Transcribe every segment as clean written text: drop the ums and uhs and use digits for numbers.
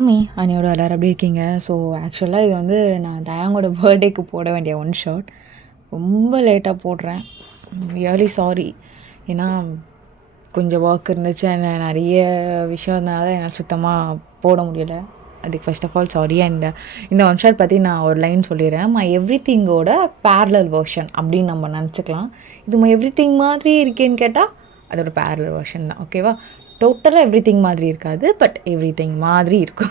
அண்ணியோட எல்லாரும் எப்படி இருக்கீங்க? ஸோ ஆக்சுவலாக இது வந்து நான் தயாங்கோட பர்த்டேக்கு போட வேண்டிய ஒன் ஷாட். ரொம்ப லேட்டாக போடுறேன். Really sorry. ஏன்னா கொஞ்சம் ஒர்க் இருந்துச்சு. நிறைய விஷயம் இருந்தனால என்னால் சுத்தமாக போட முடியல. அதுக்கு first of all sorry. And இந்த ஒன் ஷாட் பற்றி நான் ஒரு லைன் சொல்லிடுறேன். மை எவ்ரி திங்கோட பேரலல் வெர்ஷன் அப்படின்னு நம்ம நினச்சிக்கலாம். இது மை எவ்ரி திங் மாதிரி இருக்கேன்னு கேட்டால் அதோட பேரலல் வெர்ஷன் தான். ஓகேவா? டோட்டலாக எவ்ரி திங் மாதிரி இருக்காது, பட் எவ்ரி திங் மாதிரி இருக்கும்.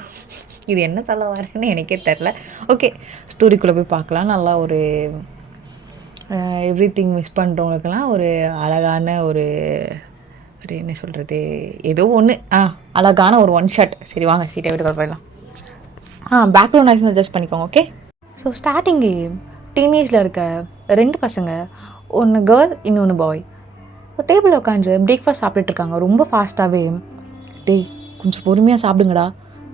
இது என்ன சொல்ல வரேன்னு எனக்கே தெரில. ஓகே, ஸ்டோரிக்குள்ளே போய் பார்க்கலாம். நல்லா ஒரு எவ்ரி திங் மிஸ் பண்ணுறவங்களுக்கெல்லாம் ஒரு அழகான ஒரு ஒரு என்ன சொல்கிறது, ஏதோ ஒன்று அழகான ஒரு ஒன் ஷாட். சரி வாங்க சீட்டை விட்டு போயிடலாம். பேக்ரவுண்ட் நாய்ஸ் அட்ஜஸ்ட் பண்ணிக்கோங்க. ஓகே. ஸோ ஸ்டார்டிங்கு டீனேஜில் இருக்க 2 பசங்க, ஒன்று கேர்ள் இன்னொன்று பாய், டேபிளில் உட்காந்து பிரேக்ஃபாஸ்ட் சாப்பிட்டுட்ருக்காங்க ரொம்ப ஃபாஸ்ட்டாகவே. டேய் கொஞ்சம் பொறுமையாக சாப்பிடுங்கடா.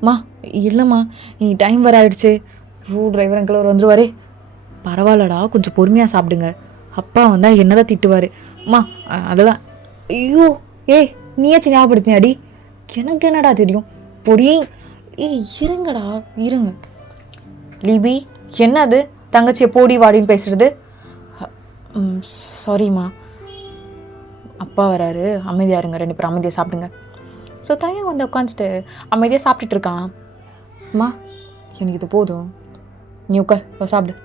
மா இல்லைம்மா நீ டைம் வர ஆகிடுச்சு, டிரைவர் அங்கிள் அவர் வந்துடுவாரே. பரவாயில்லடா கொஞ்சம் பொறுமையாக சாப்பிடுங்க, அப்பா வந்தால் என்ன தான் திட்டுவார். அம்மா அதெல்லாம் ஐயோ ஏய் நீயாச்சும் ஞாபகப்படுத்தினாடி, எனக்கு என்னடா தெரியும் பொடி. இருங்கடா இருங்க. லிபி என்ன அது தங்கச்சியை போடி வாடின்னு பேசுகிறது? சாரிம்மா, அப்பா வராரு, அமைதியாக இருங்க, 2 பேரும் அமைதியாக சாப்பிடுங்க. ஸோ தனியாக வந்து உட்காந்துட்டு அமைதியாக சாப்பிட்டுட்டு இருக்கான். அம்மா எனக்கு இது போதும், நீ உட்கார் சாப்பிடு.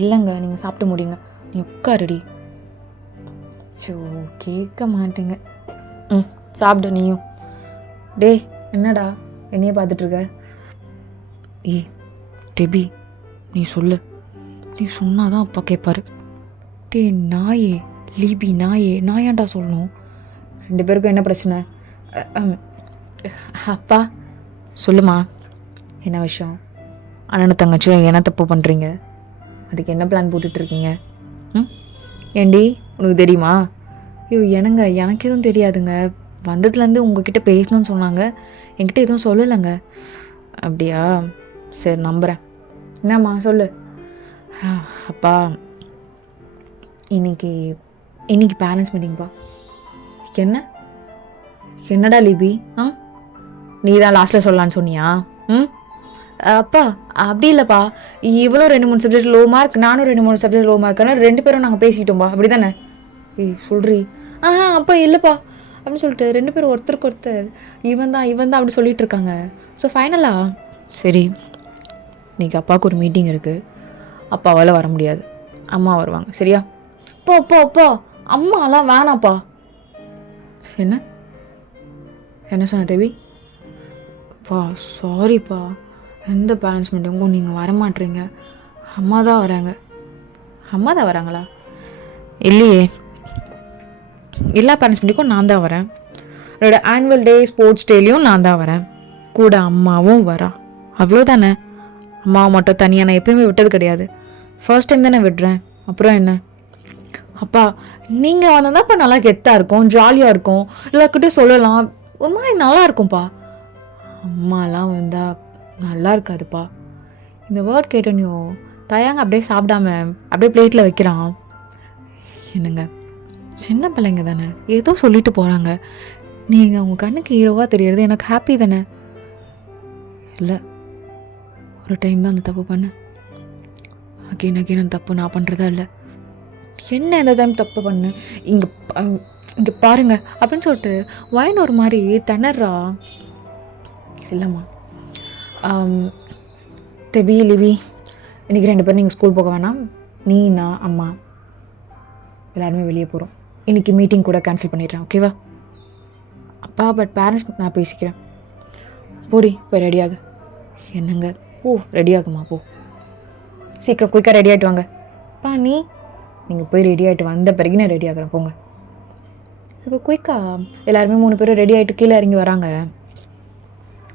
இல்லைங்க நீங்கள் சாப்பிட்டு முடியுங்க, நீ உட்காருடி. ஸோ கேட்க மாட்டேங்க. சாப்பிடு நீயும். டேய் என்னடா என்னையே பார்த்துட்ருக்க? ஏய் டெபி நீ சொல்லு, நீ சொன்னாதான் அப்பா கேட்பாரு. டே நாயே லீபி நாயே, நான் ஏன்டா சொல்லணும்? 2 பேருக்கும் என்ன பிரச்சனை? அப்பா சொல்லுமா, என்ன விஷயம்? அண்ணனை தங்கச்சியும் என்ன தப்பு பண்ணுறீங்க? அதுக்கு என்ன பிளான் போட்டுட்ருக்கீங்க? ஏண்டி உனக்கு தெரியுமா? ஐயோ எனக்கு எதுவும் தெரியாதுங்க. வந்ததுலேருந்து உங்ககிட்ட பேசணும்னு சொன்னாங்க, என்கிட்ட எதுவும் சொல்லலைங்க. அப்படியா? சரி நம்புகிறேன். என்னம்மா சொல்லு. அப்பா இன்னைக்கு பேரண்ட்ஸ் மீட்டிங்ப்பா. என்னடா லிபி? நீ தான் லாஸ்ட்டில் சொல்லலான்னு சொன்னியா? அப்பா அப்படி இல்லைப்பா, இவ்வளோ 2-3 சப்ஜெக்ட் லோ மார்க், நானும் 2-3 சப்ஜெக்ட் லோ மார்க், ஆனால் 2 பேரும் நாங்கள் பேசிக்கிட்டோம்பா, அப்படி தானே? சொல்கிறீ? அப்பா இல்லைப்பா அப்படின்னு சொல்லிட்டு 2 பேரும் ஒருத்தருக்கு ஒருத்தர் இவன் தான் அப்படி சொல்லிட்டு இருக்காங்க. ஸோ ஃபைனலாக சரி இன்றைக்கி அப்பாவுக்கு ஒரு மீட்டிங் இருக்குது, அப்பாவால் வர முடியாது, அம்மா வருவாங்க சரியா? அப்பா அம்மாலாம் வேணாப்பா. என்ன சொன்ன தேவி? பா சாரிப்பா, எந்த பேரண்ட்ஸ் மீட்டிங்கும் நீங்கள் வரமாட்டீங்க, அம்மா தான் வராங்க. அம்மா தான் வராங்களா? இல்லையே, எல்லா பேரண்ட்ஸ் மீட்டிங்கும் நான் தான் வரேன். என்னோட ஆனுவல் டே ஸ்போர்ட்ஸ் டேலையும் நான் தான் வரேன், கூட அம்மாவும் வரா. அவ்வளோதானே. அம்மாவை மட்டும் தனியாக நான் எப்பயுமே விட்டது கிடையாது, ஃபர்ஸ்ட் டைம் தானே விடுறேன். அப்புறம் என்ன? அப்பா நீங்கள் வந்தால் தான் இப்போ நல்லா கெத்தாக இருக்கும், ஜாலியாக இருக்கும், எல்லாருக்கிட்டையும் சொல்லலாம், ஒரு மாதிரி நல்லா இருக்கும்ப்பா. அம்மாலாம் வந்தால் நல்லா இருக்காதுப்பா. இந்த வேர்ட் கேட்டோன்னையும் தயாங்க அப்படியே சாப்பிடாம அப்படியே பிளேட்டில் வைக்கிறான். என்னங்க சின்ன பிள்ளைங்க தானே, ஏதோ சொல்லிட்டு போகிறாங்க, நீங்கள் அவங்க கண்ணுக்கு ஹீரோவாக தெரியறது எனக்கு ஹாப்பி தானே. இல்லை ஒரு டைம் தான் அந்த தப்பு பண்ணேன், அகெயின் அந்த தப்பு நான் பண்ணுறதா இல்லை. என்ன எந்த டைம் தப்பு பண்ணேன்? இங்கே பாருங்க அப்படின்னு சொல்லிட்டு வயன் ஒரு மாதிரி திணறா. இல்லைம்மா தெபி லிவி இன்றைக்கி 2 பேரும் நீங்கள் ஸ்கூல் போக வேணாம், நீ நான் அம்மா எல்லாருமே வெளியே போகிறோம். இன்றைக்கி மீட்டிங் கூட கேன்சல் பண்ணிடுறேன், ஓகேவா? அப்பா பட் பேரண்ட்ஸ் நான் பேசிக்கிறேன். போடி போய் ரெடியாகு. என்னங்க ரெடி ஆகுமா? போ சீக்கிரம் குயிக்காக ரெடி ஆகிட்டு வாங்க. அப்பா நீங்கள் போய் ரெடி ஆகிட்டு வந்த பிறகு நான் ரெடி ஆகிறேன், போங்க. இப்போ குயிக்காக எல்லாருமே 3 பேரும் ரெடி ஆகிட்டு கீழே இறங்கி வராங்க.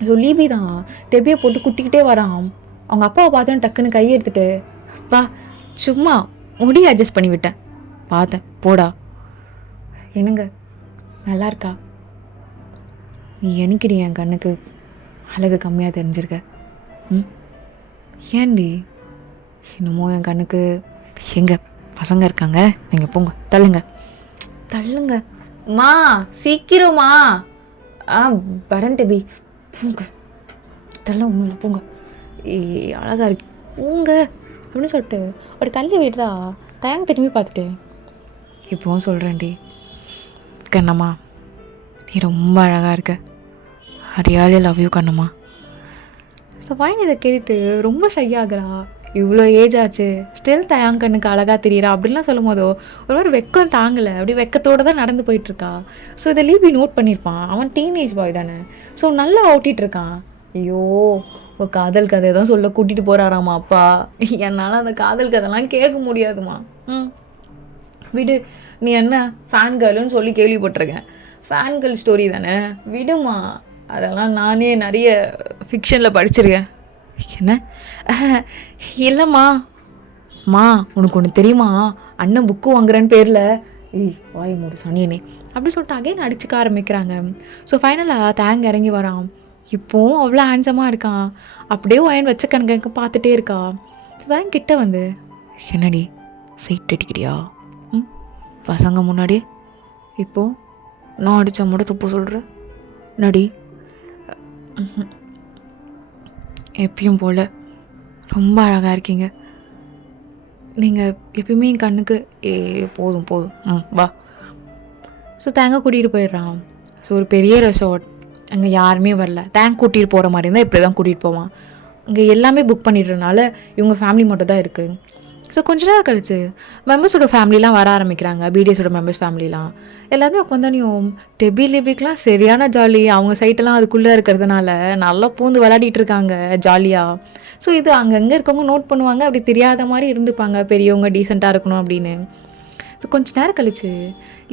ஸோ லீபி தான் டெபியை போட்டு குத்திக்கிட்டே வரான். அவங்க அப்பாவை பார்த்தோன்னு டக்குன்னு கையை எடுத்துட்டு, அப்பா சும்மா முடி அட்ஜஸ்ட் பண்ணி விட்டேன், பார்த்தேன் போடா. என்னங்க நல்லா இருக்கா? நீ என்னைக்குடி என் கண்ணுக்கு அழகு கம்மியாக தெரிஞ்சிருக்க? ஏன்டி என்னமோ என் கண்ணுக்கு எங்க பசங்க இருக்காங்க, நீங்கள் போங்க, தள்ளுங்க மா, சீக்கிரமா. வரேன் டெபி, போங்க. அதெல்லாம் ஒன்றும் இல்லை போங்க, அழகாக இருக்கு போங்க அப்படின்னு சொல்லிட்டு ஒரு தள்ளி விடுறா. தயங்க திரும்பி பார்த்துட்டு, இப்போவும் சொல்கிறேன்டி கண்ணம்மா, நீ ரொம்ப அழகாக இருக்க, ஐ really love you Kannamma. So fine இதை கேட்டுட்டு ரொம்ப ஷையாகிறா. இவ்வளோ ஏஜ் ஆச்சு ஸ்டில் தயாங் கண்ணுக்கு அழகாக தெரியுறா அப்படின்லாம் சொல்லும் போதோ ஒரு மாதிரி வெக்கம் தாங்கலை. அப்படி வெக்கத்தோடு தான் நடந்து போயிட்டுருக்கா. ஸோ இதை லீபி நோட் பண்ணியிருப்பான். அவன் டீனேஜ் பாய் தானே, ஸோ நல்லா ஓட்டிகிட்ருக்கான். ஐயோ உங்கள் காதல் கதை தான் சொல்ல கூட்டிகிட்டு போகிறாராம்மா அப்பா. என்னால் அந்த காதல் கதைலாம் கேட்க முடியாதுமா. விடு, நீ என்ன ஃபேன் கேர்ளுன்னு சொல்லி கேள்விப்பட்டிருக்கேன். ஃபேன் கேர்ள் ஸ்டோரி தானே, விடுமா. அதெல்லாம் நானே நிறைய ஃபிக்ஷனில் படிச்சிருக்கேன். என்ன இல்லைம்மா, உனக்கு ஒன்று தெரியுமா, அண்ணன் புக்கு வாங்குறேன்னு பேரில் வாய் மூடு சனியனே அப்படி சொல்லிட்டு அகைன் அடிச்சுக்க ஆரம்பிக்கிறாங்க. ஸோ ஃபைனலாக தேங்க இறங்கி வரான். இப்போவும் அவ்வளோ ஹேண்ட்ஸமாக இருக்கான். அப்படியே ஒயன் வச்ச கணக்கு பார்த்துட்டே இருக்கா. தேங்க கிட்ட வந்து, என்னடி சைட் அடிக்கிறியா பசங்க முன்னாடி? இப்போது நான் அடித்தா மட்டும் தப்பு சொல்கிற நடி. எப்பயும் போல் ரொம்ப அழகாக இருக்கீங்க நீங்கள், எப்பயுமே என் கண்ணுக்கு போதும் வா. ஸோ தேங்காய் கூட்டிகிட்டு போயிடுறான். ஸோ ஒரு பெரிய ரெசார்ட், அங்கே யாருமே வரல. தேங்க் கூட்டிகிட்டு போகிற மாதிரி இருந்தால் இப்படி தான் கூட்டிகிட்டு போவான். அங்கே எல்லாமே புக் பண்ணிடுறதுனால இவங்க ஃபேமிலி மட்டும் தான் இருக்குது. ஸோ கொஞ்ச நேரம் கழிச்சு மெம்பர்ஸோட ஃபேமிலிலாம் வர ஆரம்பிக்கிறாங்க. பிடிஎஸோட மெம்பர்ஸ் ஃபேமிலிலாம் எல்லாருமே உட்காந்தானியும் டெபி லிபிக்லாம் சரியான ஜாலி. அவங்க சைட்டெல்லாம் அதுக்குள்ளே இருக்கிறதுனால நல்லா பூந்து விளையாடிட்டு இருக்காங்க ஜாலியாக. ஸோ இது அங்கங்கே இருக்கவங்க நோட் பண்ணுவாங்க, அப்படி தெரியாத மாதிரி இருந்துப்பாங்க, பெரியவங்க டீசெண்டாக இருக்கணும் அப்படின்னு. ஸோ கொஞ்ச நேரம் கழிச்சு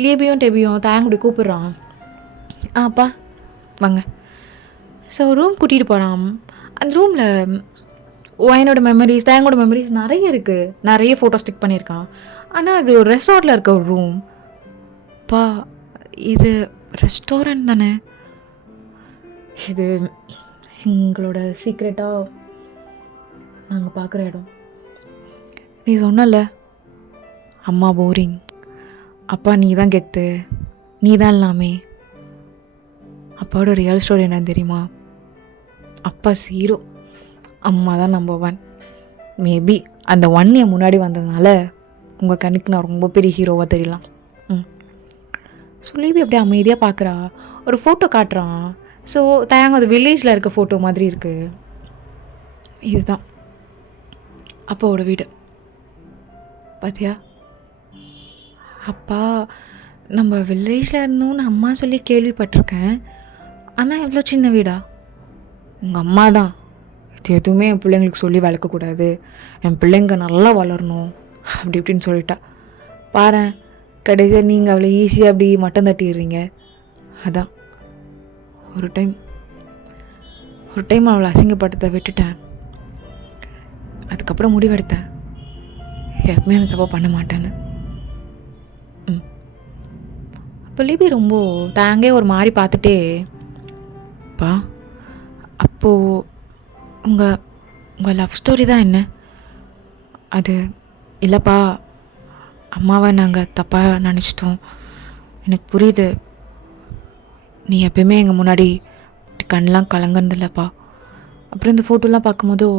லிபியும் டெபியும் தாயங்குடி கூப்பிட்றான். அப்பா வாங்க. ஸோ ரூம் கூட்டிகிட்டு போகிறான். அந்த ரூமில் ஒயனோட மெமரிஸ், தேங்கோட மெமரிஸ் நிறைய இருக்குது. நிறைய ஃபோட்டோ ஸ்டிக் பண்ணியிருக்கான். ஆனால் அது ஒரு ரெசார்ட்டில் இருக்க ஒரு ரூம். பா இது ரெஸ்டாரண்ட் தானே? இது எங்களோட சீக்ரெட்டாக நாங்கள் பார்க்குற இடம். நீ சொன்னல அம்மா போரிங், அப்பா நீ தான் கெத்து, நீ தான் எல்லாமே. அப்பாவோட ரியல் ஸ்டோரி என்னன்னு தெரியுமா? அப்பா 0, அம்மா தான் நம்பர் 1. மேபி அந்த 1 year முன்னாடி வந்ததுனால உங்கள் கண்ணுக்கு நான் ரொம்ப பெரிய ஹீரோவாக தெரியலாம். சொல்லி அப்படியே அமைதியாக பார்க்குறா. ஒரு ஃபோட்டோ காட்டுறான். ஸோ தயாங்க அது வில்லேஜில் இருக்க ஃபோட்டோ மாதிரி இருக்குது. இதுதான் அப்பாவோட வீடு. பார்த்தியா, அப்பா நம்ம வில்லேஜில் இருந்தோம்னு அம்மா சொல்லி கேள்விப்பட்டிருக்கேன். ஆனால் எவ்வளோ சின்ன வீடா? உங்கள் அம்மா தான் இது எதுவுமே என் பிள்ளைங்களுக்கு சொல்லி வளர்க்கக்கூடாது, என் பிள்ளைங்க நல்லா வளரணும் அப்படி இப்படின்னு சொல்லிட்டா. பாரேன், கடைசியாக நீங்கள் அவ்வளோ ஈஸியாக அப்படி மட்டம் தட்டிடுறீங்க. அதான் ஒரு டைம் அவளை அசிங்கப்பட்டதை விட்டுட்டேன். அதுக்கப்புறம் முடிவெடுத்தேன் எப்பவுமே அந்த தப்பை பண்ண மாட்டேன்னு. அப்போ லிபி ரொம்ப தாங்கே ஒரு மாதிரி பார்த்துட்டே, பா அப்போது உங்கள் லவ் ஸ்டோரி தான் என்ன? அது இல்லைப்பா, அம்மாவை நாங்கள் தப்பாக நினச்சிட்டோம், எனக்கு புரியுது. நீ எப்பயுமே எங்கள் முன்னாடி கண்ணெலாம் கலங்கனதில்லப்பா. அப்புறம் இந்த ஃபோட்டோலாம் பார்க்கும்போதோ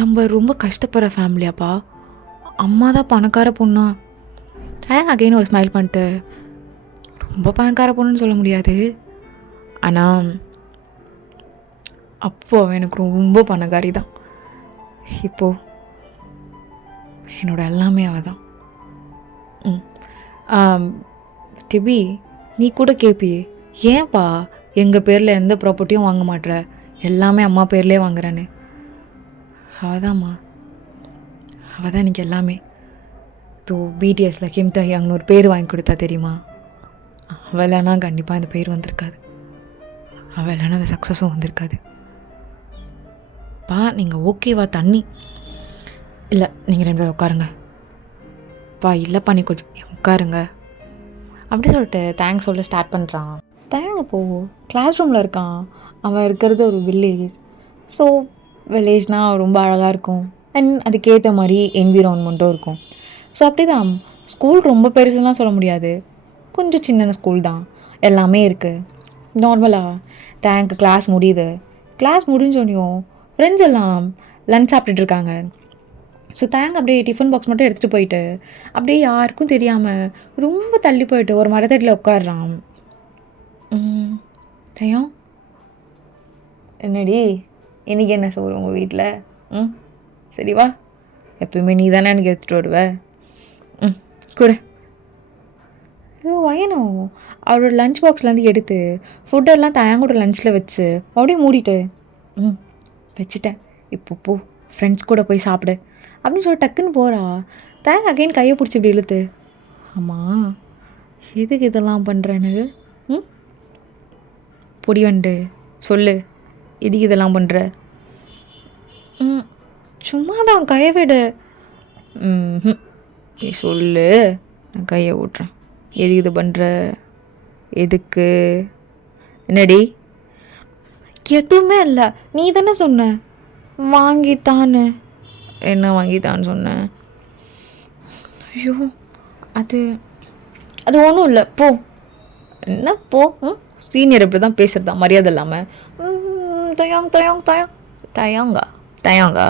நம்ம ரொம்ப கஷ்டப்படுற ஃபேமிலியாப்பா, அம்மா தான் பணக்கார பொண்ணா? அகைன் ஒரு ஸ்மைல் பண்ணிட்டு, ரொம்ப பணக்கார பொண்ணுன்னு சொல்ல முடியாது, ஆனால் அப்போ எனக்கு ரொம்ப பணக்காரி தான். இப்போது என்னோட எல்லாமே அவள் தான். டிபி நீ கூட கேட்பியே, ஏன்ப்பா எங்கள் பேரில் எந்த ப்ராப்பர்ட்டியும் வாங்க மாட்ற, எல்லாமே அம்மா பேர்லேயே வாங்குறேன்னு. அவதாம்மா, அவள் தான் எனக்கு எல்லாமே. தோ பிடிஎஸில் கிம் தஹியாங்னு ஒரு பேர் வாங்கி கொடுத்தா தெரியுமா? அவள் இல்லைனா கண்டிப்பாக இந்த பேர் வந்திருக்காது, அவள் இல்லைனா அந்த சக்ஸஸும் வந்திருக்காது. பா நீங்கள் ஓகேவா? தண்ணி இல்லை, நீங்கள் 2 பேரும் உட்காருங்க. பா இல்லைப்பா நீ கொஞ்சம் உட்காருங்க அப்படி சொல்லிட்டு தேங்க்ஸ் சொல்ல ஸ்டார்ட் பண்ணுறான். தேங்க் இப்போது கிளாஸ் ரூமில் இருக்கான். அவன் இருக்கிறது ஒரு வில்லேஜ். ஸோ வில்லேஜ்னால் ரொம்ப அழகாக இருக்கும், அண்ட் அதுக்கேற்ற மாதிரி என்விரான்மெண்ட்டும் இருக்கும். ஸோ அப்படி தான். ஸ்கூல் ரொம்ப பெருசுலாம் சொல்ல முடியாது, கொஞ்சம் சின்ன ஸ்கூல் தான், எல்லாமே இருக்குது. நார்மலாக தேங்க் கிளாஸ் முடியுது, கிளாஸ் முடிஞ்சோனையும் ஃப்ரெண்ட்ஸ் எல்லாம் லஞ்ச் சாப்பிட்டுட்டு இருக்காங்க. ஸோ தயங்க அப்படியே டிஃபன் பாக்ஸ் மட்டும் எடுத்துகிட்டு போயிட்டு அப்படியே யாருக்கும் தெரியாமல் ரொம்ப தள்ளி போயிட்டு ஒரு மரத்தடியில் உட்காடுறான். தயம், என்னடி இன்றைக்கி என்ன சோறு உங்கள் வீட்டில்? சரி வா, எப்பயுமே நீ தானே எனக்கு எடுத்துகிட்டு வருவ. கூட வயனும் அவரோட லஞ்ச் பாக்ஸ்லேருந்து எடுத்து ஃபுட்டெல்லாம் தயங்கோட லஞ்சில் வச்சு அப்படியே மூடிட்டு வச்சுட்டேன், இப்போ போ ஃப்ரெண்ட்ஸ் கூட போய் சாப்பிடு அப்படின்னு சொல்லி டக்குன்னு போகிறா. தயங்க அகைன் கையை பிடிச்சி இப்படி இழுத்து, ஆமாம் எதுக்கு இதெல்லாம் பண்ணுற எனக்கு? பொடி வண்டு சொல்லு, எதுக்கு இதெல்லாம் பண்ணுற? சும்மா தான் கையை விடு. நீ சொல்லு, நான் கையை விட்றேன். எதுக்கு இது பண்ணுற? எதுக்கு? என்னடி? எதுவுமே இல்லை, நீ தானே சொன்ன வாங்கித்தான்னு. என்ன வாங்கித்தான்னு சொன்னேன்? ஐயோ அது அது ஒன்றும் இல்லை, போ. என்ன போ? சீனியர் இப்படி தான் பேசுகிறதா மரியாதை இல்லாமல்? தயாங் தயாங் தயாங் தயாங்கா தயாங்கா.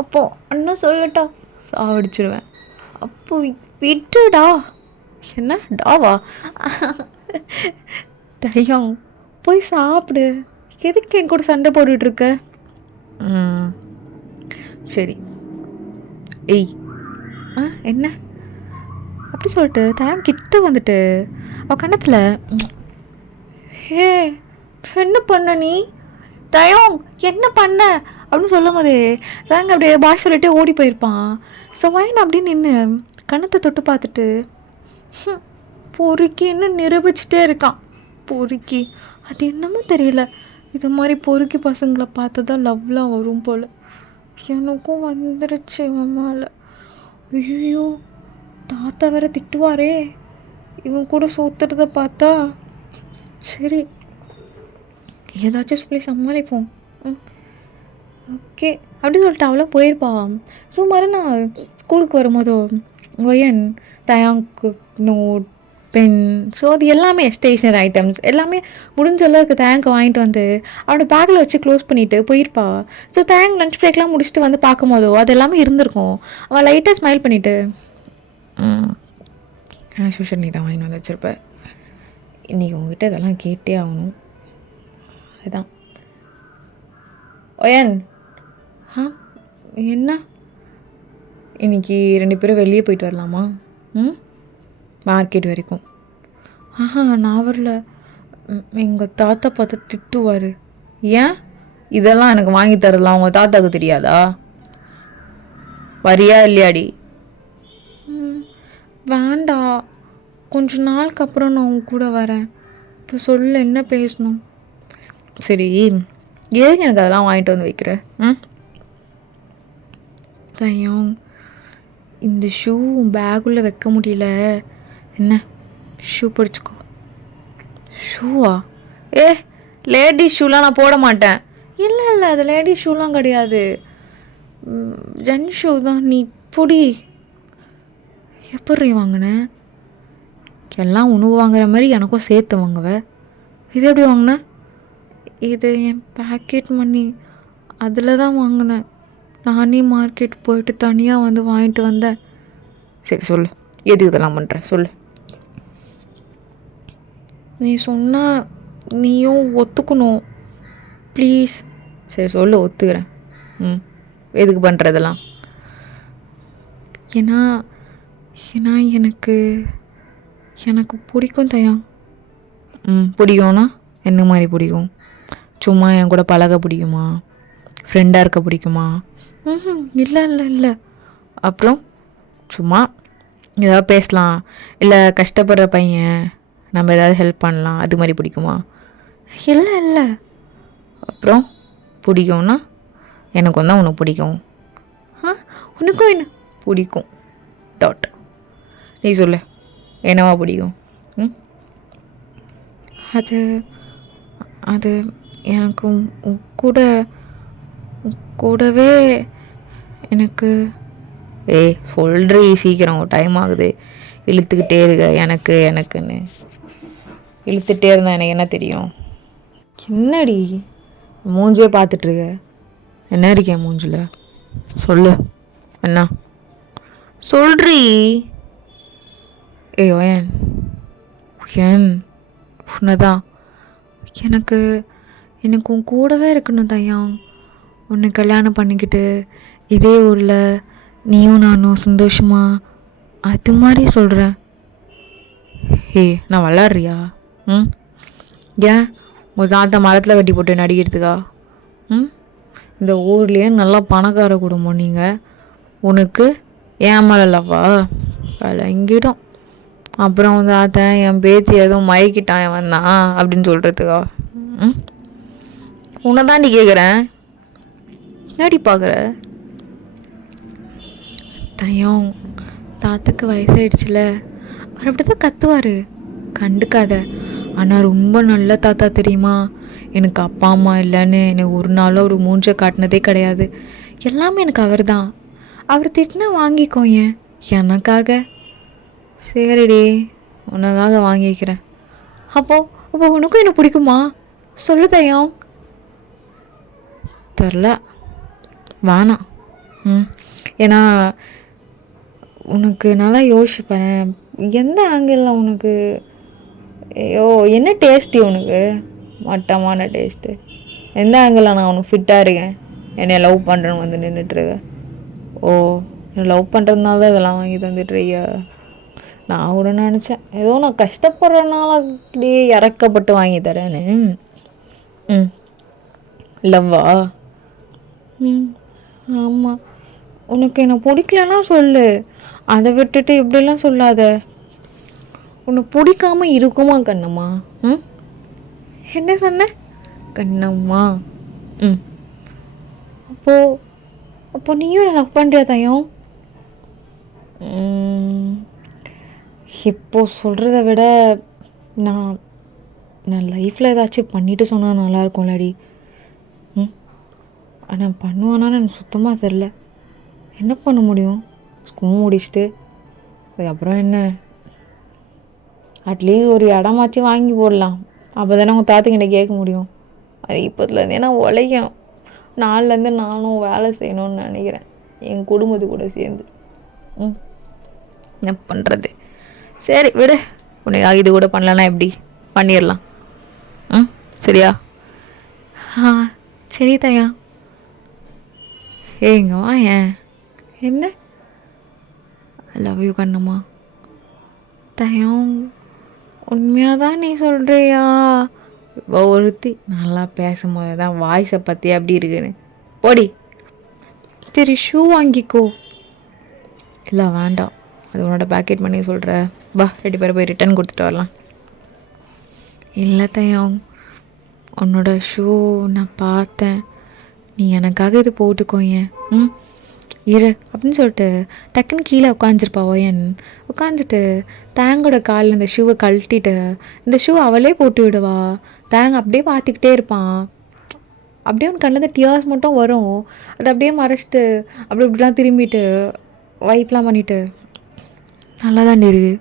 அப்போ அண்ணா சொல்லட்டா, சாவடிச்சிடுவேன். அப்போ விட்டுடா. என்ன டாவா? தயாங் போய் சாப்பிடு, எதுக்கு என் கூட சண்டை போட்டுட்ருக்க? சரி. ஏய் என்ன அப்படி சொல்லிட்டு தயாங் கிட்ட வந்துட்டு அவ கண்ணத்தில், ஹே என்ன பண்ண நீ? தயாங் என்ன பண்ண அப்படின்னு சொல்லும் போதே தயாங் அப்படியே பாஷ் சொல்லிட்டே ஓடி போயிருப்பான். ஸோ வயன் அப்படின்னு நின்று கண்ணத்தை தொட்டு பார்த்துட்டு பொறுக்கின்னு நிரூபிச்சுட்டே இருக்கான். பொறுக்கி அது என்னமோ தெரியல, இது மாதிரி பொறுக்கி பசங்களை பார்த்து தான் லவ்லாம் வரும் போல். எனக்கும் வந்துருச்சு அம்மாவில். ஐயோ தாத்தா வேற திட்டுவாரே இவன் கூட சோத்துறத பார்த்தா. சரி ஏதாச்சும் சொல்லி சமாளிப்போம். ஓகே அப்படின்னு சொல்லிட்டு அவளை போயிருப்பான். ஸோ மறுநாள் ஸ்கூலுக்கு வரும்போதோ ஒயன் தயாங்க்கு நோட், பென், ஸோ அது எல்லாமே ஸ்டேஷ்னரி ஐட்டம்ஸ் எல்லாமே முடிஞ்ச அளவுக்கு தயாங்க்கு வாங்கிட்டு வந்து அவனோட பேக்கில் வச்சு க்ளோஸ் பண்ணிவிட்டு போயிருப்பா. ஸோ தயாங் லஞ்ச் பிரேக்லாம் முடிச்சுட்டு வந்து பார்க்கும் போதோ அது எல்லாமே இருந்திருக்கும். அவள் லைட்டாக ஸ்மைல் பண்ணிவிட்டு, ஆஸ் யூஷுவல் நீ தான் வாங்கிட்டு வந்து வச்சுருப்ப, இன்றைக்கி உங்ககிட்ட இதெல்லாம் கேட்டே ஆகணும். அதுதான். ஒயன் என்ன இன்றைக்கி 2 பேரும் வெளியே போயிட்டு வரலாமா? மார்க்கெட் வரைக்கும். நான் வரல, எங்கள் தாத்தா பார்த்து திட்டுவார். ஏன்? இதெல்லாம் எனக்கு வாங்கி தரலாம் உங்கள் தாத்தாவுக்கு தெரியாதா? வரியா இல்லையாடி? வேண்டாம், கொஞ்ச நாளுக்கு அப்புறம் நான் உங்க கூட வரேன். இப்போ சொல்ல என்ன பேசணும்? சரி ஏன் எனக்கு அதெல்லாம் வாங்கிட்டு வந்து வைக்கிற? தயம் இந்த ஷூ பேக்குள்ளே வைக்க முடியல. என்ன ஷூ பிடிச்சிக்கோ. ஷூவா? லேடிஸ் ஷூலாம் நான் போட மாட்டேன். இல்லை அது லேடிஸ் ஷூலாம் கிடையாது, ஜென் ஷூ தான். நீ பொடி. எப்படி வாங்கினேன்? எல்லாம் உணவு வாங்குற மாதிரி எனக்கும் சேர்த்து வாங்குவ. இது எப்படி வாங்கின? இது என் பேக்கெட் மணி, அதில் தான் வாங்கினேன். நானே மார்க்கெட் போயிட்டு தனியாக வந்து வாங்கிட்டு வந்தேன். சரி சொல்லு, எது இதெல்லாம் பண்ணுற சொல்லு. நீ சொன்னால் நீயும் ஒத்துக்கணும் ப்ளீஸ். சரி சொல்லு, ஒத்துக்கிறேன். எதுக்கு பண்ணுறதெல்லாம்? ஏன்னா எனக்கு பிடிக்கும் தயா. பிடிக்கும்னா என்ன மாதிரி பிடிக்கும்? சும்மா என் கூட பழக பிடிக்குமா? ஃப்ரெண்டாக இருக்க பிடிக்குமா? இல்லை. அப்புறம் சும்மா ஏதாவது பேசலாம், இல்லை கஷ்டப்படுற பையன் நம்ம ஏதாவது ஹெல்ப் பண்ணலாம், அது மாதிரி பிடிக்குமா? இல்லை. அப்புறம் பிடிக்கும்னா எனக்கு வந்தால் உனக்கு பிடிக்கும். உனக்கும் என்ன பிடிக்கும்? டாட். நீ சொல்லு, என்னவா பிடிக்கும்? அது எனக்கு கூடவே எனக்கு. சொல்றீ சீக்கிரம், டைம் ஆகுது. இழுத்துக்கிட்டே இருக்க எனக்குன்னு. இழுத்துகிட்டே இருந்தால் எனக்கு என்ன தெரியும்? என்னடி மூஞ்சே பார்த்துட்ருக்க. என்ன இருக்கேன் மூஞ்சில்? சொல்லு என்ன சொல்றீ? ஏன் ஏன் உன்னதான் எனக்கு எனக்கு உன் கூடவே இருக்கணும் தையாங். உன்னை கல்யாணம் பண்ணிக்கிட்டு இதே ஊரில் நீயும் நானும் சந்தோஷமா அது மாதிரி சொல்கிறேன். நான் விளாட்றியா? ஏன் உங்கள் தாத்தா மரத்தில் கட்டி போட்டு நடிக்கிறதுக்கா? இந்த ஊர்லேயே நல்லா பணக்கார குடும்பம் நீங்கள். உனக்கு ஏன் மேலே இல்லப்பா விளங்கிடும். அப்புறம் வந்து தாத்தா என் பேத்தி எதுவும் மயக்கிட்டான் வந்தான் அப்படின்னு சொல்கிறதுக்கா? உன்னை தாண்டி கேட்குறேன். ஏடி பார்க்குற? தையம் தாத்தாக்கு வயசாயிடுச்சுல, அவர் அப்படி தான் கத்துவார். கண்டுக்காத. ஆனால் ரொம்ப நல்ல தாத்தா தெரியுமா? எனக்கு அப்பா அம்மா இல்லைன்னு எனக்கு ஒரு நாளும் அவர் மூஞ்சை காட்டினதே கிடையாது. எல்லாமே எனக்கு அவர் தான். அவர் திட்டினா வாங்கிக்கோங்க எனக்காக. சரிடி, உனக்காக வாங்கிக்கிறேன். அப்போ உனக்கும் என்ன பிடிக்குமா? சொல்லு தையம். தெரில, வேணாம். ஏன்னா உனக்கு நல்லா யோசிப்பேன். எந்த ஆங்கிளில் உனக்கு என்ன டேஸ்ட்டு உனக்கு? மட்டமான டேஸ்ட்டு. எந்த ஆங்கிளில் நான் உனக்கு ஃபிட்டாக இருக்கேன்? என்னை லவ் பண்ணுறேன்னு வந்து நின்றுட்டுருக்கேன். என்னை லவ் பண்ணுறதுனால தான் இதெல்லாம் வாங்கி தந்துட்டுருக்கியா? நான் கூட நினச்சேன் ஏதோ நான் கஷ்டப்படுறதுனால அப்படியே இறக்கப்பட்டு வாங்கி தரேன்னு. லவ்வா? ஆமாம். உனக்கு என்னை பிடிக்கலன்னா சொல்லு, அதை விட்டுட்டு இப்படிலாம் சொல்லாத. உன்னை பிடிக்காம இருக்குமா கண்ணம்மா? என்ன சொன்ன கண்ணம்மா? அப்போ நீயும் நான் லவ் பண்ணுறியா தையம்? இப்போ சொல்கிறத விட நான் லைஃப்பில் ஏதாச்சும் பண்ணிவிட்டு சொன்னால் நல்லாயிருக்கும்லடி. ஆனால் பண்ணுவானான்னு எனக்கு சுத்தமாக தெரில. என்ன பண்ண முடியும்? ஸ்கூல் முடிச்சுட்டு அதுக்கப்புறம் என்ன, அட்லீஸ்ட் ஒரு இடமாச்சு வாங்கி போடலாம். அப்போ தானே உங்கள் தாத்துக்கிட்ட கேட்க முடியும். அது இப்போதுலேருந்தே நான் உழைக்கணும். நாள்லேருந்து நானும் வேலை செய்யணும்னு நினைக்கிறேன், என் குடும்பத்து கூட சேர்ந்து. என்ன பண்ணுறது? சரி விடு, உனக்காக இது கூட பண்ணலன்னா எப்படி? பண்ணிடலாம். சரியா? சரி தையா. ஏங்க வா. என்ன? ஐ லவ் யூ கண்ணம்மா. தையம் உண்மையாக தான் நீ சொல்கிறியா? இப்போ ஒருத்தி நல்லா பேசும்போது தான் வாய்ஸை பற்றி அப்படி இருக்குன்னு போடி. சரி ஷூ வாங்கிக்கோ. இல்லை வேண்டாம், அது உன்னோட பேக்கெட் பண்ணி சொல்கிற. வா 2 பேரை போய் ரிட்டன் கொடுத்துட்டு வரலாம். இல்லை தையம், உன்னோட ஷூ நான் பார்த்தேன், நீ எனக்காக இது போட்டுக்கோங்க. இரு அப்படின்னு சொல்லிட்டு டக்குன்னு கீழே உட்காந்துருப்பா ஒயன். உட்காந்துட்டு தேங்கோட காலில் இந்த ஷூவை கழட்டிட்டு இந்த ஷூ அவளே போட்டு விடுவா. தேங்க அப்படியே பார்த்துக்கிட்டே இருப்பான். அப்படியே அவன் கண்ணில் டியர்ஸ் மட்டும் வரும். அதை அப்படியே மறைச்சிட்டு அப்படி இப்படிலாம் திரும்பிட்டு வைப்லாம் பண்ணிவிட்டு நல்லா தான் இருக்கு.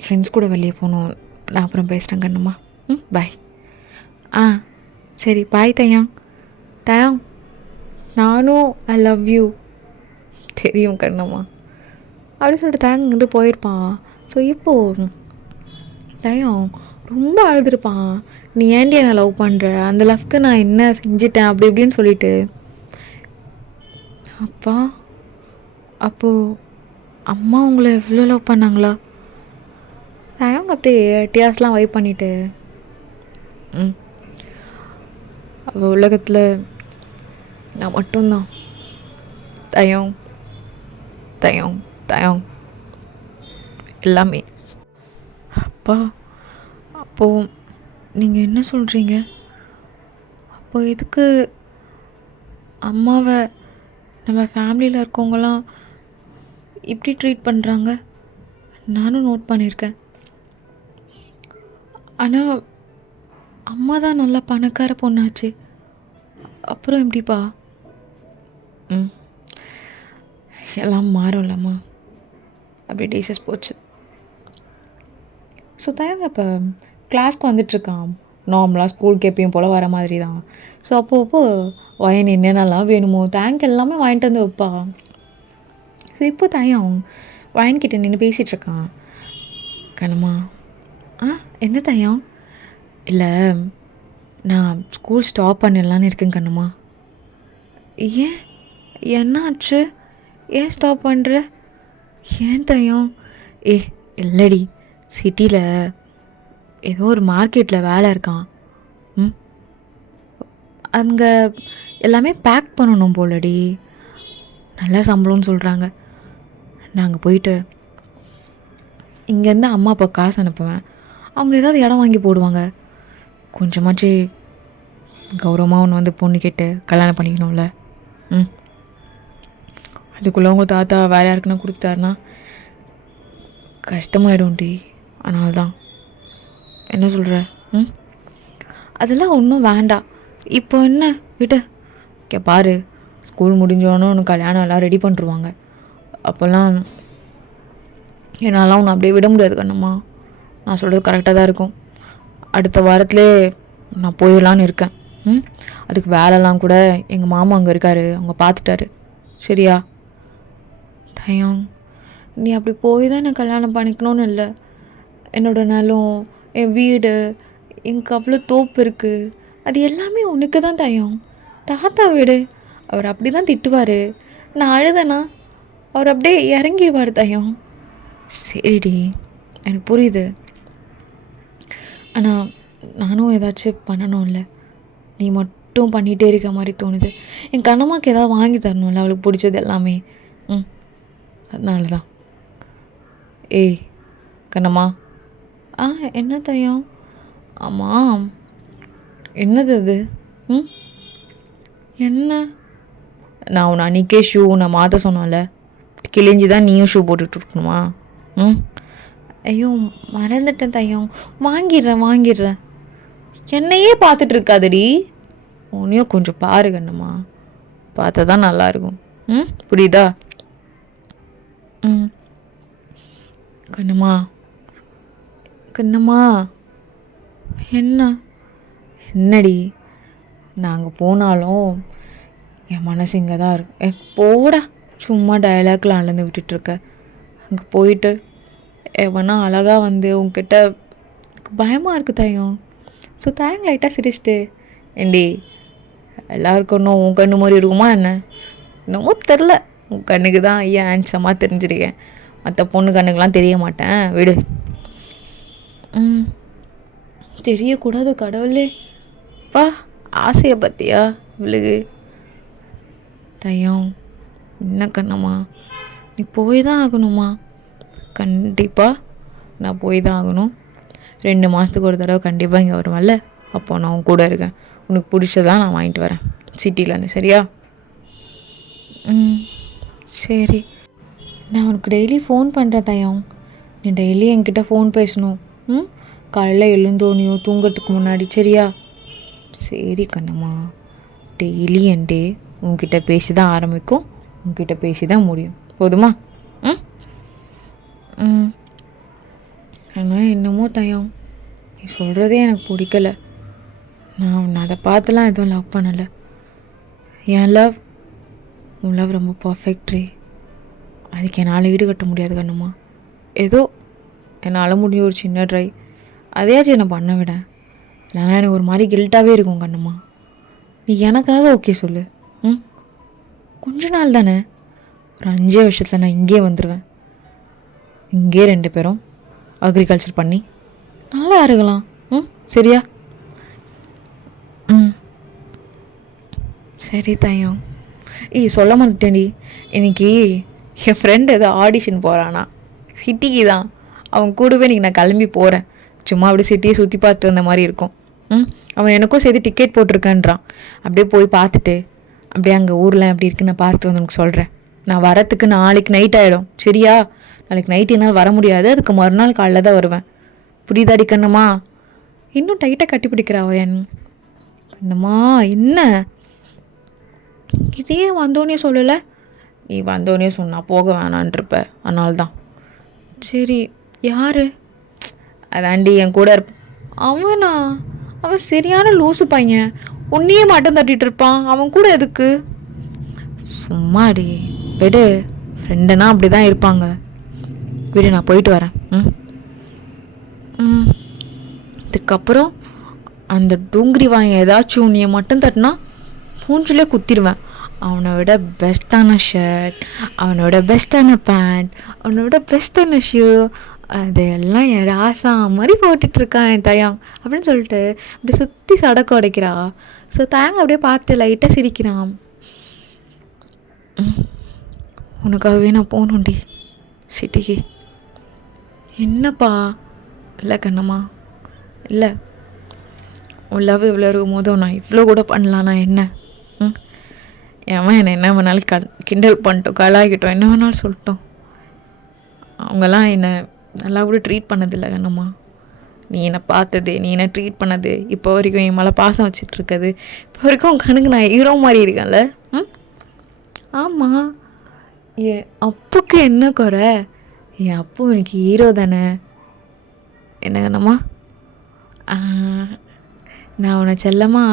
ஃப்ரெண்ட்ஸ் கூட வெளியே போகணும், நான் அப்புறம் பேசுகிறேன் கண்ணம்மா. பாய். சரி பாய் தையம். தையம் நானும் ஐ லவ் யூ. தெரியும் கண்ணம்மா அப்படி சொல்லிட்டு தேங்க இங்கேருந்து போயிருப்பான். ஸோ இப்போது தையம் ரொம்ப அழுதுருப்பான். நீ ஏன்டி என்னை லவ் பண்ணுற, அந்த லவ்க்கு நான் என்ன செஞ்சிட்டேன் அப்படி இப்படின்னு சொல்லிட்டு. அப்போது அம்மா உங்களை எவ்வளோ லவ் பண்ணாங்களா? தையம் அப்படியே டியாஸ்லாம் வைப் பண்ணிவிட்டு அவள் உலகத்தில் நான் மட்டும்தான். தையம் தையம் தையம் எல்லாமே. அப்போது நீங்கள் என்ன சொல்கிறீங்க? அப்போ எதுக்கு அம்மாவை நம்ம ஃபேமிலியில் இருக்கவங்களாம் இப்படி ட்ரீட் பண்ணுறாங்க? நானும் நோட் பண்ணியிருக்கேன். ஆனால் அம்மா தான் நல்லா பணக்கார பொண்ணாச்சு, அப்புறம் எப்படிப்பா? எல்லாம் மாறும்லம்மா. அப்படி டீசஸ் போச்சு. ஸோ தேவை இப்போ கிளாஸ்க்கு வந்துட்டுருக்கான். நார்மலாக ஸ்கூலுக்கு எப்பயும் போல் வர மாதிரி தான். ஸோ அப்போது வயன் என்னென்னலாம் வேணுமோ தேங்க் எல்லாமே வாங்கிட்டு வந்து வைப்பா. ஸோ இப்போ தயம் வயன்கிட்ட நின்று பேசிகிட்ருக்கான். கண்ணம்மா என்ன தயம்? இல்லை, நான் ஸ்கூல் ஸ்டாப் பண்ணிடலான்னு இருக்கேன் கண்ணம்மா. ஏன், என்னாச்சு? ஏன் ஸ்டாப் பண்ணுற? ஏன் தயம்? இல்லடி, சிட்டியில் ஏதோ ஒரு மார்க்கெட்டில் வேலை இருக்கான். அங்கே எல்லாமே பேக் பண்ணணும் போலடி, நல்லா சம்பளம்னு சொல்கிறாங்க. நாங்கள் போயிட்டு இங்கேருந்து அம்மா அப்பா காசு அனுப்புவேன், அவங்க ஏதாவது இடம் வாங்கி போடுவாங்க. கொஞ்சமாச்சு கௌரவமாக ஒன்று வந்து பொண்ணு கேட்டு கல்யாணம் பண்ணிக்கணும்ல. அதுக்குள்ளே உங்கள் தாத்தா வேறு யாருக்குன்னா கொடுத்துட்டாருன்னா கஷ்டமாயிடும்டி. அதனால தான். என்ன சொல்கிற? அதெல்லாம் ஒன்றும் வேண்டாம். இப்போ என்ன விட்டு பாரு, ஸ்கூல் முடிஞ்சோன்னு ஒன்று கல்யாணம் எல்லாம் ரெடி பண்ணிருவாங்க. அப்போல்லாம் என்னாலாம் ஒன்று அப்படியே விட முடியாது கண்ணம்மா. நான் சொல்கிறது கரெக்டாக தான் இருக்கும். அடுத்த வாரத்திலே நான் போயிடலான்னு இருக்கேன். அதுக்கு வேலைலாம் கூட எங்கள் மாமா அங்கே இருக்கார், அவங்க பார்த்துட்டாரு. சரியா தயம்? நீ அப்படி போய் தான் நான் கல்யாணம் பண்ணிக்கணும்னு இல்லை. என்னோடய நிலம், என் வீடு, எனக்கு அவ்வளோ தோப்பு இருக்குது, அது எல்லாமே உனக்கு தான் தயம். தாத்தா வீடு, அவர் அப்படி தான் திட்டுவார். நான் அழுதேனா அவர் அப்படியே இறங்கிடுவார் தயம். சரிடி, எனக்கு புரியுது. ஆனால் நானும் ஏதாச்சும் பண்ணணும்ல. நீ மட்டும் பண்ணிகிட்டே இருக்க மாதிரி தோணுது. என் கண்ணம்மாவுக்கு ஏதாவது வாங்கி தரணும்ல, அவளுக்கு பிடிச்சது எல்லாமே. அதனால தான். கண்ணம்மா. என்ன தயம்? ஆமாம், என்னது அது? என்ன? நான் உன்னை அன்றைக்கே ஷூ உன்னை மாற்ற சொன்னால, கிழிஞ்சி தான் நீயும் ஷூ போட்டுட்டு இருக்கணுமா? ஐயோ மறந்துட்டேன் தயம். வாங்கிடுறேன். என்னையே பார்த்துட்டு இருக்காதடி, உன்னையும் கொஞ்சம் பாரு கண்ணம்மா. பார்த்தா தான் நல்லாயிருக்கும். புரியுதா? கண்ணம்மா. என்னடி? நாங்கள் போனாலும் என் மனசு இங்கே தான் இருக்கு. போடா, சும்மா டயலாக்லாம் அளந்து விட்டுட்ருக்க. அங்கே போயிட்டு எவனா அழகாக வந்து உங்ககிட்ட பயமாக இருக்குது தயம். ஸோ தேங்க் லைட்டாக சிரிச்சிட்டு, ஏண்டி எல்லாருக்கும் இன்னும் உன் கண்ணு மாதிரி இருக்குமா என்ன? என்னமோ தெரில, உன் கண்ணுக்கு தான் ஐயா ஹேண்ட்ஸமாக தெரிஞ்சிருக்கேன், மற்ற பொண்ணு கண்ணுக்கெலாம் தெரிய மாட்டேன், விடு. தெரியக்கூடாது கடவுளே. பா, ஆசையை பற்றியா விழுகு. தயம் என்ன கண்ணம்மா, நீ போய் தான் ஆகணுமா? கண்டிப்பாக நான் போய் தான் ஆகணும். 2 மாதத்துக்கு ஒரு தடவை கண்டிப்பாக இங்கே வருவேன்ல, அப்போ நான் உன் கூட இருக்கேன். உனக்கு பிடிச்சதான் நான் வாங்கிட்டு வரேன் சிட்டிலேருந்து. சரியா? சரி, நான் உனக்கு டெய்லி ஃபோன் பண்ணுறேன் தயம். நீ டெய்லி என்கிட்ட ஃபோன் பேசணும். காலையில் எழுந்தோனியோ தூங்கிறதுக்கு முன்னாடி. சரியா? சரி கண்ணம்மா. டெய்லி என் டே உங்ககிட்ட பேசி தான் ஆரம்பிக்கும், உங்ககிட்ட பேசி தான் முடியும். போதுமா? ஆனால் என்னமோ தயம், நீ சொல்கிறதே எனக்கு பிடிக்கல. நான் அதை பார்த்துலாம் எதுவும் லவ் பண்ணலை. என் லவ் உன் லவ் ரொம்ப பர்ஃபெக்ட்ரி. அதுக்கு என்னால் ஈடுகட்ட முடியாது கண்ணம்மா. ஏதோ என்னால் முடியும் ஒரு சின்ன ட்ரை, அதையாச்சும் என்னை பண்ண விட. இல்லைனா எனக்கு ஒரு மாதிரி கில்ட்டாகவே இருக்கும் கண்ணம்மா. நீ எனக்காக ஓகே சொல்லு. கொஞ்ச நாள் தானே, ஒரு 5 வருஷத்தில் நான் இங்கே வந்துடுவேன். இங்கே 2 பேரும் அக்ரிகல்ச்சர் பண்ணி நல்லா இருக்கலாம். சரியா? சரி தயம். சொல்ல மாட்டேன்டி, இன்னைக்கு என் ஃப்ரெண்டு ஏதோ ஆடிஷன் போகிறானா சிட்டிக்கு தான். அவன் கூடவே இன்றைக்கி நான் கிளம்பி போகிறேன். சும்மா அப்படியே சிட்டியை சுற்றி பார்த்துட்டு வந்த மாதிரி இருக்கும். அவன் எனக்கும் சேர்த்து டிக்கெட் போட்டிருக்கான்றான். அப்படியே போய் பார்த்துட்டு அப்படியே அங்கே ஊரில் எப்படி இருக்குன்னு நான் பார்த்துட்டு வந்து உனக்கு சொல்கிறேன். நான் வரத்துக்கு நாளைக்கு நைட் ஆகிடும். சரியா? நாளைக்கு நைட் என்னால் வர முடியாது, அதுக்கு மறுநாள் காலைல தான் வருவேன். புரியுதாடி கண்ணம்மா? இன்னும் டைட்டாக கட்டி பிடிக்கிறாவ என் கண்ணம்மா. என்ன இதையே வந்தோடனே சொல்லலை? நீ வந்தோடனே சொன்னால் போக வேணான்ருப்ப, அதனால தான். சரி, யார்? அதாண்டி என் கூட அவனா? அவன் சரியான லூசு பையன், உன்னையே மட்டும் தட்டிட்டு இருப்பான். அவன் கூட எதுக்கு? சும்மாடி விடு, ஃப்ரெண்டுனா அப்படி தான் இருப்பாங்க. விடு, நான் போயிட்டு வரேன். இதுக்கப்புறம் அந்த டூங்கிரி வாங்க ஏதாச்சும் உன்னைய மட்டும் தட்டினா மூஞ்சிலே குத்திடுவேன். அவனை விட பெஸ்ட்டான ஷர்ட், அவனோட பெஸ்ட்டான பேண்ட், அவனோட பெஸ்ட்டான ஷூ, அதையெல்லாம் என் ராசா மாதிரி போட்டுட்ருக்கான் என் தயாங் அப்படின்னு சொல்லிட்டு அப்படி சுற்றி சடக்கு உடைக்கிறா. ஸோ தயாங்க அப்படியே பார்த்துட்டு லைட்டாக சிரிக்கிறான். உனக்காகவே நான் போகணுண்டி சிட்டிக்கு. என்னப்பா? இல்லை கண்ணம்மா, இல்லை, உன் லவ் இவ்வளோ இருக்கும் போதும் நான் இவ்வளோ கூட பண்ணலான்னா என்ன? ஏமா என்னை என்ன வேணாலும் கிண்டல் பண்ணிட்டோம், கலாகிட்டோம், என்ன வேணாலும் சொல்லிட்டோம். அவங்கெல்லாம் என்னை நல்லா கூட ட்ரீட் பண்ணதில்லை கண்ணம்மா. நீ என்னை பார்த்தது, நீ என்னை ட்ரீட் பண்ணது, இப்போ வரைக்கும் என் மேலே பாசம் வச்சிட்ருக்குது, இப்போ வரைக்கும் உன் கணக்கு நான் ஹீரோ மாதிரி இருக்கேன்ல. ஆமாம், என் அப்புக்கு என்ன குறை? என் அப்பு எனக்கு ஹீரோ தானே. என்ன கண்ணம்மா? நான் உன்னை செல்லம்மா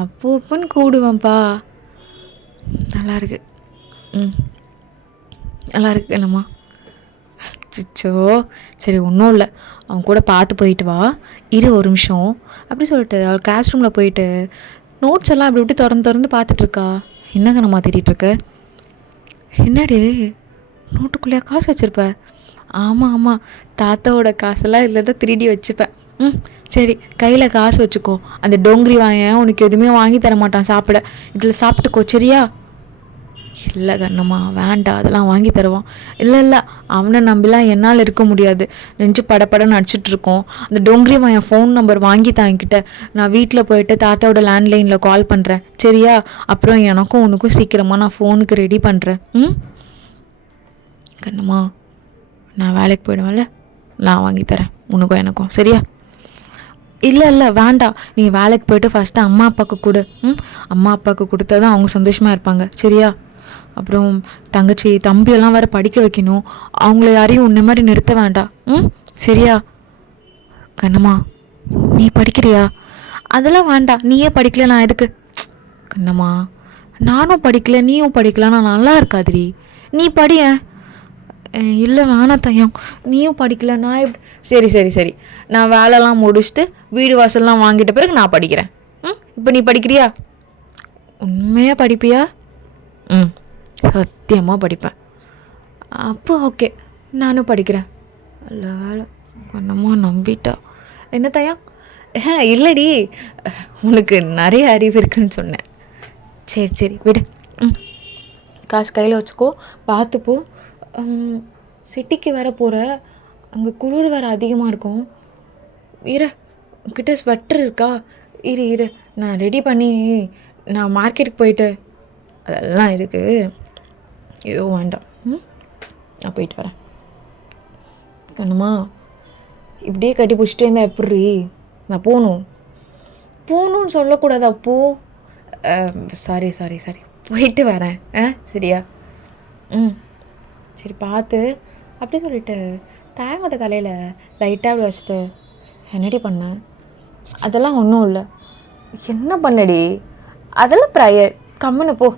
அப்பு அப்புன்னு கூடுவேன்ப்பா. நல்லாயிருக்கு. நல்லாயிருக்கு என்னம்மா? சிச்சோ, சரி ஒன்றும் இல்லை, அவன் கூட பார்த்து போயிட்டு வா, இரு ஒரு நிமிஷம் அப்படி சொல்லிட்டு அவள் கிளாஸ் ரூமில் போயிட்டு நோட்ஸ் எல்லாம் அப்படி இப்படி திறந்து பார்த்துட்ருக்கா. என்னங்க நம்ம தேடிட்டுருக்க? என்னடி நோட்டுக்குள்ளேயா காசு வச்சுருப்ப? ஆமாம் ஆமாம், தாத்தாவோட காசெல்லாம் இதில் தான் 3D வச்சுப்பேன். சரி, கையில் காசு வச்சுக்கோ. அந்த டோங்கிரி வாங்க உனக்கு எதுவுமே வாங்கி தர மாட்டான் சாப்பிட, இதில் சாப்பிட்டுக்கோ சரியா? இல்லை கண்ணம்மா வேண்டாம், அதெல்லாம் வாங்கி தருவான். இல்லை, அவனை நம்பிலாம் என்னால் இருக்க முடியாது. நெஞ்சு படப்படன்னு அடிச்சிட்ருக்கோம். அந்த டோங்கிரி வாங்க ஃபோன் நம்பர் வாங்கி தாங்கிட்ட. நான் வீட்டில் போயிட்டு தாத்தாவோட லேண்ட்லைனில் கால் பண்ணுறேன் சரியா? அப்புறம் எனக்கும் உனக்கும் சீக்கிரமாக நான் ஃபோனுக்கு ரெடி பண்ணுறேன். கண்ணம்மா, நான் வேலைக்கு போயிடுவேன்ல, நான் வாங்கி தரேன் உனக்கும் எனக்கும் சரியா? இல்லை வேண்டாம், நீ வேலைக்கு போய்ட்டு ஃபஸ்ட்டு அம்மா அப்பாவுக்கு கொடு. அம்மா அப்பாவுக்கு கொடுத்தா தான் அவங்க சந்தோஷமாக இருப்பாங்க சரியா? அப்புறம் தங்கச்சி தம்பியெல்லாம் வேறு படிக்க வைக்கணும், அவங்கள யாரையும் உன்ன மாதிரி நிறுத்த வேண்டாம் சரியா? கண்ணம்மா, நீ படிக்கிறியா? அதெல்லாம் வேண்டாம், நீயே படிக்கல நான் எதுக்கு? கண்ணம்மா, நானும் படிக்கல நீயும் படிக்கலன்னா நல்லா இருக்காதுடி, நீ படிய. இல்லை வேணாம் தையம், நீயும் படிக்கல நான் எப்படி? சரி, நான் வேலைலாம் முடிச்சுட்டு வீடு வாசல்லாம் வாங்கிட்ட பிறகு நான் படிக்கிறேன். இப்போ நீ படிக்கிறியா? உண்மையாக படிப்பியா? சத்தியமாக படிப்பேன். அப்போ ஓகே, நானும் படிக்கிறேன். இல்லை வேலை கண்ணம்மா நம்பிட்டா. என்ன தையா? இல்லடி, உனக்கு நிறைய அறிவு இருக்குன்னு சொன்னேன். சரி விடு. காசு கையில் வச்சுக்கோ, பார்த்துப்போ. சிட்டிக்கு வேற போகிற, அங்கே குளிர் வேறு அதிகமாக இருக்கும். உங்ககிட்ட ஸ்வெட்டர் இருக்கா? இரு நான் ரெடி பண்ணி நான் மார்க்கெட்டுக்கு போயிட்டு. அதெல்லாம் இருக்குது, எதுவும் வேண்டாம். நான் போயிட்டு வரேன். கண்ணம்மா, இப்படியே கட்டி பிடிச்சிட்டே இருந்தா எப்படி? நான் போகணுன்னு சொல்லக்கூடாது அப்போ. சாரி போயிட்டு வரேன் சரியா? சரி பார்த்து அப்படி சொல்லிட்டு தேங்கோட தலையில் லைட்டாக அப்படி வச்சுட்டு என்னடி பண்ணேன்? அதெல்லாம் ஒன்றும் இல்லை. என்ன பண்ணடி? அதெல்லாம் ப்ரேயர், கம்முன்னு போ.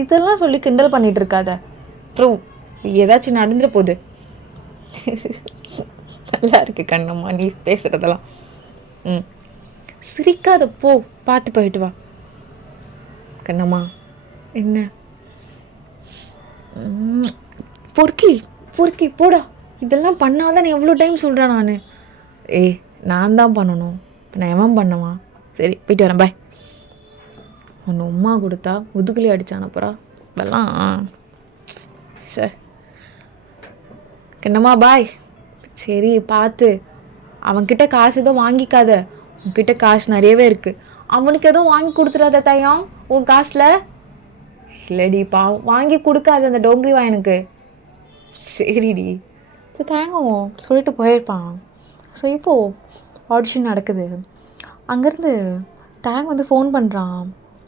இதெல்லாம் சொல்லி கிண்டல் பண்ணிகிட்டு இருக்காத, அப்புறம் ஏதாச்சும் நடந்துட போகுது. நல்லா இருக்கு கண்ணம்மா நீ பேசுகிறதெல்லாம். சிரிக்காத போ, பார்த்து போயிட்டு வா. கண்ணம்மா என்ன? பொறுக்கி போடா. இதெல்லாம் பண்ணாதான் நீ எவ்வளோ டைம் சொல்கிறேன் நான். நான் தான் பண்ணணும், இப்போ நான் எவன் பண்ணவா? சரி போயிட்டு வரேன், பாய். ஒன்று உமா கொடுத்தா முதுகுலி அடித்தானப்புறா இதெல்லாம். சார் கண்ணம்மா பாய். சரி பார்த்து, அவன்கிட்ட காசு எதுவும் வாங்கிக்காத, உன்கிட்ட காசு நிறையவே இருக்குது. அவனுக்கு எதுவும் வாங்கி கொடுத்துடாத தையம் உன் காசில். இல்லைடி பாவம், வாங்கி கொடுக்காது அந்த டோங்கிரி வாயனுக்கு. சரிடி, ஸோ தேங்கும் சொல்லிட்டு போயிருப்பான். ஸோ இப்போது ஆடிஷன் நடக்குது. அங்கேருந்து தேங் வந்து ஃபோன் பண்ணுறான்,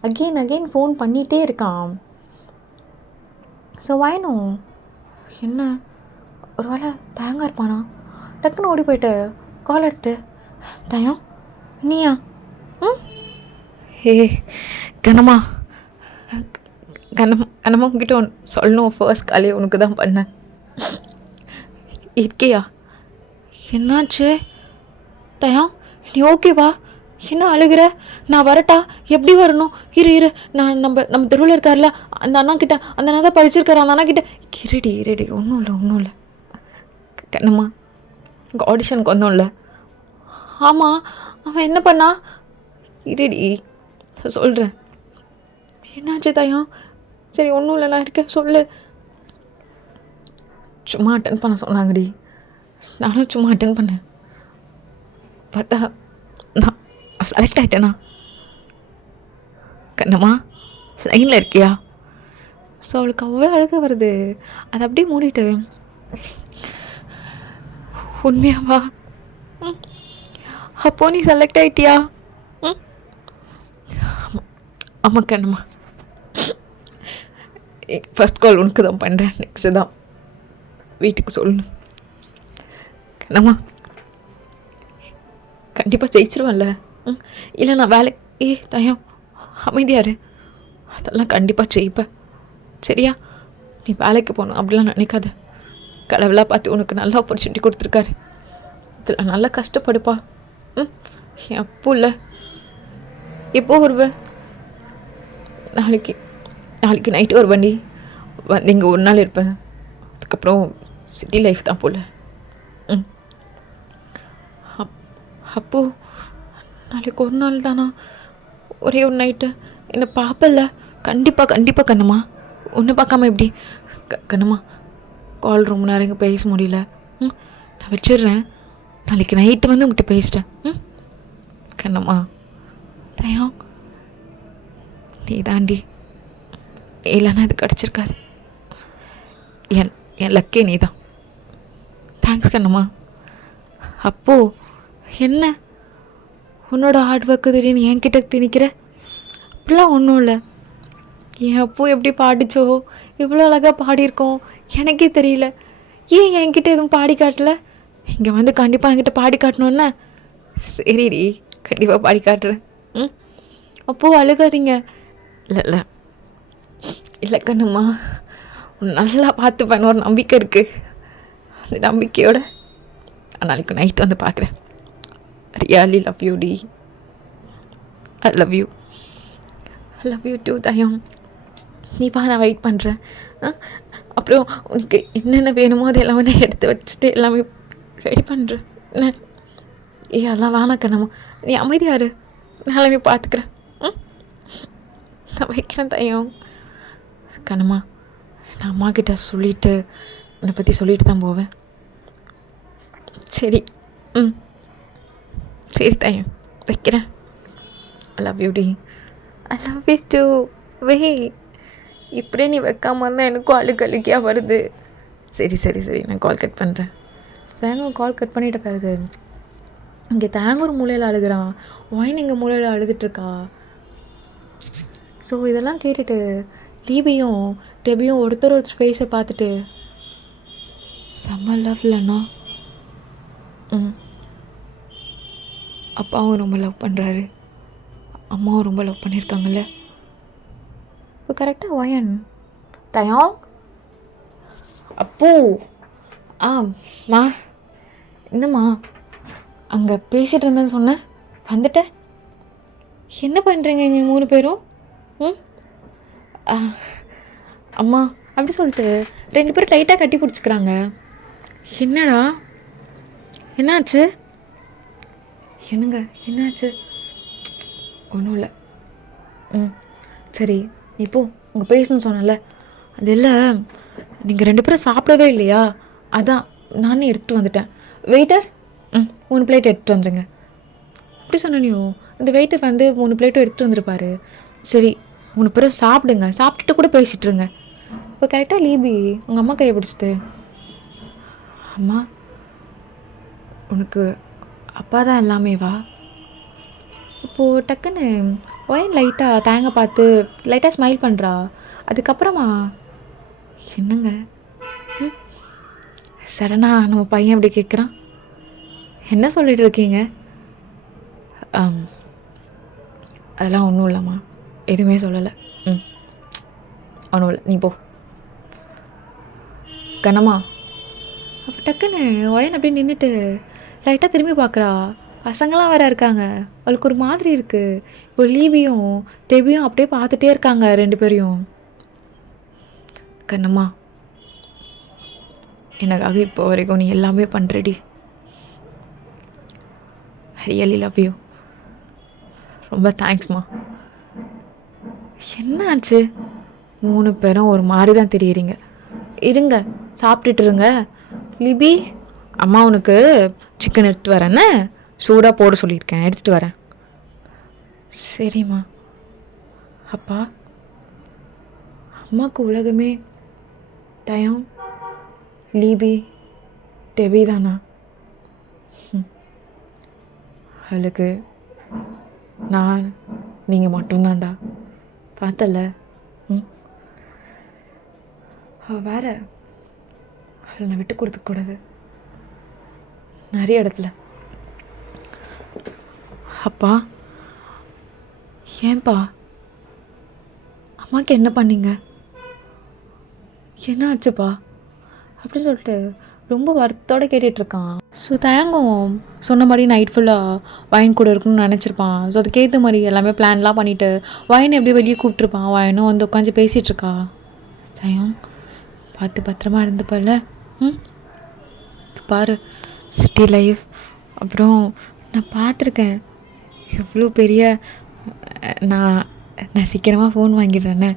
அகெயின் ஃபோன் பண்ணிகிட்டே இருக்கான். ஸோ வாயனும் என்ன ஒரு வேளை தேங்காய் இருப்பானா? டக்குன்னு ஓடி போயிட்டு கால் எடுத்துட்டு, தயம் நீயா? ம். ஏ கனமா, கனமா உங்ககிட்ட ஒன்று சொல்லணும். ஃபர்ஸ்ட் காலே உனக்கு தான் பண்ணேன். இருக்கியா? என்னாச்சு தயம்? நீ ஓகேவா? என்ன அழுகிற? நான் வரட்டா? எப்படி வரணும்? இரு நம்ம தெருவில் இருக்கார்ல அந்த அண்ணா கிட்ட, அந்த அண்ணா தான் படிச்சிருக்காரு, அந்த அண்ணா கிட்ட. இருடி ஒன்றும் இல்லை கண்ணம்மா. உங்கள் ஆடிஷனுக்கு வந்தோம்ல? ஆமாம். அவன் என்ன பண்ணா? இருடி சொல்கிறேன். என்னாச்சு தயம்? சரி ஒன்றும் இல்லை, நான் இருக்கேன், சொல்லு. சும்மா அட்டன் பண்ண சொன்னாங்கடி, நானும் சும்மா அட்டன் பண்ணேன். பார்த்தா நான் செலக்ட் ஆகிட்டேனா? கண்ணம்மா லைனில் இருக்கியா? ஸோ அவளுக்கு அவ்வளோ அழுக வருது, அதை அப்படியே மூடிட்டு. உண்மையாவா? அப்போ நீ செலக்ட் ஆகிட்டியா? ஆமாம் கண்ணம்மா. ஃபஸ்ட் கால் உனக்கு தான் பண்ணுறேன், நெக்ஸ்ட்டு தான் வீட்டுக்கு சொல்லணும். கண்ணம்மா கண்டிப்பாக ஜெயிச்சிருவேன்ல? இல்லை நான் வேலை. தயம் அமைதியாரு. அதெல்லாம் கண்டிப்பாக ஜெயிப்பேன், சரியா? நீ வேலைக்கு போகணும் அப்படிலாம் நினைக்காத. கடவுளாக பார்த்து உனக்கு நல்ல ஆப்பர்ச்சுனிட்டி கொடுத்துருக்காரு, இதில் நல்லா கஷ்டப்படுப்பா. என் அப்போ இல்லை. எப்போ வருவேன்? நாளைக்கு நைட்டு வருவேன். நீ வந்து இங்கே ஒரு நாள் இருப்பேன், அதுக்கப்புறம் சிட்டி லைஃப் தான் போல். அப்போ நாளைக்கு ஒரு நாள் தானா? ஒரே ஒரு நைட்டு என்னை பார்ப்பல? கண்டிப்பாக கண்ணம்மா. ஒன்று பார்க்காம எப்படி? கண்ணம்மா கால் ரொம்ப நேரம் இங்கே பேச முடியல. நான் வச்சிடுறேன், நாளைக்கு நைட்டு வந்து உங்கள்கிட்ட பேசிட்டேன். கண்ணம்மா தயம் நீ தாண்டி, இல்லைன்னா இது கிடச்சிருக்காது. என் லக்கே நீ தான். தேங்க்ஸ் கண்ணம்மா. அப்போது என்ன உன்னோட ஹார்ட் ஒர்க்கு திடீர்னு என்கிட்ட திணிக்கிற? அப்படிலாம் ஒன்றும் இல்லை. என் அப்போ எப்படி பாடிச்சோ, இவ்வளோ அழகாக பாடியிருக்கோம், எனக்கே தெரியல. ஏன் என்கிட்ட எதுவும் பாடி காட்டல? இங்கே வந்து கண்டிப்பாக என்கிட்ட பாடி காட்டணும்ல? சரிடி, கண்டிப்பாக பாடி காட்டுறேன். அப்போது அழுகாதீங்க. இல்லை கண்ணுமா, நல்லா பார்த்துப்பேன், ஒரு நம்பிக்கை இருக்குது. அந்த நம்பிக்கையோட நாளைக்கு நைட்டு வந்து பார்க்குறேன். ரியலி லவ் யூ டி. ஐ லவ் யூ டூ தயம். நீ வா, நான் வெயிட் பண்ணுறேன். அப்புறம் உனக்கு என்னென்ன வேணுமோ அது எல்லாமே நான் எடுத்து வச்சுட்டு எல்லாமே ரெடி பண்ணுறேன். என்ன அதெல்லாம் வேணாம் கண்ணம்மா, நீ அமைதியாரு, நான் எல்லாமே பார்த்துக்கிறேன். நான் வைக்கிறேன் தயம். கண்ணம்மா நான் அம்மா கிட்ட சொல்லிவிட்டு என்னை பற்றி சொல்லிட்டு தான் போவேன். சரி சரி தயம், வைக்கிறேன். ஐ லவ் யூ டி. I love you too. இப்படியே நீ வைக்காம இருந்தால் எனக்கும் அழுகையாக வருது. சரி நான் கால் கட் பண்ணுறேன். தேங்காய் கால் கட் பண்ணிட்ட பிறகு இங்கே தேங்கூர் மூலையில் அழுகிறான், ஒயின் இங்கே மூலையில் அழுதுட்ருக்கா. ஸோ இதெல்லாம் கேட்டுட்டு லீபியும் டெபியும் ஒருத்தர் ஃபேஸை பார்த்துட்டு செம்ம லவ்லண்ணா. அப்பாவும் ரொம்ப லவ் பண்ணுறாரு, அம்மாவும் ரொம்ப லவ் பண்ணியிருக்காங்கல்ல. இப்போ கரெக்டாக ஒயன் தயம். அப்போ மா என்னம்மா அங்கே பேசிகிட்டு இருந்தேன்னு சொன்னேன், வந்துட்டேன். என்ன பண்ணுறீங்க இங்கே 3 பேரும்? அம்மா அப்படி சொல்லிட்டு 2 பேரும் டைட்டாக கட்டி பிடிச்சிக்கிறாங்க. என்னடா என்னாச்சு? என்னங்க என்னாச்சு? ஒன்றும் இல்லை. சரி இப்போ உங்கள் பேசணும்னு சொன்னல, அது இல்லை, நீங்கள் 2 பேரும் சாப்பிடவே இல்லையா? அதான் நானே எடுத்துகிட்டு வந்துட்டேன். வெயிட்டர் 3 பிளேட் எடுத்துகிட்டு வந்துடுங்க. அப்படி சொன்னனியோ இந்த வெயிட்டர் வந்து 3 பிளேட்டும் எடுத்துகிட்டு வந்துருப்பாரு. சரி 3 பேரும் சாப்பிடுங்க, சாப்பிட்டுட்டு கூட பேசிட்டுருங்க. இப்போ கரெக்டாக லீபி உங்கள் அம்மா கையை பிடிச்சிது. அம்மா உனக்கு அப்பா தான் எல்லாமே வா. இப்போது டக்குன்னு ஒயன் லைட்டாக தேங்காய் பார்த்து லைட்டாக ஸ்மைல் பண்ணுறா. அதுக்கப்புறமா என்னங்க சடனா நம்ம பையன் அப்படி கேட்குறான், என்ன சொல்லிட்டு இருக்கீங்க? ஆம், அதெல்லாம் ஒன்றும் இல்லைம்மா, எதுவுமே சொல்லலை. ம் ஒன்றும் இல்லை, நீ போ. கண்ணம்மா அப்போ டக்குன்னு ஒயன் அப்படியே நின்றுட்டு லைட்டாக திரும்பி பார்க்குறா. பசங்களாம் வேற இருக்காங்க. அவளுக்கு ஒரு மாதிரி இருக்குது. இப்போ லீவியும் டெபியும் அப்படியே பார்த்துட்டே இருக்காங்க 2 பேரையும். கண்ணம்மா எனக்காக இப்போ வரைக்கும் நீ எல்லாமே பண்ணுறடி. I really love you. ரொம்ப தேங்க்ஸ்மா. என்ன ஆச்சு? 3 பேரும் ஒரு மாதிரி தான் தெரியுறீங்க. இருங்க, சாப்பிட்டுட்டு இருங்க. லிபி, அம்மா உனக்கு சிக்கன் எடுத்துகிட்டு வரேன்னு சூடாக போட சொல்லியிருக்கேன், எடுத்துகிட்டு வரேன். சரிம்மா. அப்பா, அம்மாவுக்கு உலகமே தயம், லீபி, டெபி தானா? அவளுக்கு நான் நீங்கள் மட்டும்தான்டா. பார்த்தல. அவள் வேற, அவளை நான் விட்டு கொடுத்துக்கூடாது நிறைய இடத்துல. அப்பா, ஏன்பா அம்மாவுக்கு என்ன பண்ணீங்க? என்ன ஆச்சுப்பா அப்படின்னு சொல்லிட்டு ரொம்ப வருத்தோடு கேட்டுட்ருக்கான். ஸோ தயங்கம் சொன்ன மாதிரி நைட் ஃபுல்லாக வைன் கூட இருக்கணும்னு நினச்சிருப்பான். ஸோ அதுக்கேற்ற மாதிரி எல்லாமே பிளான்லாம் பண்ணிவிட்டு வைன் எப்படி வெளியே கூப்பிட்ருப்பான். வைனும் வந்து உட்காந்து பேசிகிட்ருக்கா. தயம் பார்த்து பத்திரமா இருந்துப்பல்ல. பாரு சிட்டி லைஃப். அப்புறம் நான் பார்த்துருக்கேன் எவ்வளோ பெரிய, நான் சீக்கிரமாக ஃபோன் வாங்கிடுறேன்னு.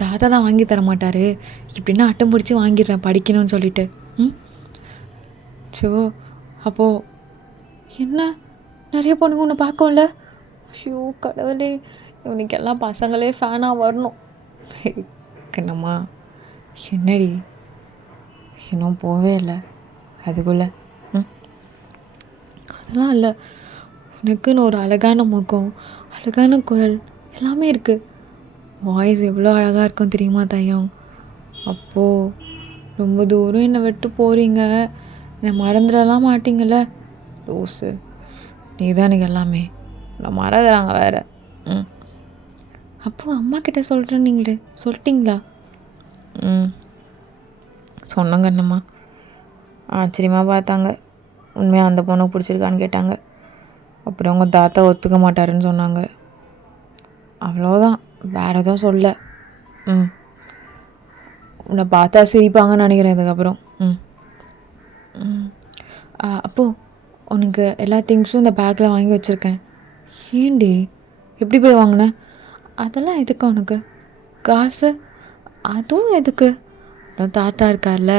தாத்தா தான் வாங்கி தர மாட்டார், இப்படின்னா அட்டம் பிடிச்சி வாங்கிடுறேன் படிக்கணும்னு சொல்லிட்டு. ஸோ அப்போது என்ன நிறைய பொண்ணுங்க ஒன்று பார்க்கும்ல. ஐயோ கடவுளே, இவனுக்கு எல்லாம் பசங்களே ஃபேனாக வரணும். கண்ணம்மா என்னடி இன்னும் போவே இல்லை அதுக்குள்ளே? அதெல்லாம் இல்லை, உனக்குன்னு ஒரு அழகான முகம், அழகான குரல் எல்லாமே இருக்குது. வாய்ஸ் எவ்வளோ அழகாக இருக்கும் தெரியுமா தயம்? அப்போது ரொம்ப தூரம் என்னை விட்டு போகிறீங்க, என்னை மறந்துடலாம் மாட்டிங்கள லூஸு. நீ தான் எனக்கு எல்லாமே, நான் மறக்கிறாங்க வேறு. அப்போது அம்மா கிட்ட சொல்கிறேன், நீங்களே சொல்லிட்டீங்களா? சொன்னங்க என்னம்மா. ஆச்சரியமாக பார்த்தாங்க. உண்மையாக அந்த பொண்ணுக்கு பிடிச்சிருக்கான்னு கேட்டாங்க. அப்புறம் அவங்க தாத்தா ஒத்துக்க மாட்டாருன்னு சொன்னாங்க. அவ்வளோதான், வேறு எதுவும் சொல்ல. உன்னை பார்த்தா சிரிப்பாங்கன்னு நினைக்கிறேன் இதுக்கப்புறம். அப்போது உனக்கு எல்லா திங்ஸும் இந்த பேக்கில் வாங்கி வச்சுருக்கேன். ஏண்டி எப்படி போய் வாங்கினேன்? அதெல்லாம் எதுக்கு உனக்கு காசு? அதுவும் எதுக்கு? அதான் தாத்தா இருக்கார்ல,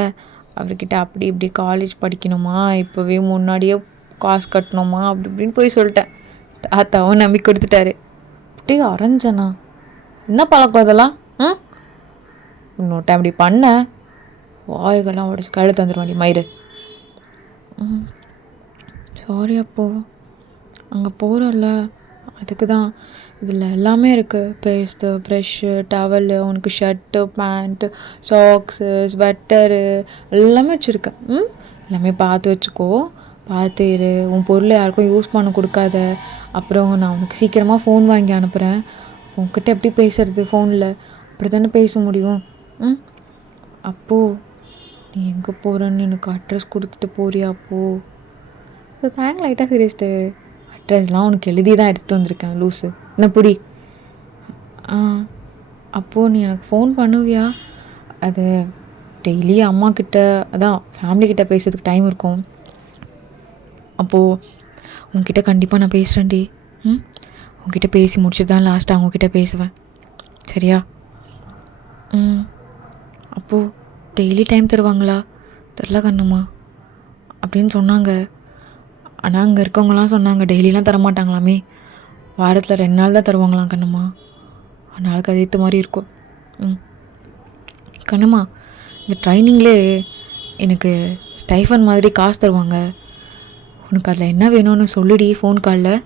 அவர்கிட்ட அப்படி இப்படி காலேஜ் படிக்கணுமா, இப்போவே முன்னாடியே காசு கட்டணுமா அப்படி இப்படின்னு போய் சொல்லிட்டேன். தாத்தாவும் நம்பி கொடுத்துட்டாரு. அப்படி அரைஞ்சனா? என்ன பழக்கம் அதெல்லாம்? இன்னொரு டைம் இப்படி பண்ண வாய்கள்லாம் உடச்சி கழுத்து தந்துடுவாண்டி மயிறு. சாரி. அப்போது அங்கே போகிறோம்ல, அதுக்கு தான் இதில் எல்லாமே இருக்குது. பேஸ்ட்டு, ப்ரெஷ்ஷு, டவலு, உனக்கு ஷர்ட்டு, பேண்ட்டு, சாக்ஸு, ஸ்வெட்டரு எல்லாமே வச்சுருக்கேன். எல்லாமே பார்த்து வச்சுக்கோ, பார்த்து இரு. உன் பொருளை யாருக்கும் யூஸ் பண்ண கொடுக்காத. அப்புறம் நான் உனக்கு சீக்கிரமாக ஃபோன் வாங்கி அனுப்புகிறேன். உன்கிட்ட எப்படி பேசுறது ஃபோனில்? அப்படி தானே பேச முடியும். அப்போது நீ எங்கே போகிறன்னு எனக்கு அட்ரஸ் கொடுத்துட்டு போறியா? அப்போது தேங்க் லைட்டாக சீரியஸ்ட்டு. அட்ரஸ்லாம் உனக்கு எழுதி தான் எடுத்துகிட்டு வந்திருக்கேன் லூஸு. என்ன புடி? அப்போது நீ எனக்கு ஃபோன் பண்ணுவியா? அது டெய்லி அம்மாக்கிட்ட, அதான் ஃபேமிலிக்கிட்ட பேசுறதுக்கு டைம் இருக்கும். அப்போது உங்ககிட்ட கண்டிப்பாக நான் பேசுகிறேன்டி. உங்ககிட்ட பேசி முடிச்சுட்டு தான் லாஸ்ட்டாக அவங்கக்கிட்ட பேசுவேன், சரியா? அப்போது டெய்லி டைம் தருவாங்களா? தெரில கண்ணுமா அப்படின்னு சொன்னாங்க. ஆனால் அங்கே இருக்கவங்களாம் சொன்னாங்க டெய்லிலாம் தரமாட்டாங்களாமே, வாரத்தில் 2 நாள் தான் தருவாங்களாம் கண்ணுமா. நாளுக்கு அது ஏற்ற மாதிரி இருக்கும். கண்ணுமா, இந்த ட்ரைனிங்லேயே எனக்கு ஸ்டைஃபன் மாதிரி காசு தருவாங்க. உனக்கு அதில் என்ன வேணும்னு சொல்லிடி ஃபோன் காலில்,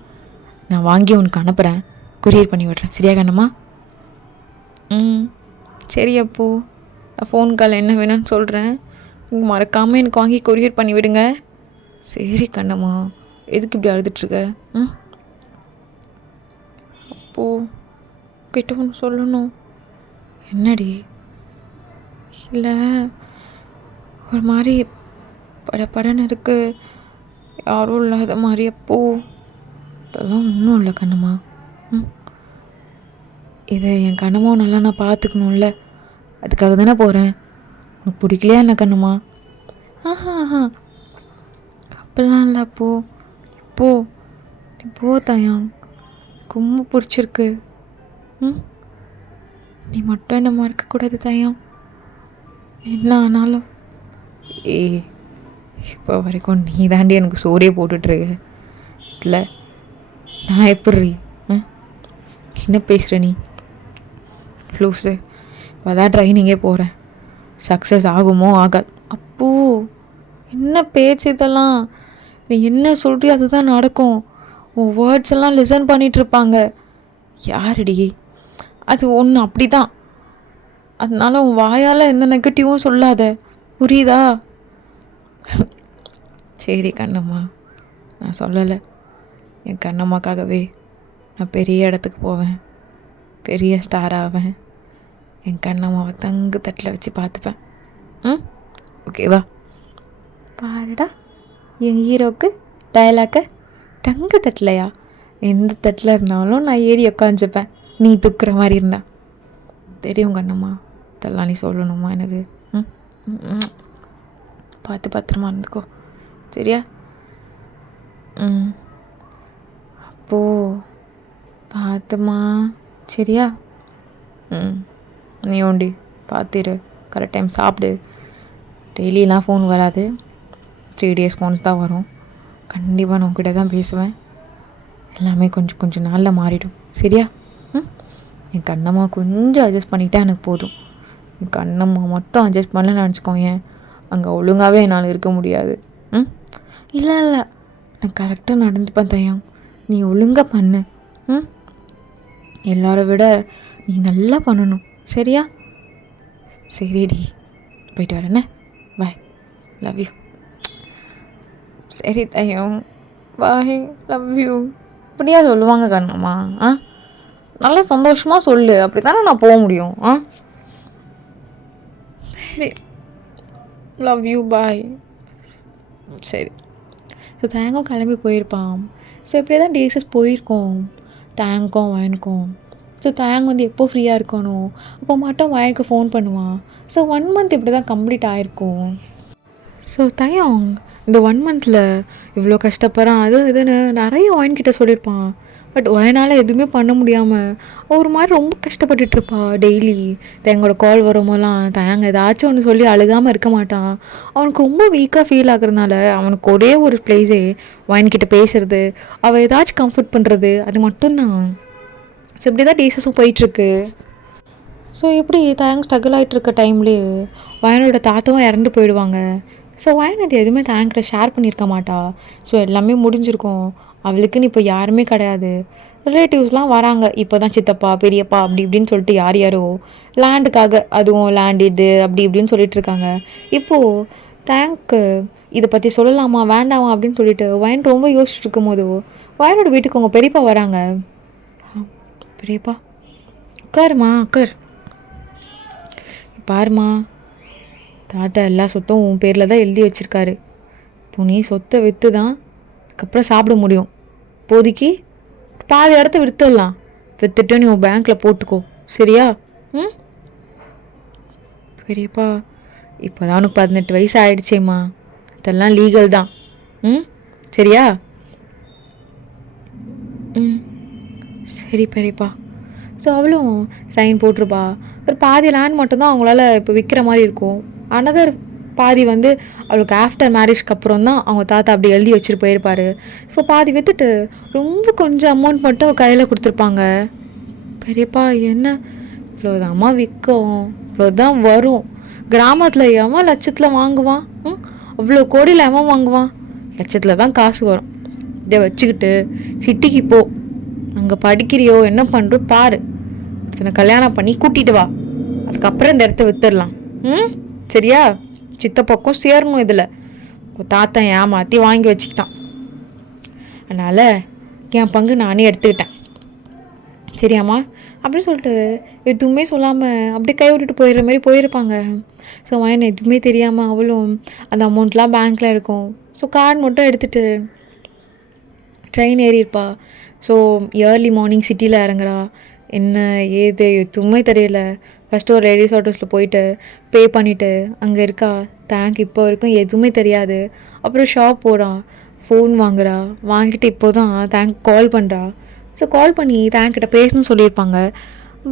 நான் வாங்கி உனக்கு அனுப்புகிறேன், கொரியர் பண்ணி விட்றேன், சரியா கண்ணம்மா? சரி. அப்போது நான் ஃபோன் காலில் என்ன வேணும்னு சொல்கிறேன், நீங்கள் மறக்காமல் எனக்கு வாங்கி கொரியர் பண்ணி விடுங்க. சரி கண்ணம்மா, எதுக்கு இப்படி அழுதுட்ருக்க? ம் அப்போது கிட்ட ஒன்று சொல்லணும். என்னடி? இல்லை, ஒரு மாதிரி படன்னு இருக்கு, யாரும் இல்லாத மாதிரி. அப்போ அதெல்லாம் ஒன்றும் இல்லை கண்ணம்மா. ம் இதை என் கண்ணம்மா நல்லா நான் பார்த்துக்கணும்ல, அதுக்காக தானே போகிறேன். உனக்கு பிடிக்கலையா என்ன கண்ணம்மா? ஆஹா அப்படிலாம் இல்லை. இப்போ தயாங் ரொம்ப பிடிச்சிருக்கு. ம் நீ மட்டும் என்ன மறக்கக்கூடாது தயாங், என்ன ஆனாலும். இப்போ வரைக்கும் நீ தாண்டி எனக்கு சோறியே போட்டுட்ருக்க. இல்லை நான் எப்படி என்ன பேசுகிற நீ? லூஸு, இப்போ தான் ட்ரைனிங்கே போகிறேன், சக்ஸஸ் ஆகுமோ ஆகாது. அப்போ என்ன பேச்சு இதெல்லாம்? நீ என்ன சொல்கிறியோ அதுதான் நடக்கும். உன் வேர்ட்ஸ் எல்லாம் லிசன் பண்ணிகிட்ருப்பாங்க. யாருடி? அது ஒன்று அப்படி தான். அதனால உன் வாயால் எந்த நெகட்டிவும் சொல்லாத, புரியுதா? சரி கண்ணம்மா, நான் சொல்லலை. என் கண்ணம்மாக்காகவே நான் பெரிய இடத்துக்கு போவேன், பெரிய ஸ்டார் ஆவேன். என் கண்ணம்மாவை தங்கு தட்டில் வச்சு பார்த்துப்பேன். ஓகேவா? பாருடா என் ஹீரோக்கு டயலாக்க, தங்க தட்டலையா? எந்த தட்டில் இருந்தாலும் நான் ஏறி உட்காந்துப்பேன், நீ தூக்குற மாதிரி இருந்தா. தெரியும் கண்ணம்மா, இதெல்லாம் நீ சொல்லணுமா எனக்கு? பார்த்து பத்திரமா இருந்துக்கோ, சரியா? அப்போது பார்த்துமா, சரியா? நீ ஓண்டி பார்த்துரு, கரெக்ட் டைம் சாப்பிடு. டெய்லியெலாம் ஃபோன் வராது, 3 days ஃபோன்ஸ் தான் வரும். கண்டிப்பாக நான் உங்ககிட்ட தான் பேசுவேன். எல்லாமே கொஞ்சம் நாளில் மாறிடும், சரியா? என் கண்ணம்மா கொஞ்சம் அட்ஜஸ்ட் பண்ணிக்கிட்டா எனக்கு போதும். என் கண்ணம்மா மட்டும் அட்ஜஸ்ட் பண்ணலன்னு நினச்சிக்கோங்க, அங்கே ஒழுங்காகவே என்னால் இருக்க முடியாது. இல்லை நான் கரெக்டாக நடந்துப்பேன் தயம், நீ ஒழுங்காக பண்ணு. எல்லாரை விட நீ நல்லா பண்ணணும், சரியா? சரிடி, போயிட்டு வரேண்ணே, பாய், லவ் யூ. சரி தயம், பாய், லவ் யூ. இப்படியா சொல்லுவாங்க கண்ணம்மா? நல்லா சந்தோஷமாக சொல்லு, அப்படி தானே நான் போக முடியும். சரி, லவ் யூ, பாய். சரி. ஸோ தேங்கும் கிளம்பி போயிருப்பான். ஸோ இப்படியே தான் டேஸஸ் போயிருக்கோம் தேங்க்கும் வயனுக்கும். ஸோ தேங் வந்து எப்போ ஃப்ரீயாக இருக்கணும் அப்போ மட்டும் வயனுக்கு ஃபோன் பண்ணுவான். ஸோ 1 month இப்படி தான் கம்ப்ளீட் ஆகிருக்கும். ஸோ தயாங் இந்த 1 monthல இவ்வளோ கஷ்டப்படுறான், அது இதுன்னு நிறைய வயன்கிட்ட சொல்லியிருப்பான். பட் வயனால் எதுவுமே பண்ண முடியாமல் ஒரு மாதிரி ரொம்ப கஷ்டப்பட்டுட்ருப்பா. டெய்லி தேங்கோட கால் வரும்போதெல்லாம் தயாங்க ஏதாச்சும் ஒன்று சொல்லி அழுகாமல் இருக்க மாட்டான். அவனுக்கு ரொம்ப வீக்காக ஃபீல் ஆகுறதுனால அவனுக்கு ஒரே ஒரு ப்ளேஸே வயன்கிட்ட பேசுறது, அவள் ஏதாச்சும் கம்ஃபர்ட் பண்ணுறது, அது மட்டும்தான். ஸோ இப்படி தான் டேஸஸும் போயிட்டுருக்கு. ஸோ எப்படி தேங்க் ஸ்ட்ரகிள் ஆகிட்டு இருக்க டைம்லேயே வயனோட தாத்தாவும் இறந்து போயிடுவாங்க. ஸோ வயன் அது எதுவுமே தேங்கிட்ட ஷேர் பண்ணியிருக்க மாட்டா. ஸோ எல்லாமே முடிஞ்சிருக்கும், அவளுக்குன்னு இப்போ யாருமே கிடையாது. ரிலேட்டிவ்ஸ்லாம் வராங்க, இப்போ தான் சித்தப்பா பெரியப்பா அப்படி இப்படின்னு சொல்லிட்டு யாரோ லேண்டுக்காக, அதுவும் லேண்ட் இது அப்படி இப்படின்னு சொல்லிட்டு இருக்காங்க. இப்போது தேங்க்கு இதை பற்றி சொல்லலாமா வேண்டாமா அப்படின்னு சொல்லிட்டு வயன் ரொம்ப யோசிச்சுட்டு இருக்கும் போது வயனோட வீட்டுக்கு அவங்க பெரியப்பா வராங்க. பெரியப்பா உட்காருமா, உட்கார். பாருமா, தாத்தா எல்லா சொத்தும் உன் பேரில் தான் எழுதி வச்சுருக்காரு. இப்போ நீ சொத்தை விற்று தான் அதுக்கப்புறம் சாப்பிட முடியும். இப்போதைக்கு பாதி இடத்த விற்றுடலாம், விற்றுட்டு நீ உன் பேங்க்கில் போட்டுக்கோ, சரியா? பெரியப்பா இப்போ தான் உனக்கு 18 வயசு ஆகிடுச்சேம்மா, அதெல்லாம் லீகல் தான். சரியா? சரி பெரியப்பா. ஸோ அவளும் சைன் போட்டிருப்பா. ஒரு பாதி லேண்ட் மட்டும்தான் அவங்களால இப்போ விற்கிற மாதிரி இருக்கும். அனதர் பாதி வந்து அவளுக்கு ஆஃப்டர் மேரேஜ்க்கு அப்புறம் தான் அவங்க தாத்தா அப்படி எழுதி வச்சுட்டு போயிருப்பார். ஸோ பாதி விற்றுட்டு ரொம்ப கொஞ்சம் அமௌண்ட் மட்டும் கையில் கொடுத்துருப்பாங்க. பெரியப்பா என்ன இவ்வளோதாம்மா விற்கும், இவ்வளோதான் வரும். கிராமத்தில் எவன் லட்சத்தில் வாங்குவான்? அவ்வளோ கோடியில் எவன் வாங்குவான்? லட்சத்தில் தான் காசு வரும். இதை வச்சுக்கிட்டு சிட்டிக்கு போ, அங்கே படிக்கிறியோ என்ன பண்ணுறோ பாரு, ஒருத்தனை கல்யாணம் பண்ணி கூட்டிகிட்டு வா, அதுக்கப்புறம் இந்த இடத்த விற்றுடலாம். சரியா? சித்தப்பக்கம் சேரணும். இதில் தாத்தா ஏமாற்றி வாங்கி வச்சுக்கிட்டான். அதனால் என் பங்கு நானே எடுத்துக்கிட்டேன். சரியாம்மா அப்படின்னு சொல்லிட்டு எதுவுமே சொல்லாமல் அப்படியே கை விட்டுட்டு போயிடுற மாதிரி போயிருப்பாங்க. ஸோ அவன் எதுவுமே தெரியாமல் அவளும் அந்த அமௌண்ட்லாம் பேங்க்கில் இருக்கும். ஸோ கார்டு மட்டும் எடுத்துகிட்டு ட்ரெயின் ஏறியிருப்பா. ஸோ ஏர்லி மார்னிங் சிட்டியில் இறங்குறா. என்ன ஏது எதுவுமே தெரியல. ஃபஸ்ட்டு ஒரு லேடிஸ் ஆட்டோஸில் போயிட்டு பே பண்ணிவிட்டு அங்கே இருக்கா. தேங்க் இப்போ வரைக்கும் எதுவுமே தெரியாது. அப்புறம் ஷாப் போகிறான், ஃபோன் வாங்குறா. வாங்கிட்டு இப்போ தான் தேங்க் கால் பண்ணுறா. ஸோ கால் பண்ணி தேங்க்கிட்ட பேசணும்னு சொல்லியிருப்பாங்க.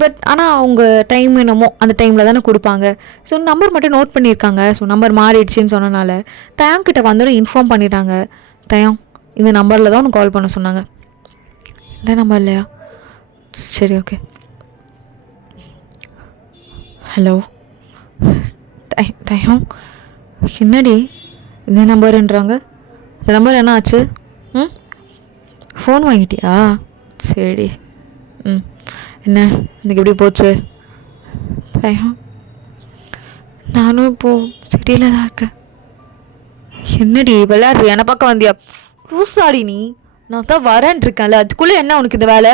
பட் ஆனால் அவங்க டைம் என்னமோ அந்த டைமில் தானே கொடுப்பாங்க. ஸோ நம்பர் மட்டும் நோட் பண்ணியிருக்காங்க. ஸோ நம்பர் மாறிடுச்சின்னு சொன்னனால தேங்க்கிட்ட வந்தோடனே இன்ஃபார்ம் பண்ணிட்டாங்க. தயம் இந்த நம்பரில் தான் உனக்கு கால் பண்ண சொன்னாங்க. இந்த நம்பர் இல்லையா? சரி ஓகே. ஹலோ தயம் என்னடி இந்த நம்பருன்றாங்க? இந்த நம்பர் என்ன ஆச்சு? ஃபோன் வாங்கிட்டியா? சரி. என்ன இன்றைக்கி எப்படி போச்சு? தயம் நானும் இப்போது சிட்டியில் தான் இருக்கேன். என்னடி விளையாடுற? என்னை பக்கம் வந்தியா? லூசாடி நீ. நான் தான் வரேன் இருக்கேன்ல, அதுக்குள்ளே என்ன உனக்கு இந்த வேலை?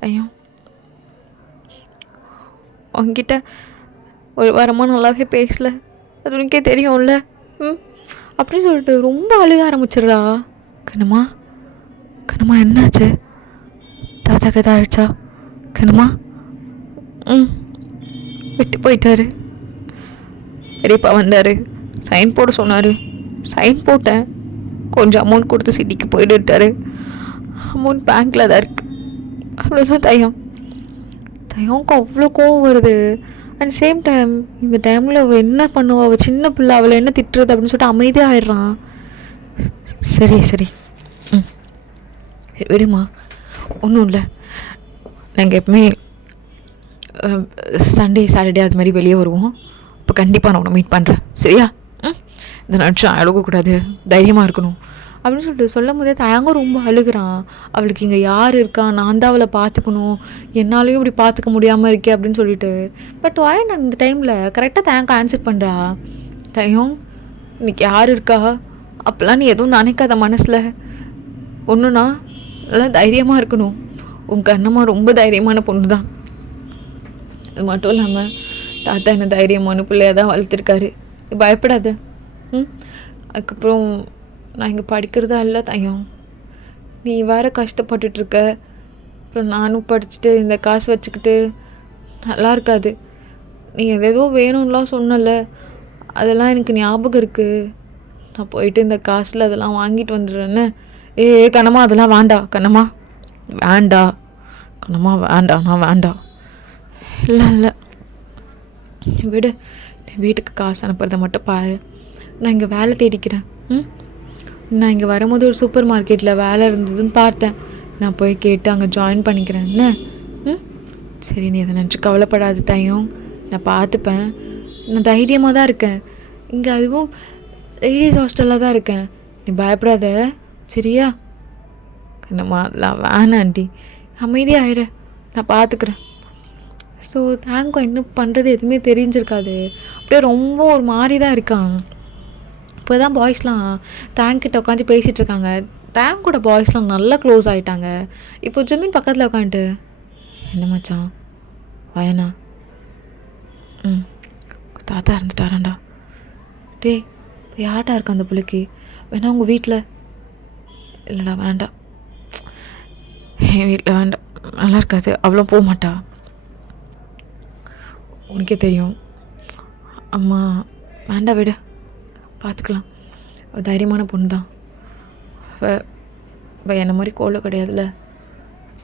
தயம் உங்ககிட்ட ஒரு வாரமாக நல்லாவே பேசல, அது உனக்கே தெரியும்ல. அப்படின்னு சொல்லிட்டு ரொம்ப அழுக ஆரம்பிச்சிடுறா. கண்ணம்மா கண்ணம்மா என்னாச்சு? தாத்தா கதை ஆயிடுச்சா? கண்ணம்மா விட்டு போயிட்டாரு. பெரியப்பா வந்தார், சைன் போட சொன்னார். சைன் போட்டேன். கொஞ்சம் அமௌண்ட் கொடுத்து சிட்டிக்கு போயிட்டுட்டாரு. அமௌண்ட் பேங்க்கில் தான் இருக்குது. அவ்வளோதான் தயம். தயவுக்கு அவ்வளோ கோவம் வருது. அண்ட் சேம் டைம் இந்த டைமில் அவள் என்ன பண்ணுவா? அவள் சின்ன பிள்ளை, அவளை என்ன திட்டுறது அப்படின்னு சொல்லிட்டு அமைதியாக ஆயிடுறான். சரி சரி விடுமா, ஒன்றும் இல்லை. நாங்கள் எப்பவுமே சண்டே சாட்டர்டே அது மாதிரி வெளியே வருவோம். இப்போ கண்டிப்பாக நான் உன்னை மீட் பண்ணுறேன், சரியா? இந்த நினச்சா அழுகக்கூடாது, தைரியமாக இருக்கணும் அப்படின்னு சொல்லிட்டு சொல்லும் போதே தயங்க ரொம்ப அழுகிறான். அவளுக்கு இங்கே யார் இருக்கா? நான் தான் அவளை பார்த்துக்கணும், என்னாலையும் இப்படி பார்த்துக்க முடியாமல் இருக்கே அப்படின்னு சொல்லிட்டு. பட் நான் இந்த டைமில் கரெக்டாக தயங்க ஆன்சர் பண்ணுறா. தயம் இன்னைக்கு யார் இருக்கா? அப்போல்லாம் நீ எதுவும் நினைக்காத மனசில். ஒன்றுனா நல்லா தைரியமாக இருக்கணும். உங்கள் அண்ணம்மா ரொம்ப தைரியமான பொண்ணு தான். அது மட்டும் இல்லாமல் தாத்தா என்ன தைரியமான பிள்ளையாக தான் வளர்த்துருக்காரு. பயப்படாத. அதுக்கப்புறம் நான் இங்கே படிக்கிறதா இல்லை தயம். நீ வேறு கஷ்டப்பட்டுட்ருக்க. அப்புறம் நானும் படிச்சுட்டு இந்த காசு வச்சுக்கிட்டு நல்லா இருக்காது. நீ எதேதோ வேணும்லாம் சொன்னல, அதெல்லாம் எனக்கு ஞாபகம் இருக்குது. நான் போயிட்டு இந்த காசில் அதெல்லாம் வாங்கிட்டு வந்துடுறேன்னு. கண்ணம்மா அதெல்லாம் வேண்டாம். கண்ணம்மா வேண்டா. கண்ணம்மா வேண்டாம், நான் வேண்டாம். இல்லை விடு, நீ வீட்டுக்கு காசு அனுப்புறத மட்டும் பாரு. நான் இங்கே வேலை தேடிக்கிறேன். நான் இங்கே வரும்போது ஒரு சூப்பர் மார்க்கெட்டில் வேலை இருந்ததுன்னு பார்த்தேன். நான் போய் கேட்டு அங்கே ஜாயின் பண்ணிக்கிறேன். என்ன? சரி, நீ அதை நினச்சி கவலைப்படாது தயம். நான் பார்த்துப்பேன். நான் தைரியமாக தான் இருக்கேன். இங்கே அதுவும் லேடிஸ் ஹாஸ்டலில் தான் இருக்கேன். நீ பயப்படாத, சரியா? கண்ணம்மா அதெல்லாம் வேணாம் ஆண்டி, அமைதியாகிட, நான் பார்த்துக்கிறேன். ஸோ தேங்கும் என்ன பண்ணுறது எதுவுமே தெரிஞ்சிருக்காது. அப்படியே ரொம்ப ஒரு மாதிரி தான் இருக்கான். இப்போ தான் பாய்ஸ்லாம் தேங்க்கிட்ட உட்காந்து பேசிகிட்டு இருக்காங்க. தேங்கோட பாய்ஸ்லாம் நல்லா க்ளோஸ் ஆகிட்டாங்க. இப்போ ஜெமின் பக்கத்தில் உட்காந்துட்டு, என்ன மச்சான் வயனா? தாத்தா இருந்துட்டாராண்டா. டேய் இப்போ யார்டா இருக்கா அந்த பிள்ளைக்கு? வேணா உங்கள் வீட்டில்? இல்லைடா வேண்டாம், என் வீட்டில் வேண்டாம், நல்லா இருக்காது, அவ்வளோ போக மாட்டா. உனக்கே தெரியும் அம்மா. வேண்டாம் விட, பார்த்துக்கலாம். தைரியமான பொண்ணு தான். என்ன மாதிரி கோலை கிடையாதுல்ல.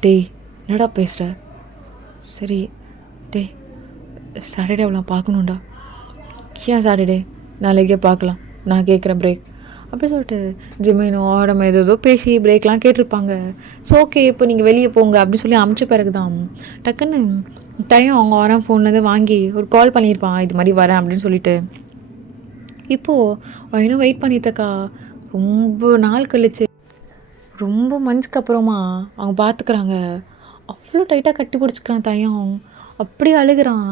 டேய் என்னடா பேசுகிற? சரி டேய், சாட்டர்டே அவளாம் பார்க்கணுண்டா. ஏன் சாட்டர்டே? நாளைக்கே பார்க்கலாம், நான் கேட்குறேன் பிரேக் அப்படி சொல்லிட்டு ஜிமினோ ஆடம் ஏதோ பேசி பிரேக்லாம் கேட்டிருப்பாங்க. ஸோ ஓகே இப்போ நீங்கள் வெளியே போங்க அப்படி சொல்லி அமுச்ச பிறகு தான் டக்குன்னு டைம் அவங்க வரேன் ஃபோன்லேருந்து வாங்கி ஒரு கால் பண்ணியிருப்பான், இது மாதிரி வரேன் அப்படின்னு சொல்லிட்டு. இப்போது இன்னும் வெயிட் பண்ணிகிட்ருக்கா. ரொம்ப நாள் கழிச்சு, ரொம்ப மந்த்ஸ்க்கு அப்புறமா அவங்க பார்த்துக்குறாங்க. அவ்வளோ டைட்டாக கட்டி பிடிச்சிக்கிறான் தையம். அப்படி அழுகிறான்.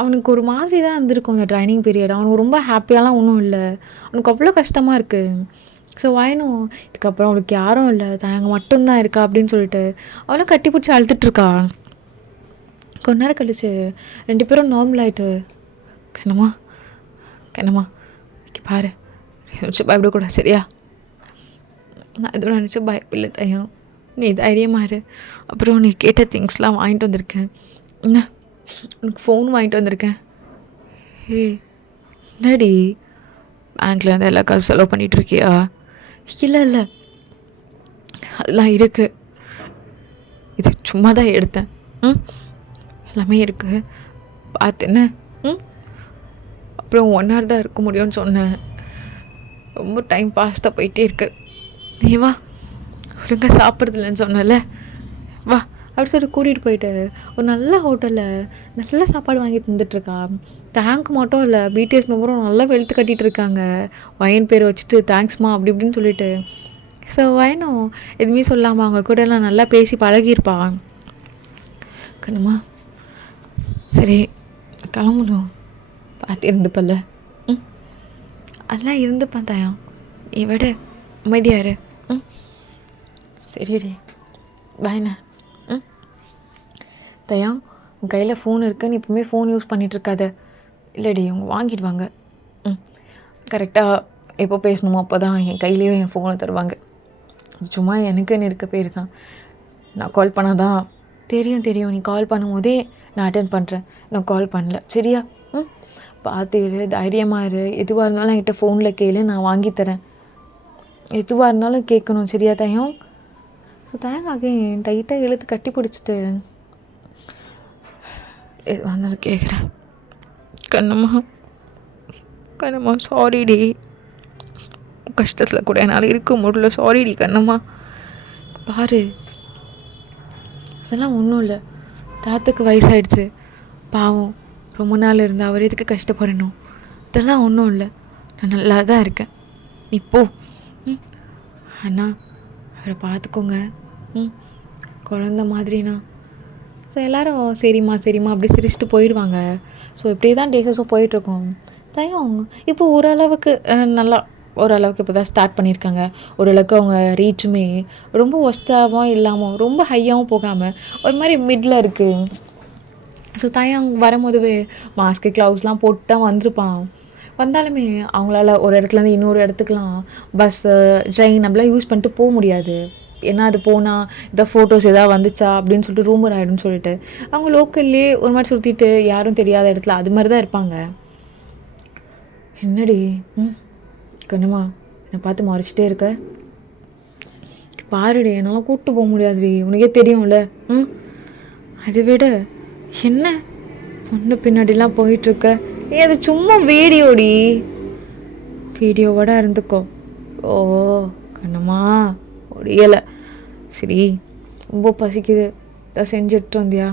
அவனுக்கு ஒரு மாதிரி தான் இருந்திருக்கும் அந்த ட்ரைனிங் பீரியட். அவனுக்கு ரொம்ப ஹாப்பியாலாம் ஒன்றும் இல்லை. அவனுக்கு அவ்வளோ கஷ்டமாக இருக்குது. ஸோ வாயினும் இதுக்கப்புறம் அவளுக்கு யாரும் இல்லை, தயங்க மட்டும்தான் இருக்கா அப்படின்னு சொல்லிட்டு அவளும் கட்டி பிடிச்சி அழுதுட்டுருக்கா. கொஞ்ச நேரம் கழிச்சு 2 பேரும் நார்மல் ஆகிட்டு, கண்ணம்மா கண்ணம்மா பாரு, நினச்சி பயப்படக்கூடாது சரியா? நான் எதுவும் நினச்சி பயப்பில்லை தயம், நீ தைரியமாக இரு. அப்புறம் நீ கேட்ட திங்ஸ்லாம் வாங்கிட்டு வந்திருக்கேன். என்ன, உனக்கு ஃபோன் வாங்கிட்டு வந்திருக்கேன். என்னடி பேங்க்கில் இருந்து எல்லா காசு செலவு பண்ணிகிட்ருக்கியா? இல்லை அதெல்லாம் இருக்குது, இது சும்மா தான் எடுத்தேன். எல்லாமே இருக்குது பார்த்துன்னு. அப்புறம் 1 hour தான் இருக்க முடியும்னு சொன்னேன். ரொம்ப டைம் ஃபாஸ்ட்டாக போயிட்டே இருக்கு. நீ வா, ஒழுங்காக சாப்பிட்றதில்லன்னு சொன்னல, வா அப்படி சொல்லிட்டு கூட்டிகிட்டு போயிட்டு ஒரு நல்ல ஹோட்டலில் நல்ல சாப்பாடு வாங்கி தந்துட்டுருக்கா. தேங்க் மட்டும் இல்லை, பிடிஎஸ் மெம்பரும் நல்லா வெளுத்து கட்டிகிட்டு இருக்காங்க. வயன் பேர் வச்சுட்டு தேங்க்ஸ்மா அப்படி இப்படின்னு சொல்லிட்டு. ஸோ வயனும் எதுவுமே சொல்லாமல் அவங்க கூட எல்லாம் நல்லா பேசி பழகியிருப்பா. கண்ணுமா சரி கிளம்பணும், பார்த்து இருந்துப்பல்ல. அதெல்லாம் இருந்துப்பான் தாயம், நீ விட அமைதியாரு. சரிடி பாய்ண்ணா. தயம், உன் கையில் ஃபோன் இருக்குது, நீ இப்போவுமே ஃபோன் யூஸ் பண்ணிகிட்ருக்காத. இல்லைடி, அவங்க வாங்கிடுவாங்க. கரெக்டாக எப்போ பேசணுமோ அப்போ தான் என் கையிலேயே என் ஃபோனை தருவாங்க. சும்மா எனக்குன்னு இருக்க பேர் தான். நான் கால் பண்ணால் தான் தெரியும். நீ கால் பண்ணும்போதே நான் அட்டென்ட் பண்ணுறேன், நான் கால் பண்ணல சரியா? பார்த்து இரு, தைரியமாக இரு. எதுவாக இருந்தாலும் என்கிட்ட ஃபோனில் கேளு, நான் வாங்கித்தரேன். எதுவாக இருந்தாலும் கேட்கணும் சரியா தயம்? ஸோ தயங்காக டைட்டாக இழுத்து கட்டி பிடிச்சிட்டு, எதுவாக இருந்தாலும் கேட்குறேன் கண்ணம்மா சாரிடி, கஷ்டத்தில் கூட என்னால் இருக்க முடியல, சாரிடி கண்ணம்மா. பாரு, அதெல்லாம் ஒன்றும் இல்லை, தாத்துக்கு வயசாகிடுச்சு பாவம், ரொம்ப நாள் இருந்து அவர் எதுக்கு கஷ்டப்படணும்? இதெல்லாம் ஒன்றும் இல்லை, நான் நல்லா தான் இருக்கேன், நீ போ. அண்ணா அவரை பார்த்துக்கோங்க, குழந்த மாதிரிண்ணா. ஸோ எல்லோரும் சரிம்மா அப்படி சிரிச்சுட்டு போயிடுவாங்க. ஸோ இப்படியே தான் டேஸஸும் போயிட்டுருக்கோம். தயம் இப்போ ஓரளவுக்கு இப்போ தான் ஸ்டார்ட் பண்ணியிருக்காங்க. ஓரளவுக்கு அவங்க ரீச்சுமே ரொம்ப ஒஸ்ட்டாகவும் இல்லாமல் ரொம்ப ஹையாகவும் போகாமல் ஒரு மாதிரி மிடில் இருக்குது. ஸோ தயம் வரும்போதுவே மாஸ்க்கு க்ளவுஸ்லாம் போட்டு தான் வந்திருப்பான். வந்தாலுமே அவங்களால ஒரு இடத்துலேருந்து இன்னொரு இடத்துக்குலாம் பஸ்ஸு ட்ரெயின் அப்படிலாம் யூஸ் பண்ணிட்டு போக முடியாது. ஏன்னா அது போனால் இதாக ஃபோட்டோஸ் எதாவது வந்துச்சா அப்படின்னு சொல்லிட்டு ரூமர் ஆகிடும்னு சொல்லிட்டு அவங்க லோக்கல்லே ஒரு மாதிரி சுற்றிட்டு யாரும் தெரியாத இடத்துல அது மாதிரி தான் இருப்பாங்க. என்னடி கண்ணம்மா என்னை பார்த்து மறைச்சிட்டே இருக்க? பாருடி, என்னால் கூப்பிட்டு போக முடியாதுடி, உனக்கே தெரியும்ல. அதை விட என்ன பொண்ணு பின்னாடிலாம் போயிட்டுருக்க? அது சும்மா வீடியோவோட இருந்துக்கோ. ஓ கண்ணம்மா முடியலை, சரி ரொம்ப பசிக்குது, தான் செஞ்சு எடுத்துட்டு வந்தியா?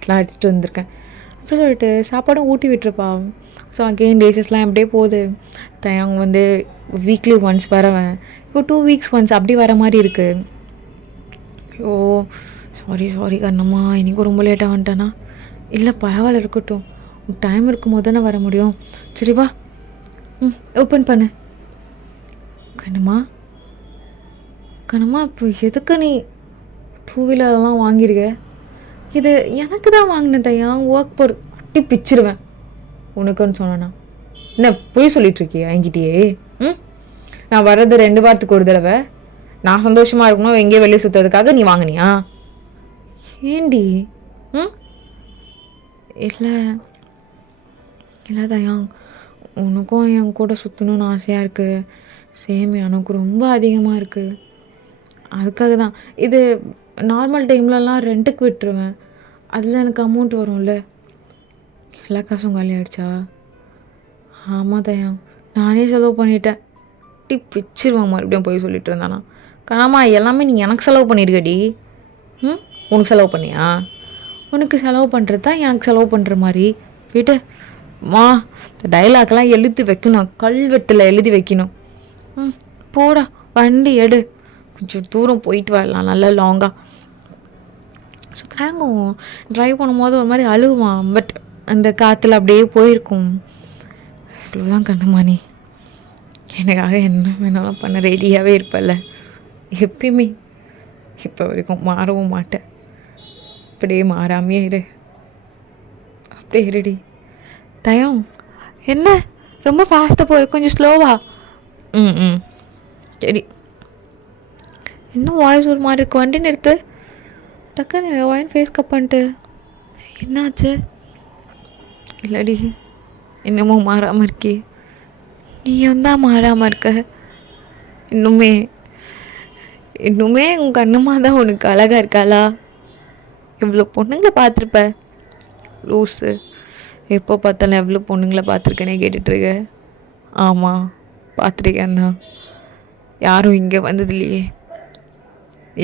எல்லாம் எடுத்துகிட்டு வந்திருக்கேன் அப்படி சொல்லிட்டு சாப்பாடும் ஊட்டி விட்டுருப்பா. ஸோ அகெயின் டேஸஸ்லாம் எப்படியே போகுது. அவங்க வந்து வீக்லி ஒன்ஸ் வரவேன், இப்போ 2 weeks ஒன்ஸ் அப்படி வர மாதிரி இருக்குது. ஓ சாரி கண்ணம்மா, இன்றைக்கும் ரொம்ப லேட்டாக வந்துட்டேனா? இல்லை பரவாயில்ல இருக்கட்டும், டைம் இருக்கும் போது தானே வர முடியும். சரி வா, ஓப்பன் பண்ணு. கண்ணம்மா இப்போ எதுக்கு நீ 2-wheelerலாம் வாங்கியிருக்க? இது எனக்கு தான் வாங்கினேன் தையா, ஒர்க் அட்டி பிச்சிருவேன் உனக்குன்னு சொன்னேன்னா. என்ன போய் சொல்லிகிட்ருக்கியா என்கிட்டயே? நான் வர்றது 2 வாரத்துக்கு ஒரு தடவை, நான் சந்தோஷமாக இருக்கணும் எங்கேயோ வெளியே சுற்றுறதுக்காக நீ வாங்கினியா? ஏண்டி? இல்லை தயா, உனக்கும் என் கூட சுற்றணுன்னு ஆசையாக இருக்குது, சேம் எனக்கு ரொம்ப அதிகமாக இருக்குது. அதுக்காக தான் இது நார்மல் டைம்லலாம் ரெண்ட்டுக்கு விட்டுருவேன், அதில் எனக்கு அமௌண்ட் வரும்ல. எல்லா காசும் காலி ஆகிடுச்சா? ஆமாம் தயா, நானே செலவு பண்ணிட்டேன். பிச்சிருவான் மறுபடியும் போய் சொல்லிட்டு இருந்தானா. காமா எல்லாமே நீ எனக்கு செலவு பண்ணியிருக்கடி. உனக்கு செலவு பண்ணியா? உனக்கு செலவு பண்ணுறது தான் எனக்கு செலவு பண்ணுற மாதிரி விட்டு மா. டைலாக்லாம் எழுதி வைக்கணும், கல்வெட்டில் எழுதி வைக்கணும். போடா வண்டி எடு, கொஞ்சம் தூரம் போயிட்டு வரலாம் நல்லா லாங்காக. ஸோ தேங்கும் ட்ரைவ் பண்ணும்போது ஒரு மாதிரி அழுவான், பட் அந்த காற்றுல அப்படியே போயிருக்கும். இவ்வளோதான் கண்ணம்மா, நீ எனக்காக என்ன வேணாலும் பண்ண ரெடியாகவே இருப்பல்ல, எப்பயுமே. இப்போ வரைக்கும் மாறவும் மாட்டேன். அப்படியே மாறாமையே இரு, அப்படியே இருடி. தயம், என்ன ரொம்ப ஃபாஸ்ட்டாக போகிற, கொஞ்சம் ஸ்லோவா. ம் சரி. இன்னும் வாய்ஸ் ஒரு மாதிரி இருக்கு, வண்டி நிறுத்து. டக்குன்னு வாயின் ஃபேஸ் கப் பண்ணிட்டு, என்னாச்சு? இல்லடி, என்னமோ மாறாமல் இருக்கே. நீயும் தான் மாறாமல் இருக்க. இன்னுமே இன்னுமே உன் கண்ணுமா தான் உனக்கு அழகாக இருக்காளா? எவ்வளோ பொண்ணுங்களை பார்த்துருப்ப லூஸு. எப்போ பார்த்தாலும் எவ்வளோ பொண்ணுங்களை பார்த்துருக்கேனே கேட்டுட்ருக்க. ஆமாம், பார்த்துருக்கேன் தான். யாரும் இங்கே வந்தது இல்லையே.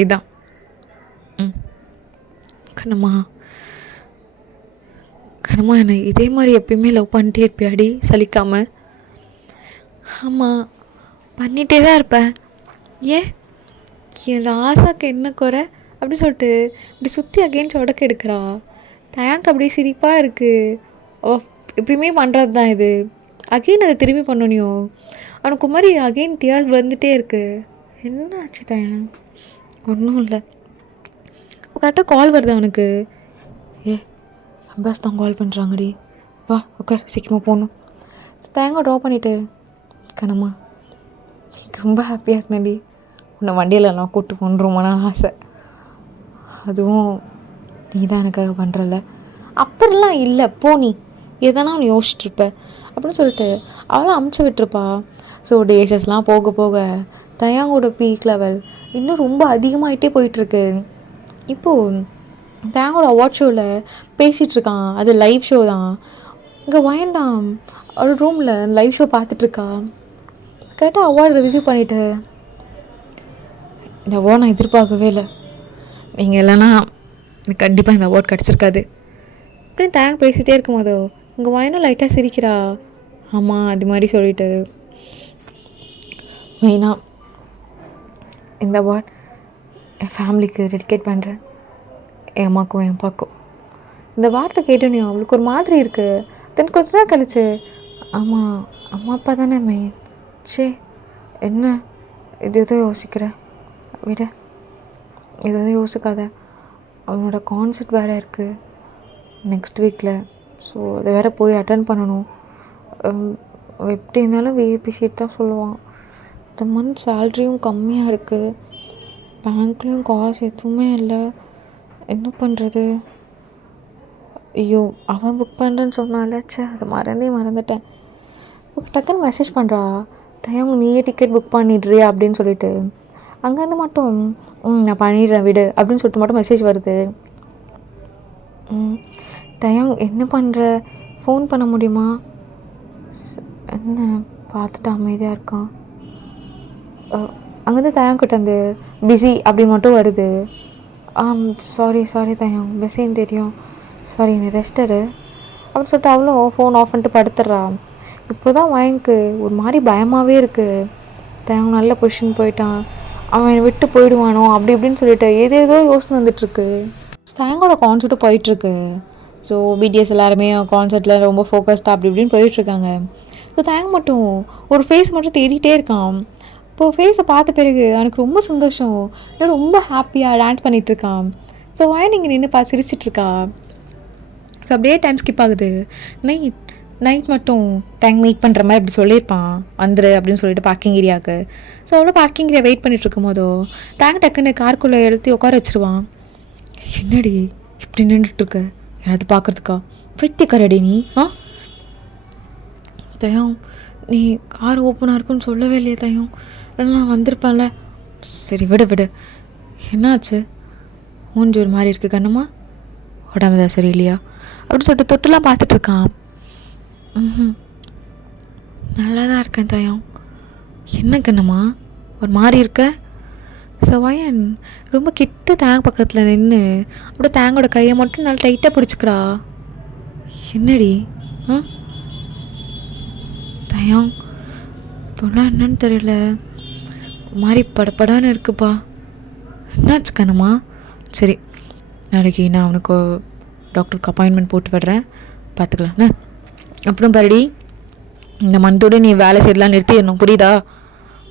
இதான். கண்ணம்மா, கண்ணம்மா, என்னை இதே மாதிரி எப்பயுமே லவ் பண்ணிட்டே இருப்பியாடி, சலிக்காமல்? ஆமாம், பண்ணிகிட்டே தான் இருப்பேன். ஏன் என் ராசாக்கு என்ன குறை அப்படி சொல்லிட்டு இப்படி சுற்றி அகெயின் சொடக்கு எடுக்கிறா. தயாக்கு அப்படியே சிரிப்பாக இருக்குது. அவள் எப்பயுமே பண்ணுறது தான் இது. அகெயின் அதை திரும்பி பண்ணனியும் அவனுக்கு மாதிரி அகெயின் டியாஸ் வந்துகிட்டே இருக்கு. என்ன ஆச்சு தயான்? ஒன்றும் இல்லை. கரெக்டாக கால் வருது அவனுக்கு. அப்பாஸ் தான் கால் பண்ணுறாங்கடி. வா உட்கார், சீக்கிரமாக போகணும். தேங்காய் ட்ரா பண்ணிவிட்டு. கண்ணம்மா, எனக்கு ரொம்ப ஹாப்பியாக இருந்தேன்டி. உன்னை வண்டியிலலாம் கூப்பிட்டு போகணுன்னு ரொம்ப நாள் ஆசை. அதுவும் நீ தான் எனக்காக பண்ணுறல. அப்படிலாம் இல்லை, போ நீ எதனா ஒன்று யோசிச்சுட்ருப்ப அப்படின்னு சொல்லிட்டு அவளாம் அமுச்சு விட்டுருப்பா. ஸோ டேஸஸ்லாம் போக போக தயாங்கோட பீக் லெவல் இன்னும் ரொம்ப அதிகமாகிட்டே போயிட்டுருக்கு. இப்போது தயாங்கோட அவார்ட் ஷோவில் பேசிகிட்ருக்கான். அது லைவ் ஷோ தான். இங்கே வயந்தான் ஒரு ரூமில் லைவ் ஷோ பார்த்துட்ருக்கா. கேட்டால் அவார்டு ரிசீவ் பண்ணிவிட்டு, இந்த அவார்ட் நான் எதிர்பார்க்கவே இல்லை, நீங்கள் இல்லைன்னா எனக்கு கண்டிப்பாக இந்த அவார்ட் கிடச்சிருக்காது அப்படின்னு தேங்க பேசிகிட்டே இருக்கும் போதோ இங்கே வயனும் லைட்டாக சிரிக்கிறா. ஆமாம், அது மாதிரி சொல்லிட்டு மெயினாக இந்த அவார்ட் என் ஃபேமிலிக்கு டெடிகேட் பண்ணுறேன், என் அம்மாக்கும் என் அப்பாக்கும். இந்த வார்த்தை கேட்டோன்னே அவளுக்கு ஒரு மாதிரி இருக்குது. தென் கொஞ்ச நேரம் கழிச்சு, ஆமாம் அம்மா அப்பா தானே மெயின். சே, என்ன இது எதோ யோசிக்கிற, விட எதாவது யோசிக்காத. அவனோட கான்சர்ட் வேறு இருக்குது நெக்ஸ்ட் வீக்கில். ஸோ அதை வேறு போய் அட்டன் பண்ணணும். எப்படி இருந்தாலும் விஐபி ஷீட் தான் சொல்லுவான். இந்த மந்த் சேல்ரியும் கம்மியாக இருக்குது, பேங்க்லேயும் காசு எதுவுமே இல்லை. என்ன பண்ணுறது? ஐயோ, அவன் புக் பண்ணுறேன்னு சொன்னால, சே அதை மறந்துட்டேன். டக்குன்னு மெசேஜ் பண்ணுறா, தயவு நீயே டிக்கெட் புக் பண்ணிடுறியா அப்படின்னு சொல்லிட்டு. அங்கேருந்து மட்டும் நான் பண்ணிடுறேன் விடு அப்படின்னு சொல்லிட்டு மட்டும் மெசேஜ் வருது. தயம் என்ன பண்ணுற, ஃபோன் பண்ண முடியுமா? என்ன பார்த்துட்டு அமைதியாக இருக்கான். அங்கேருந்து தயங்கிட்ட வந்து பிஸி அப்படின்னு மட்டும் வருது. சாரி தயம், பிஸின்னு தெரியும், சாரி நீ ரெஸ்ட் எடு அப்படின்னு சொல்லிட்டு அவளும் ஃபோன் ஆஃப் பண்ணிட்டு படுத்துடுறா. இப்போ தான் வயனுக்கு ஒரு மாதிரி பயமாகவே இருக்குது. தயம் நல்ல பொசிஷன் போயிட்டான், அவன் விட்டு போயிடுவானோ அப்படி இப்படின்னு சொல்லிட்டு ஏதேதோ யோசனை வந்துட்டுருக்கு. தயங்கோட கான்சர்ட்டும் போயிட்டுருக்கு. ஸோ பிடிஎஸ் எல்லாருமே கான்சர்ட்டில் ரொம்ப ஃபோக்கஸ்டாக அப்படி இப்படின்னு போயிட்டுருக்காங்க. ஸோ தயங்க மட்டும் ஒரு ஃபேஸ் மட்டும் தேடிகிட்டே இருக்கான். இப்போது ஃபேஸை பார்த்த பிறகு அவனுக்கு ரொம்ப சந்தோஷம், இன்னும் ரொம்ப ஹாப்பியாக டான்ஸ் பண்ணிகிட்ருக்கான். ஸோ வயன் இங்கே நின்று பார்த்து சிரிச்சிட்ருக்கா. ஸோ அப்படியே டைம் ஸ்கிப் ஆகுது. நைட் மட்டும் டேங்க் மீட் பண்ணுற மாதிரி அப்படி சொல்லியிருப்பான், வந்துரு அப்படின்னு சொல்லிட்டு பார்க்கிங் ஏரியாவுக்கு. ஸோ அவ்வளோ பார்க்கிங் ஏரியா வெயிட் பண்ணிட்டு இருக்கும் போதோ டேங்க் டக்குன்னு காருக்குள்ளே எழுத்தி உட்கார வச்சுருவான். என்னடி இப்படி நின்றுட்டுருக்க, யாராவது பார்க்குறதுக்கா? வைத்தியக்காரடி நீ? தயம், நீ கார் ஓப்பனாக இருக்குன்னு சொல்லவே இல்லையே தயம், நான் வந்திருப்பேன்ல. சரி விடு. என்னாச்சு? மூஞ்சி ஒரு மாதிரி இருக்குது கண்ணம்மா, உடம்புதான் சரி இல்லையா அப்படின்னு சொல்லிட்டு தொட்டுலாம் பார்த்துட்ருக்கான். நல்லா தான் இருக்கேன் தயம். என்ன கண்ணம்மா ஒரு மாதிரி இருக்க? சவாயன் ரொம்ப கிட்ட தேங்க் பக்கத்தில் நின்று அப்படியே தேங்கோட கையை மட்டும் நல்லா டைட்டாக பிடிச்சிக்கிறா. என்னடி தயம், இப்போலாம் என்னன்னு தெரியல, ஒரு மாதிரி படப்படான்னு இருக்குப்பா. என்னாச்சு கண்ணம்மா? சரி, நாளைக்கு நான் அவனுக்கு டாக்டருக்கு அப்பாயின்மெண்ட் போட்டு விடுறேன், பார்த்துக்கலாம்ண்ணே. அப்புறம் பாருடி, இந்த மந்தோடு நீ வேலை செய்யலாம் நிறுத்திடணும், புரியுதா?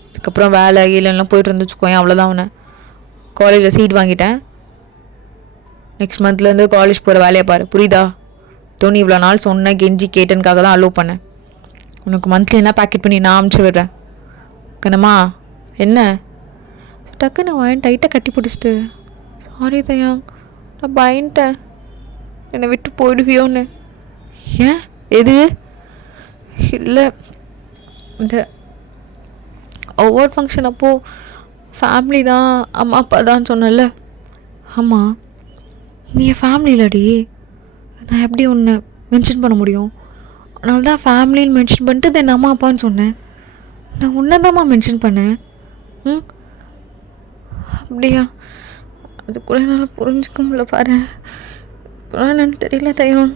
அதுக்கப்புறம் வேலை கீழெல்லாம் போயிட்டு இருந்துச்சுக்கோயேன், அவ்வளோதான். அவனை காலேஜில் சீட் வாங்கிட்டேன். நெக்ஸ்ட் மந்த்லேருந்து காலேஜ் போகிற வேலையை பாரு, புரியுதா? தோனி இவ்வளோ நாள் சொன்ன கெஞ்சி கேட்டனுக்காக தான் அலோவ் பண்ணேன். உனக்கு மந்த்லி என்ன பேக்கெட் பண்ணி நான் அமுச்சு விடுறேன். கண்ணம்மா என்ன டக்குன்னு வாயன் டைட்டாக கட்டி பிடிச்சிட்டு, சாரி தயாங், நான் பயன்ட்டேன், என்னை விட்டு போயிடுவியோன்னு. ஏன் எது? இல்லை, இந்த அவார்ட் ஃபங்க்ஷன் அப்போது ஃபேமிலி தான், அம்மா அப்பா தான் சொன்னல. ஆமாம், நீ என் ஃபேமிலி இல்லடி, நான் எப்படி உன்னை மென்ஷன் பண்ண முடியும்? அதனால தான் ஃபேமிலின்னு மென்ஷன் பண்ணிட்டு தென் அம்மா அப்பான்னு சொன்னேன். நான் உன்னை தான்மா மென்ஷன் பண்ணேன். அப்படியா? அது கூட என்னால் புரிஞ்சுக்க முடியல பாரு. இப்போலாம் என்னன்னு தெரியல தயம்,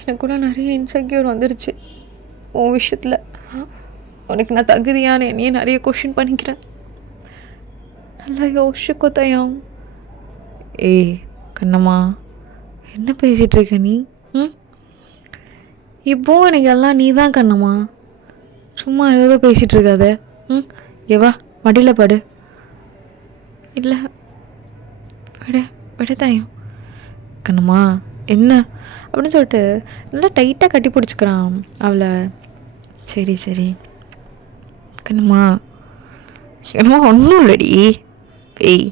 எனக்கு கூட நிறைய இன்செக்யூர் வந்துருச்சு உன் விஷயத்தில். உனக்கு நான் தகுதியான என்னையே நிறைய கொஷின் பண்ணிக்கிறேன். நல்லா யோசிச்சுக்கோ தயம். ஏய் கண்ணம்மா, என்ன பேசிகிட்டு இருக்க நீ? இப்போ எனக்கு எல்லாம் நீ தான் கண்ணம்மா, சும்மா ஏதோ பேசிகிட்டு இருக்காத. ஏவா மடியில் படு. இல்லை விட விட தாயம். கண்ணம்மா என்ன அப்படின்னு சொல்லிட்டு நல்லா டைட்டாக கட்டி பிடிச்சிக்கிறான் அவளை. சரி சரி கண்ணம்மா, கண்ணம்மா ஒன்றும் இல்லடி. ஏய்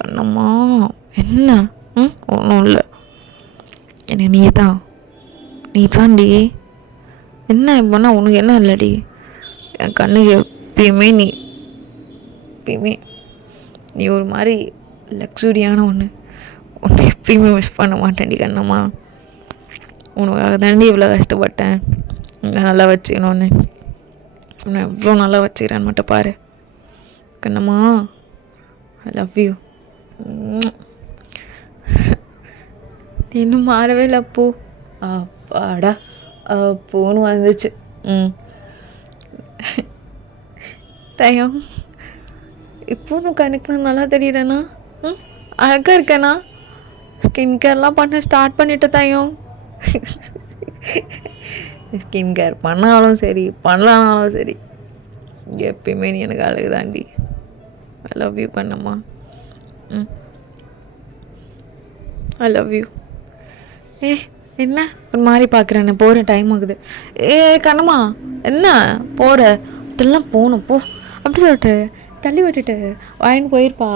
கண்ணம்மா என்ன? ஒன்றும் இல்லை, எனக்கு நீ தான்டி. என்ன இப்போனா உனக்கு என்ன இல்லடி? என் கண்ணுக்கு எப்பயுமே நீ ஒரு மாதிரி லக்ஸுரியான ஒன்று எப்பயுமே மிஸ் பண்ண மாட்டேன்டி கண்ணம்மா. உனக்காக தாண்டி இவ்வளோ கஷ்டப்பட்டேன் நல்லா வச்சுக்கணுன்னு. உன்னை எவ்வளோ நல்லா வச்சுக்கிறான்னு மட்டும் பாரு கண்ணம்மா. ஐ லவ் யூ. இன்னும் மாறவே இல்லை அப்போ. அப்பாடா அப்போன்னு வந்துச்சு. தயம், இப்போ உனக்கு கணக்கு நல்லா தெரியுறேண்ணா, அழகாக இருக்கேண்ணா. ஸ்கின் கேர்லாம் பண்ண ஸ்டார்ட் பண்ணிட்ட தயம். ஸ்கின் கேர் பண்ணாலும் சரி பண்ணலானாலும் சரி எப்பயுமே நீ எனக்கு அழகு தாண்டி. ஐ love you Kannamma. I love you. என்ன ஒரு மாதிரி பார்க்குறேன், நான் போகிற டைம் ஆகுது. கண்ணம்மா என்ன போகிற? இதெல்லாம் போகணும் போ அப்படி சொல்லிட்டு தள்ளி விட்டுட்டு வயன் போயிருப்பா.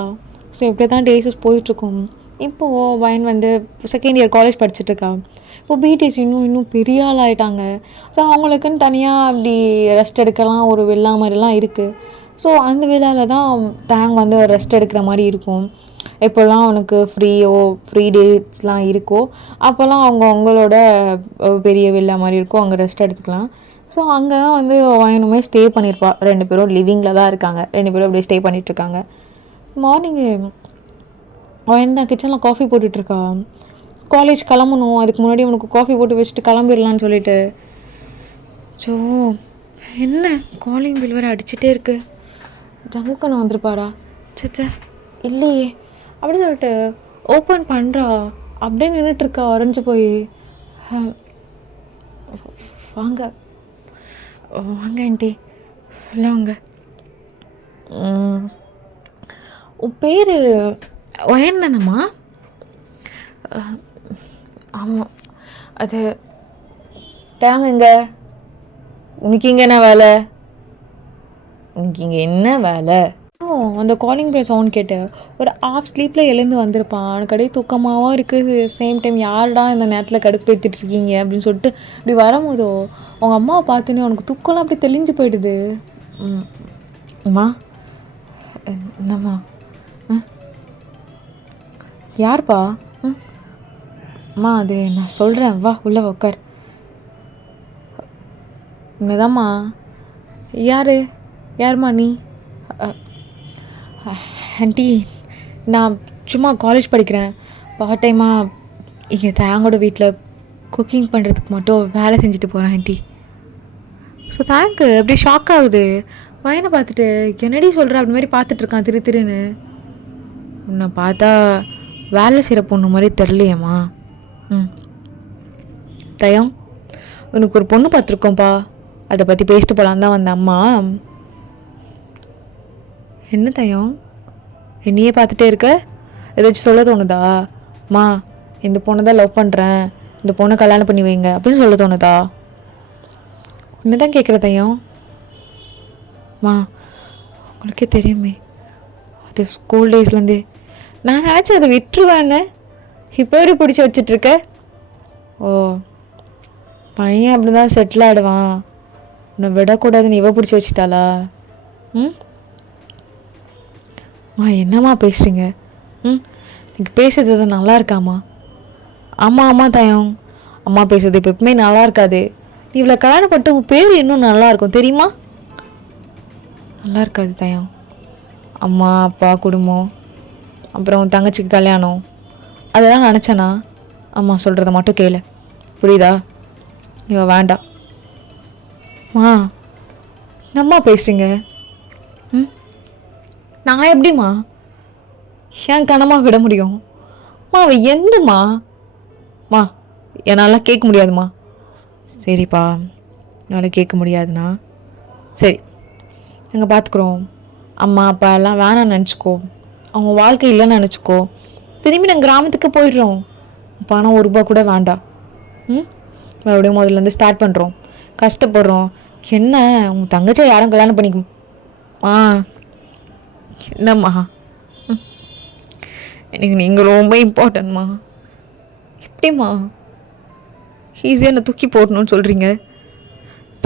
ஸோ இப்படி தான் டேஸஸ் போயிட்டுருக்கும். இப்போது வயன் வந்து செகண்ட் இயர் காலேஜ் படிச்சுட்ருக்கா. இப்போது பிடிஎஸ் இன்னும் பெரிய ஆள் ஆகிட்டாங்க. ஸோ அவங்களுக்குன்னு தனியாக அப்படி ரெஸ்ட் எடுக்கலாம் ஒரு விழா மாதிரிலாம் இருக்குது. ஸோ அந்த விழாவில் தான் டேங் வந்து ஒரு ரெஸ்ட் எடுக்கிற மாதிரி இருக்கும். எப்போல்லாம் அவனுக்கு ஃப்ரீ டேட்ஸ்லாம் இருக்கோ அப்போல்லாம் அவங்களோட பெரிய வில்லா மாதிரி இருக்கும், அங்கே ரெஸ்ட் எடுத்துக்கலாம். ஸோ அங்கே தான் வந்து வயனுமே ஸ்டே பண்ணியிருப்பா. 2 பேரும் லிவிங்கில் தான் இருக்காங்க. 2 பேரும் அப்படியே ஸ்டே பண்ணிகிட்ருக்காங்க. மார்னிங்கு வயன் தான் கிச்சனில் காஃபி போட்டுட்ருக்கா. காலேஜ் கிளம்பணும், அதுக்கு முன்னாடி உனக்கு காஃபி போட்டு வச்சுட்டு கிளம்பிடலான்னு சொல்லிட்டு. ஸோ என்ன காலிங் பில் வேறு அடிச்சுட்டே இருக்கு. ஜமுக்கண்ணா வந்திருப்பாரா? சச்சா இல்லையே. அப்படி சொல்லிட்டு ஓப்பன் பண்ணுறா. அப்படியே நின்றுட்டுருக்கா உறைஞ்சி போய். வாங்க வாங்க ஆண்டி, இல்லை வாங்க. உன் பேர் ஒயன் தானம்மா? ஆமாம். அது தாங்க இங்கே. உனக்கு இங்கே என்ன வேலை? உனக்கு இங்கே என்ன வேலை? அந்த காலிங் ப்ளே சவுண்ட் கேட்டு ஒரு ஆஃப் ஸ்லீப்பில் எழுந்து வந்திருப்பான். அவனுக்கு அப்படியே தூக்கமாகவும் இருக்குது. சேம் டைம் யாருடா இந்த நேரத்தில் கடுப்பேற்றிட்டு இருக்கீங்க அப்படின்னு சொல்லிட்டு இப்படி வரும்போதோ அவங்க அம்மாவை பார்த்துன்னு அவனுக்கு தூக்கம்லாம் அப்படி தெளிஞ்சு போயிடுது. அம்மா என்னம்மா? யார்ப்பா? அம்மா அது நான் சொல்கிறேன், வா உள்ளே உட்கார். உன்னதாம்மா. யாரும்மா நீ? ஆண்டி நான் சும்மா காலேஜ் படிக்கிறேன், பார்ட் டைமாக இங்கே தேங்கோட வீட்டில் குக்கிங் பண்ணுறதுக்கு மட்டும் வேலை செஞ்சுட்டு போகிறேன் ஆண்டி. ஸோ தேங்க்கு அப்படியே ஷாக் ஆகுது. பையனை பார்த்துட்டு என்னடி சொல்கிற அப்படி மாதிரி பார்த்துட்ருக்கான் திருன்னு. உன்னை பார்த்தா வேலை செய்கிற பொண்ணு மாதிரி தெரிலையம்மா. தயம் உனக்கு ஒரு பொண்ணு பார்த்துருக்கோம்ப்பா, அதை பற்றி பேசிட்டு போகலான் தான் வந்த அம்மா. என்ன தயம் என்னையே பார்த்துட்டே இருக்க? ஏதாச்சும் சொல்ல தோணுதா? மா இந்த பொண்ணை தான் லவ் பண்ணுறேன், இந்த பொண்ணை கல்யாணம் பண்ணி வைங்க அப்படின்னு சொல்ல தோணுதா? என்ன தான் கேட்குற தயம்? மா உங்களுக்கே தெரியுமே, அது ஸ்கூல் டேஸ்லேருந்தே நான் நினச்சேன் அதை விட்டுருவேன்னு. இப்போ எப்படி பிடிச்சி வச்சிட்ருக்க? ஓ பையன் அப்படி தான் செட்டில் ஆகிடுவான், உன்னை விடக்கூடாதுன்னு இவ பிடிச்சி வச்சிட்டாளா? என்னம்மா பேசுகிறீங்க? நீங்கள் பேசுறது நல்லா இருக்காம்மா? ஆமாம் ஆமாம் தயம், அம்மா பேசுறது இப்போ எப்பவுமே நல்லா இருக்காது. நீ இவ்வளோ கல்யாணப்பட்டு உன் பேர் இன்னும் நல்லா இருக்கும் தெரியுமா? நல்லா இருக்காது தயம். அம்மா அப்பா குடும்பம் அப்புறம் உன் தங்கச்சிக்கு கல்யாணம் அதெல்லாம் நினச்சேனா? அம்மா சொல்கிறத மட்டும் கேளு, புரியுதா? இவ வேண்டாம். என்னம்மா பேசுகிறீங்க? நான் எப்படிம்மா ஏன் கனமா விட முடியும்? அவ எந்தம்மா என்னால் கேட்க முடியாதுமா. சரிப்பா, என்னால் கேட்க முடியாதுண்ணா. சரி நாங்கள் பார்த்துக்குறோம். அம்மா அப்பா எல்லாம் வேணாம்னு நினச்சிக்கோ, அவங்க வாழ்க்கை இல்லைன்னு நினச்சிக்கோ. திரும்பி நாங்கள் கிராமத்துக்கு போயிடுறோம். பணம் ₹1 கூட வேண்டாம். மறுபடியும் முதல்லேருந்து ஸ்டார்ட் பண்ணுறோம், கஷ்டப்படுறோம். என்ன உங்கள் தங்கச்சியை யாரும் கல்யாணம் பண்ணிக்கும்? என்னம்மா எனக்கு நீங்கள் ரொம்ப இம்பார்ட்டன்ட்மா. எப்படிம்மா ஈஸியாக என்னை தூக்கி போடணும்னு சொல்கிறீங்க?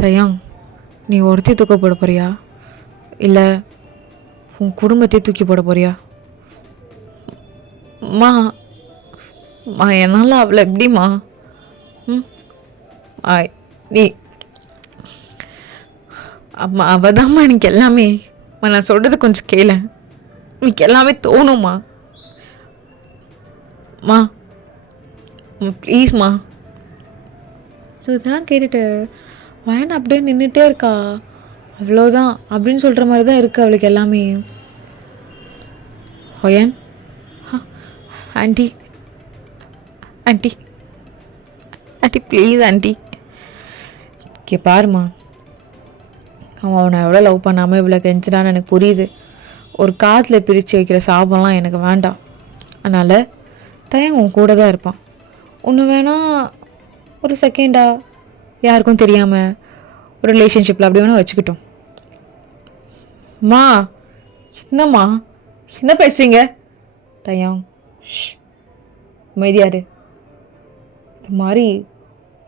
தயாங் நீ ஒருத்தையும் தூக்க போட போறியா, இல்லை உன் குடும்பத்தையே தூக்கி போட போறியா? என்னால் அவளை எப்படிம்மா? நீ அம்மா அவதாம்மா எனக்கு எல்லாமே. நான் சொல்கிறது கொஞ்சம் கேள, எனக்கு எல்லாமே தோணும்மா. ப்ளீஸ்மா. ஸோ இதெல்லாம் கேட்டுட்டு வயன் அப்படியே நின்றுட்டே இருக்கா. அவ்வளோதான் அப்படின்னு சொல்கிற மாதிரி தான் இருக்குது அவளுக்கு எல்லாமே. வயன் aunty aunty aunty please aunty. பாருமா, அவன் அவனை எவ்வளோ லவ் பண்ணாமல் இவ்வளோ கெஞ்சிடான்னு எனக்கு புரியுது. ஒரு காதில் பிரித்து வைக்கிற சாபம்லாம் எனக்கு வேண்டாம். அதனால் தயன் உன் கூட தான் இருப்பான். ஒன்று வேணால் ஒரு செகண்டாக யாருக்கும் தெரியாமல் ஒரு ரிலேஷன்ஷிப்பில் அப்படி வேணால் வச்சுக்கிட்டோம். என்னம்மா என்ன பேசுகிறீங்க? தயம் அமைதியாரு. இது மாதிரி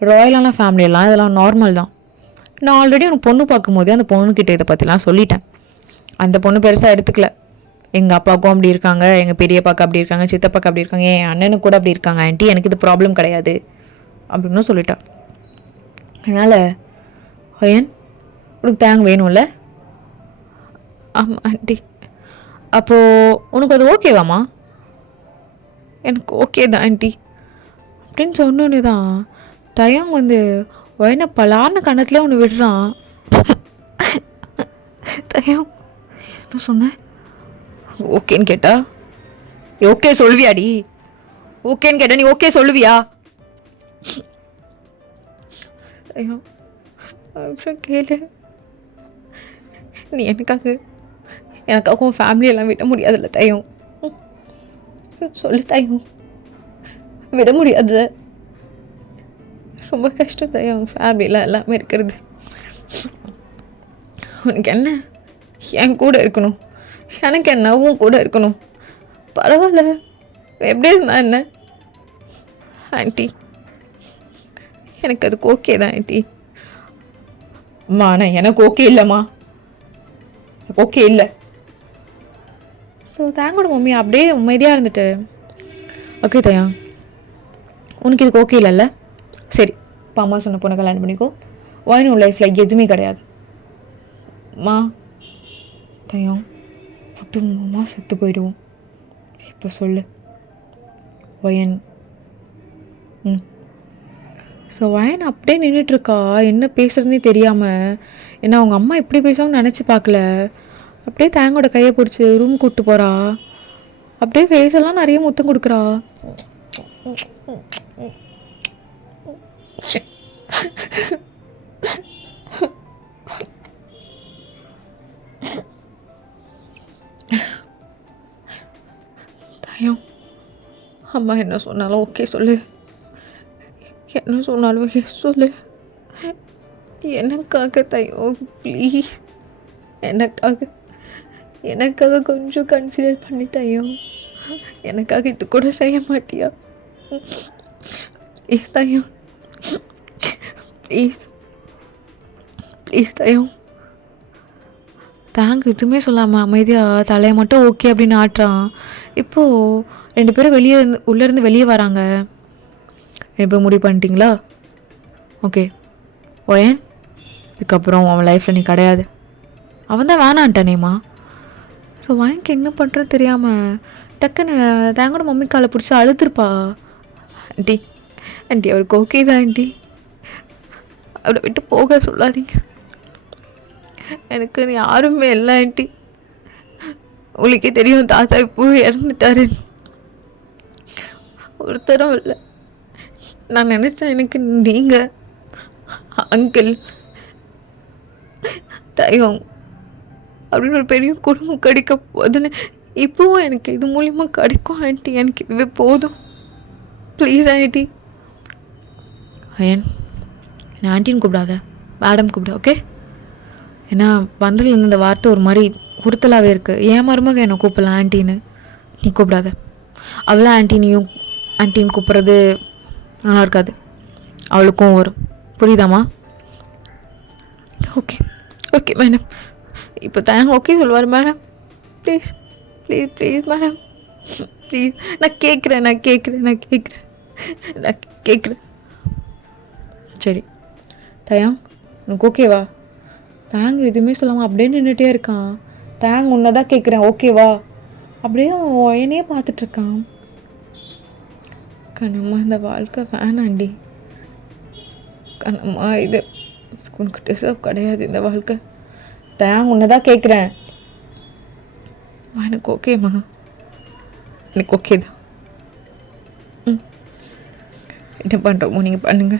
ராயலான ஃபேமிலியெல்லாம் இதெல்லாம் நார்மல் தான். நான் ஆல்ரெடி உனக்கு பொண்ணு பார்க்கும்போதே அந்த பொண்ணுக்கிட்ட இதை பற்றிலாம் சொல்லிட்டேன். அந்த பொண்ணு பெருசாக எடுத்துக்கல. எங்கள் அப்பாவுக்கும் அப்படி இருக்காங்க, எங்கள் பெரியப்பாக்கு அப்படி இருக்காங்க, சித்தப்பாக்கு அப்படி இருக்காங்க, என் அண்ணனுக்கு கூட அப்படி இருக்காங்க ஆண்டி, எனக்கு இது ப்ராப்ளம் கிடையாது அப்படின்னு சொல்லிட்டான். அதனால் ஹயன் உனக்கு தேங்க வேணும்ல? ஆமாம் ஆண்டி. அப்போது உனக்கு அது ஓகேவாம்மா? எனக்கு ஓகே தான் ஆண்டி அப்படின்னு சொன்னோன்னே தான் தயங் வந்து வயனை பலார்னு கணத்துல ஒன்று விடுறான். தயம் என்ன சொன்ன? ஓகேன்னு கேட்டா ஓகே சொல்லுவியாடி? ஓகேன்னு கேட்டா நீ ஓகே சொல்லுவியா? தயம் கேளு, நீ எனக்காக உன் ஃபேமிலியெல்லாம் விட முடியாதுல்ல தயம். சொல்லு தயம், விட முடியாது, ரொம்ப கஷ்டம் தயம். உன் ஃபேமிலியெலாம் எல்லாமே இருக்கிறது. உனக்கு என்ன என் கூட இருக்கணும், எனக்கு என்னவும் கூட இருக்கணும். பரவாயில்ல எப்படி இருந்தா என்ன ஆண்டி, எனக்கு அதுக்கு ஓகே தான் ஆண்டி. அம்மா ஆனால் எனக்கு ஓகே இல்லைம்மா, ஓகே இல்லை. ஸோ தேங்கோட மம்மி அப்படியே அமைதியாக இருந்துட்டு, ஓகே தயா உனக்கு இதுக்கு ஓகே இல்லைல்ல, சரி இப்போ அம்மா சொன்ன பொண்ணை கல்யாணம் பண்ணிக்கோ, வாயின் உன் லைஃப்பில் எதுவுமே கிடையாது. அம்மா தயம் குடும்பமா செத்து போயிடுவோம், இப்போ சொல்லு வயன். ஸோ வயன் அப்படியே நின்றுட்டுருக்கா, என்ன பேசுகிறதுனே தெரியாமல். ஏன்னா அவங்க அம்மா எப்படி பேசுவாங்கன்னு நினச்சி பார்க்கல. அப்படியே தேங்கோட கையை பிடிச்சி ரூம் கூப்பிட்டு போகிறா. அப்படியே ஃபேஸெல்லாம் நிறைய முத்தம் கொடுக்குறா. தயம், அம்மா என்ன சொன்னாலும் ஓகே சொல்லு, என்ன சொன்னாலும் எஸ் சொல்லு. எனக்காக தயம் ப்ளீஸ், எனக்காக கொஞ்சம் கன்சிடர் பண்ணி தயம். எனக்காக இது கூட செய்ய மாட்டியா? ப்ளீஸ் தயம், ப்ளீஸ் ப்ளீஸ் தயம். தேங்க் எதுவுமே சொல்லாமல் அமைதியாக தலையை மட்டும் ஓகே அப்படின்னு ஆட்டுறான். இப்போது 2 பேரும் உள்ளேருந்து வெளியே வராங்க. 2 பேரும் முடிவு பண்ணிட்டீங்களா? ஓகே ஓயன், இதுக்கப்புறம் அவன் லைஃப்பில் நீ கிடையாது. அவன் தான் வேணான்ட்டானேம்மா. ஸோ வாய்க்கு என்ன பண்ணுறது தெரியாமல் டக்குன்னு தேங்கோட மம்மி காலை பிடிச்சி அழுதுருப்பா. ஆண்டி ஆண்டி அவருக்கு ஓகே தான் ஆண்டி, அவரை விட்டு போக சொல்லாதீங்க. எனக்கு யாருமே இல்லை ஆண்டி. உங்களுக்கே தெரியும் தாத்தா இப்போ இறந்துட்டாரு. ஒருத்தரும் இல்லை. நான் நினச்சேன் எனக்கு நீங்கள் அங்கிள் தயம் அப்படின்னு ஒரு பெரிய குடும்பம் கிடைக்க போதுன்னு இப்போவும் எனக்கு இது மூலிமா கிடைக்கும் ஆண்டி. எனக்கு இதுவே போதும் ப்ளீஸ் ஆண்டி. அயன், நான் ஆண்டின்னு கூப்பிடாத, மேடம் கூப்பிட ஓகே? ஏன்னா வந்ததுலேருந்து இந்த வார்த்தை ஒரு மாதிரி உறுத்தலாகவே இருக்குது. ஏன் மருமக என்னை கூப்பிடலாம் ஆண்டின்னு, நீ கூப்பிடாத. அவளை ஆண்டினையும் ஆண்டின்னு கூப்பிட்றது நல்லா இருக்காது, அவளுக்கும் வரும். புரியுதாம்மா? Okay okay madam. இப்போ தேங்க ஓகே சொல்லுவார் madam. Please please please madam please. நான் கேட்குறேன். சரி தயம், உனக்கு ஓகேவா? தேங்க எதுவுமே சொல்லாமல் அப்படியே நின்றுட்டே இருக்கான். தேங்க உன்னை தான் கேட்குறேன் ஓகேவா? அப்படியே என்னையே பார்த்துட்ருக்கான். கண்ணம்மா இந்த வாழ்க்கை வேணாண்டி. கண்ணம்மா இது உனக்கு டிசர்வ் கிடையாது இந்த வாழ்க்கை. தேங்க உன்னை தான் கேட்குறேன். எனக்கு ஓகேம்மா, எனக்கு ஓகே தான். என்ன பண்ணுறோமோ நீங்கள் பண்ணுங்க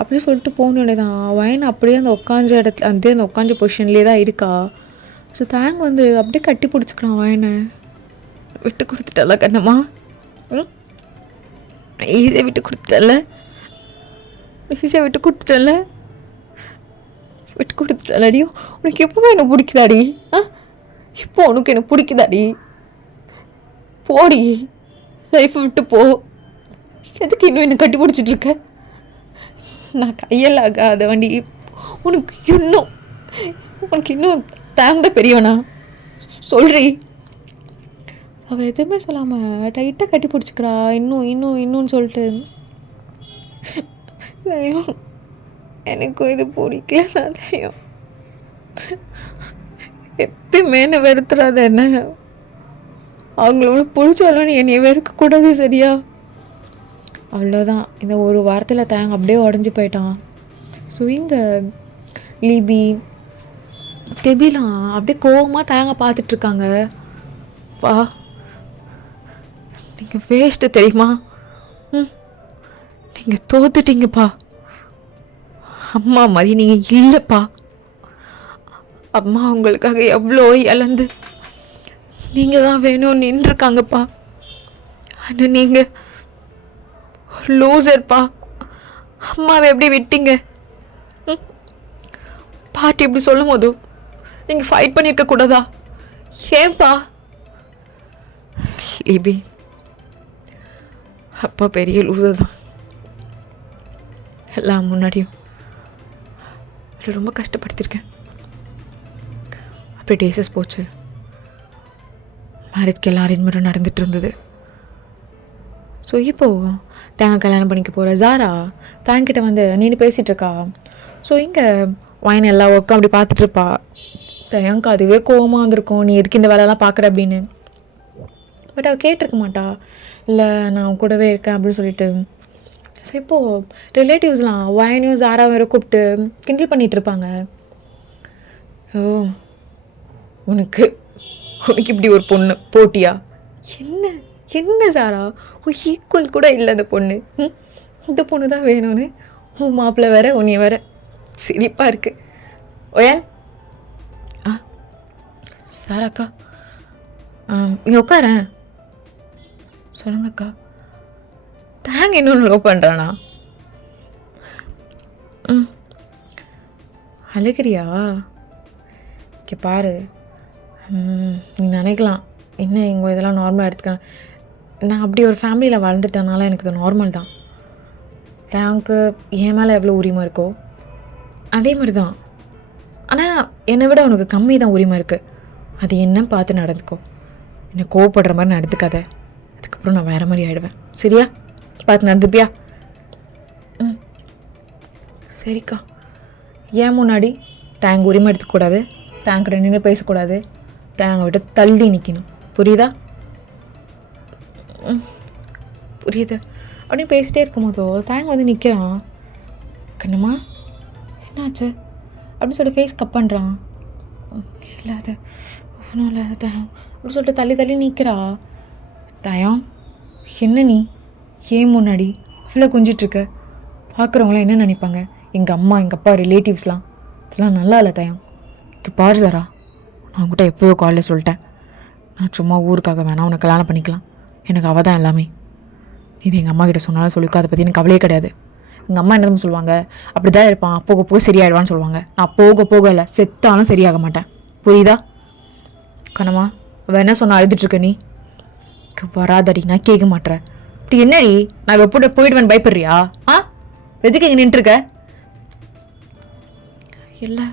அப்படி சொல்லிட்டு போகணுன்னே தான். வயன் அப்படியே அந்த உட்காந்த இடத்துல அந்த உட்காந்த பொசிஷன்லேயே தான் இருக்கா. ஸோ தேங்க வந்து அப்படியே கட்டி பிடிச்சிக்கலாம் வயனை. விட்டு கொடுத்துட்டல கண்ணம்மா. ஈஸியாக விட்டு கொடுத்துட்டல அடியும். உனக்கு எப்போவும் என்ன பிடிக்குதாடி? இப்போ உனக்கு என்ன பிடிக்குதாடி? போடி, லைஃப்பை விட்டு போ. எதுக்கு இன்னும் என்ன கட்டி பிடிச்சிட்டு இருக்க? நான் கையில் ஆகாத வண்டி. உனக்கு இன்னும் தாங்க பெரியவனா சொல்றி. அவள் எதுவுமே சொல்லாமல் டைட்டாக கட்டி பிடிச்சிக்கிறா. இன்னும்னு சொல்லிட்டு. தயம், எனக்கும் இது பிடிக்கல தான் தயம். எப்பயுமே என்ன வெறுத்துறாத என்ன. அவங்கள பிடிச்சாலும் நீ என்னை வெறுக்கக்கூடாது சரியா? அவ்வளோதான். இந்த ஒரு வாரத்தில் தேங்க அப்படியே உடஞ்சி போயிட்டான். ஸோ இங்கே லீபி தெபிலாம் அப்படியே கோவமாக தேங்க பார்த்துட்ருக்காங்க. பா நீங்கள் வேஸ்ட்டு தெரியுமா? நீங்கள் தோத்துட்டீங்கப்பா. அம்மா மாதிரி நீங்கள் இல்லைப்பா. அம்மா உங்களுக்காக எவ்வளோ இழந்து நீங்கள் தான் வேணும்னு நின்றுருக்காங்கப்பா. ஆனால் நீங்கள் ஒரு லூசர்ப்பா. அம்மாவை எப்படி விட்டீங்க? பாட்டி எப்படி சொல்லும் போதும் நீங்கள் ஃபைட் பண்ணியிருக்க கூடாதா? ஏன்பா? லிபி, அப்பா பெரிய லூசர் தான். எல்லாம் முன்னாடியும் ரொம்ப கஷ்டப்படுத்தியிருக்கேன். அப்படியே டேஸஸ் போச்சு. மேரேஜ்க்கு எல்லாம் அரேஞ்ச்மெண்ட்டும் நடந்துகிட்டு இருந்தது. ஸோ இப்போது தேங்க கல்யாணம் பண்ணிக்க போகிற ஜாரா தேங்கிட்ட வந்து நீனு பேசிகிட்ருக்கா. ஸோ இங்கே வாயின் எல்லா ஒர்க்கும் அப்படி பார்த்துட்ருப்பா. தேங்க்கு அதுவே கோவமாக வந்திருக்கும், நீ எதுக்கு இந்த வேலையெல்லாம் பார்க்குற அப்படின்னு. பட் அவள் கேட்டிருக்க மாட்டா. இல்லை நான் கூடவே இருக்கேன் அப்படின்னு சொல்லிட்டு. ஸோ இப்போது ரிலேட்டிவ்ஸ்லாம் வயனையும் ஜாரா வேறு கூப்பிட்டு கிண்டல் பண்ணிகிட்ருப்பாங்க. ஓ உனக்கு இப்படி ஒரு பொண்ணு போட்டியா? என்ன ஜாரா, ஈக்குவல் கூட இல்லை அந்த பொண்ணு. இந்த பொண்ணு தான் வேணும்னு உன் மாப்பிள்ளை வேற உன்னைய வேற சிரிப்பாக இருக்கு. ஓயன் ஆ சார் அக்கா இங்கே உட்காரேன். சொல்லுங்கக்கா. தேங்க் இன்னொன்று லோ பண்ணுறானா? அழுகிறியா? ஓகே பாரு, நீ நினைக்கலாம் என்ன இங்கே இதெல்லாம் நார்மலாக எடுத்துக்கலாம். நான் அப்படி ஒரு ஃபேமிலியில் வளர்ந்துட்டனால எனக்கு இது நார்மல் தான். தேங்க்கு என் மேலே எவ்வளோ உரிமை இருக்கோ அதே மாதிரி தான். ஆனால் என்னை விட உனக்கு கம்மி தான் உரிமை இருக்குது. அது என்ன பார்த்து நடந்துக்கோ. என்னை கோவப்படுற மாதிரி நடந்துக்காத. அதுக்கப்புறம் நான் வேறு மாதிரி ஆகிடுவேன். சரியா? பார்த்து நடந்துப்பியா? சரிக்கா. ஏன் முன்னாடி தேங்க உரிமை எடுத்துக்கூடாது, தேங்கிட்ட நின்று பேசக்கூடாது, தேங்க விட்டு தள்ளி நிற்கணும். புரியுதா? புரியுது. அப்படின்னு பேசிட்டே இருக்கும்போதோ தேங்க வந்து நிற்கிறான். கண்ணம்மா என்னாச்சு அப்படின்னு சொல்லிட்டு ஃபேஸ் கப் பண்ணுறான். இல்லை அது ஒன்றும் இல்லை தயம் அப்படின்னு சொல்லிட்டு தள்ளி தள்ளி நிற்கிறா. தயம் என்ன நீ ஏன் முன்னாடி அவ்வளோ குஞ்சிட்ருக்க? பார்க்குறவங்களாம் என்ன நினைப்பாங்க? எங்கள் அம்மா எங்கள் அப்பா ரிலேட்டிவ்ஸ்லாம் இதெல்லாம் நல்லா இல்லை தயம். இங்கே பாரு சாரா, நான் உங்கள்கிட்ட எப்போயோ காலையில் சொல்லிட்டேன், நான் சும்மா ஊருக்காக வேணாம் உனக்கு கல்யாணம் பண்ணிக்கலாம். எனக்கு அவள் தான் எல்லாமே. இது எங்கள் அம்மா கிட்ட சொன்னாலும் சொல்லிக்கோ, அதை பற்றி எனக்கு கவலையே கிடையாது. எங்கள் அம்மா என்ன சொல்லுவாங்க, அப்படி தான் இருப்பான், போக போக சரியாயிடுவான்னு சொல்லுவாங்க. நான் போக போக இல்லை, செத்தாலும் சரியாக மாட்டேன். புரியுதா? கண்ணம்மா அவள் என்ன சொன்ன அழுதுட்ருக்க நீ? வராதடி, நான் கேட்க மாட்டேறேன். இப்படி என்னடி நான் எப்படி போயிடுவேன்னு பயப்படுறியா? எதுக்கு இங்கே நின்றுருக்க? இல்லை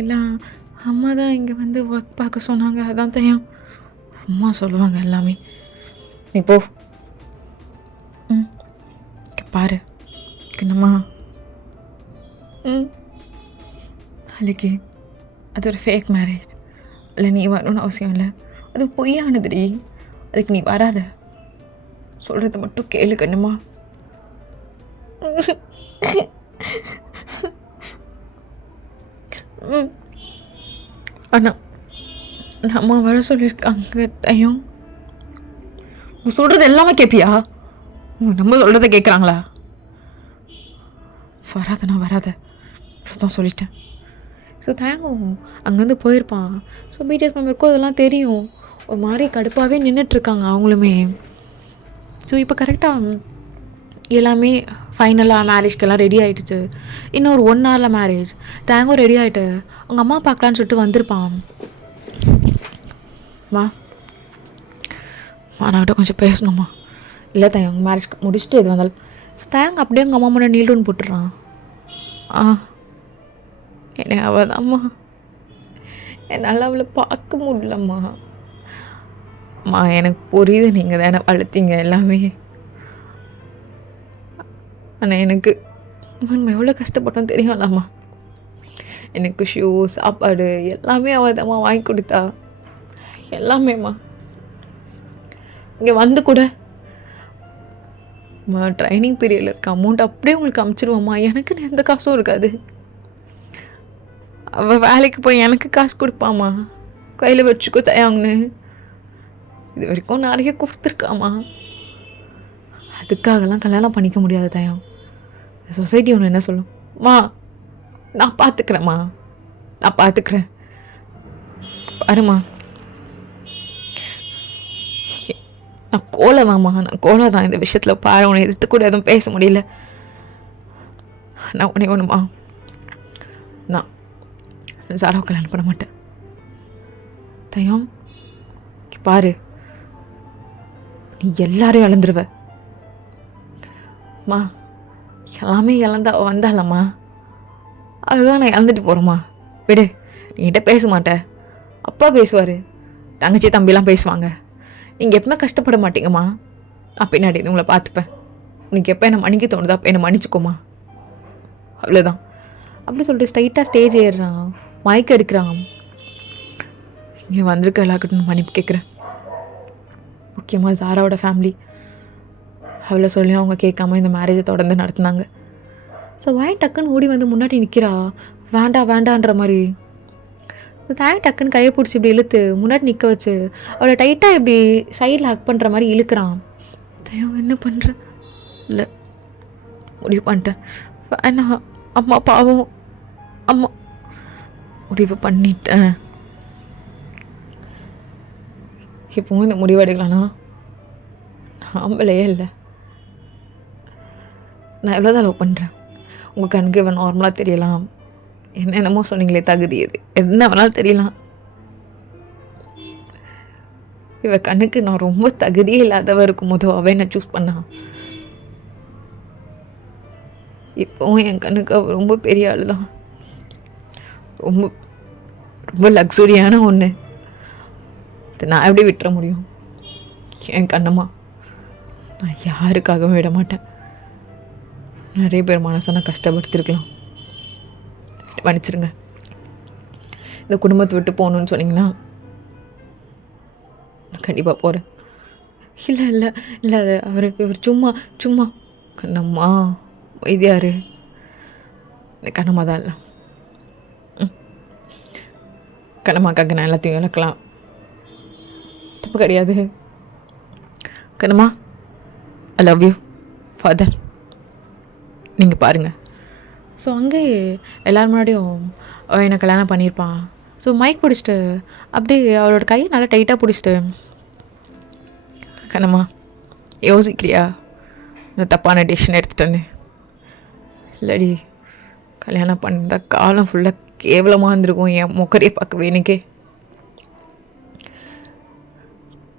இல்லை அம்மா தான் இங்கே வந்து ஒர்க் பார்க்க சொன்னாங்க, அதான் தெரியும். அம்மா சொல்லுவாங்க எல்லாமே. நீ போ. பாரு என்னம்மா, நாளைக்கு அது ஒரு ஃபேக் மேரேஜ். இல்லை நீ வரணும்னு அவசியம் இல்லை, அது பொய்யானதுடி. அதுக்கு நீ வராத, சொல்கிறத மட்டும் கேளு கண்ணுமா. அண்ணா அம்மா வர சொல்லியிருக்காங்க தயம். சொல்கிறது எல்லாமே கேட்பியா? நம்ம சொல்கிறத கேட்குறாங்களா? வராதண்ணா வராத தான் சொல்லிட்டேன். ஸோ தயங்கும் அங்கேருந்து போயிருப்பான். ஸோ பிடிஎஸ் மெம்பருக்கும் அதெல்லாம் தெரியும். ஒரு மாதிரி கடுப்பாகவே நின்றுட்டுருக்காங்க அவங்களுமே. ஸோ இப்போ கரெக்டாக எல்லாமே ஃபைனலாக மேரேஜ்க்கெல்லாம் ரெடி ஆகிடுச்சு. இன்னொரு 1 ஹவரில் மேரேஜ். தேங்கும் ரெடி ஆகிட்டு அவங்க அம்மா பார்க்கலான்னு சொல்லிட்டு வந்திருப்பான். நான் கொஞ்சம் பேசணும்மா. இல்லை தயங்க மேரேஜ் முடிச்சுட்டு எது வந்தாலும். ஸோ தேங்க அப்படியே அவங்க அம்மா முன்னாடி நீல் டவுன் போட்டுடுறான். என்னை அவள் தான்ம்மா, என்னால் அவளை பார்க்க முடியலம்மா. அம்மா எனக்கு புரியுது, நீங்கள் தானே வளர்த்தீங்க எல்லாமே. ஆனால் எனக்கு நம்ம எவ்வளோ கஷ்டப்பட்டோம் தெரியும்லாம்மா. எனக்கு ஷூ சாப்பாடு எல்லாமே அவள் தான்மா வாங்கி கொடுத்தா, எல்லாமேம்மா. இங்கே வந்து கூட ட்ரைனிங் பீரியடில் இருக்க அமௌண்ட் அப்படியே உங்களுக்கு அமுச்சிடுவோம்மா. எனக்குன்னு எந்த காசும் இருக்காது. அவள் வேலைக்கு போய் எனக்கு காசு கொடுப்பாம்மா, கையில் வச்சுக்கோ தயாங்கன்னு. இது வரைக்கும் நிறைய கொடுத்துருக்காம்மா. அதுக்காகலாம் கல்யாணம் பண்ணிக்க முடியாது தயம். சொசைட்டி ஒன்று என்ன சொல்லும்? நான் பார்த்துக்கிறேம்மா, நான் பார்த்துக்கிறேன். பாருமா, நான் கோலை தான்மா, நான் கோலை தான் இந்த விஷயத்தில். பாரு, உன்னை எதிர்த்து கூட எதுவும் பேச முடியல. நான் உன்னை ஒன்றுமா, நான் சாராவை கல்யாணம் பண்ண மாட்டேன் தயம். பாரு, நீ எல்லாரையும் இழந்துருவ. எல்லாமே இழந்தா வந்தாலம்மா, அதுதான் நான் இழந்துட்டு போகிறேம்மா. விடு, நீகிட்ட பேச மாட்டேன், அப்பா பேசுவார், தங்கச்சி தம்பிலாம் பேசுவாங்க. நீங்கள் எப்பவுமே கஷ்டப்பட மாட்டீங்கம்மா. நான் பின்னாடி உங்களை பார்த்துப்பேன். உனக்கு எப்போ என்னை மன்னிக்க தோணுதோ அப்போ என்னை மன்னிச்சுக்கோமா, அவ்வளோதான். அப்படி சொல்லிட்டு ஸ்ட்ரைட்டாக ஸ்டேஜ் ஏறுறான், மைக் எடுக்கிறான். இங்கே வந்திருக்க எல்லாருக்கிட்ட நான் மன்னிப்பு கேட்குறேன். முக்கியமாக சாராவோட ஃபேமிலி, அவ்வளோ சொல்லியும் அவங்க கேட்காம இந்த மேரேஜை தொடர்ந்து நடத்துனாங்க. ஸோ வாய் டக்குன்னு ஓடி வந்து முன்னாடி நிற்கிறா, வேண்டான்ற மாதிரி. தேங்க் டக்குன்னு கையை பிடிச்சி இப்படி இழுத்து முன்னாடி நிற்க வச்சு அவளை டைட்டாக இப்படி சைடில் ஹக் பண்ணுற மாதிரி இழுக்கிறான். தயவு என்ன பண்ணுற? இல்லை முடிவு பண்ணிட்டேன், வேணாம் அம்மா பாவம், அம்மா முடிவு பண்ணிட்டேன். இப்போவும் இந்த முடிவு எடுக்கலாம்னா நாம்பளையே இல்லை. நான் எவ்வளோதான் லவ் பண்ணுறேன். உங்கள் கண்ணுக்கு இவன் நார்மலாக தெரியலாம், என்னென்னமோ சொன்னீங்களே தகுதி, எது என்ன வேணாலும் தெரியலாம். இவ கண்ணுக்கு நான் ரொம்ப தகுதியே இல்லாதவ இருக்கும் போதோ அவன் என்ன சூஸ் பண்ணா. இப்போவும் என் கண்ணுக்கு அவ ரொம்ப பெரிய ஆள் தான். ரொம்ப ரொம்ப லக்ஸுரியான ஒன்று. நான் எப்படி விட்டுற முடியும்? என் கண்ணம்மா நான் யாருக்காகவும் விட மாட்டேன். நிறைய பேர் மனசை நான் கஷ்டப்படுத்திருக்கலாம், மன்னிச்சிருங்க. இந்த குடும்பத்தை விட்டு போகணுன்னு சொன்னீங்கன்னா நான் கண்டிப்பாக போகிறேன். இல்லை இல்லை இல்லை, இவர் சும்மா சும்மா. கண்ணம்மா இது யார்? கண்ணம்மா தான் இல்லை. கண்ணம்மாக்காக நான் எல்லாத்தையும் இழக்கலாம், தப்பு கிடையாது. கண்ணம்மா ஐ லவ் யூ ஃபாதர். நீங்கள் பாருங்கள். ஸோ அங்கே எல்லோரும் முன்னாடியும் என்னை கல்யாணம் பண்ணியிருப்பான். ஸோ மைக் பிடிச்சிட்டு அப்படியே அவளோட கையை நல்லா டைட்டாக பிடிச்சிட்டு, கண்ணம்மா யோசிக்கிறியா நான் தப்பான டிசிஷன் எடுத்துட்டேன்னு? இல்லடி, கல்யாணம் பண்ணியிருந்தா காலம் ஃபுல்லாக கேவலமாக இருந்திருக்கும் என் முக்கரையை பார்க்கவே எனக்கே.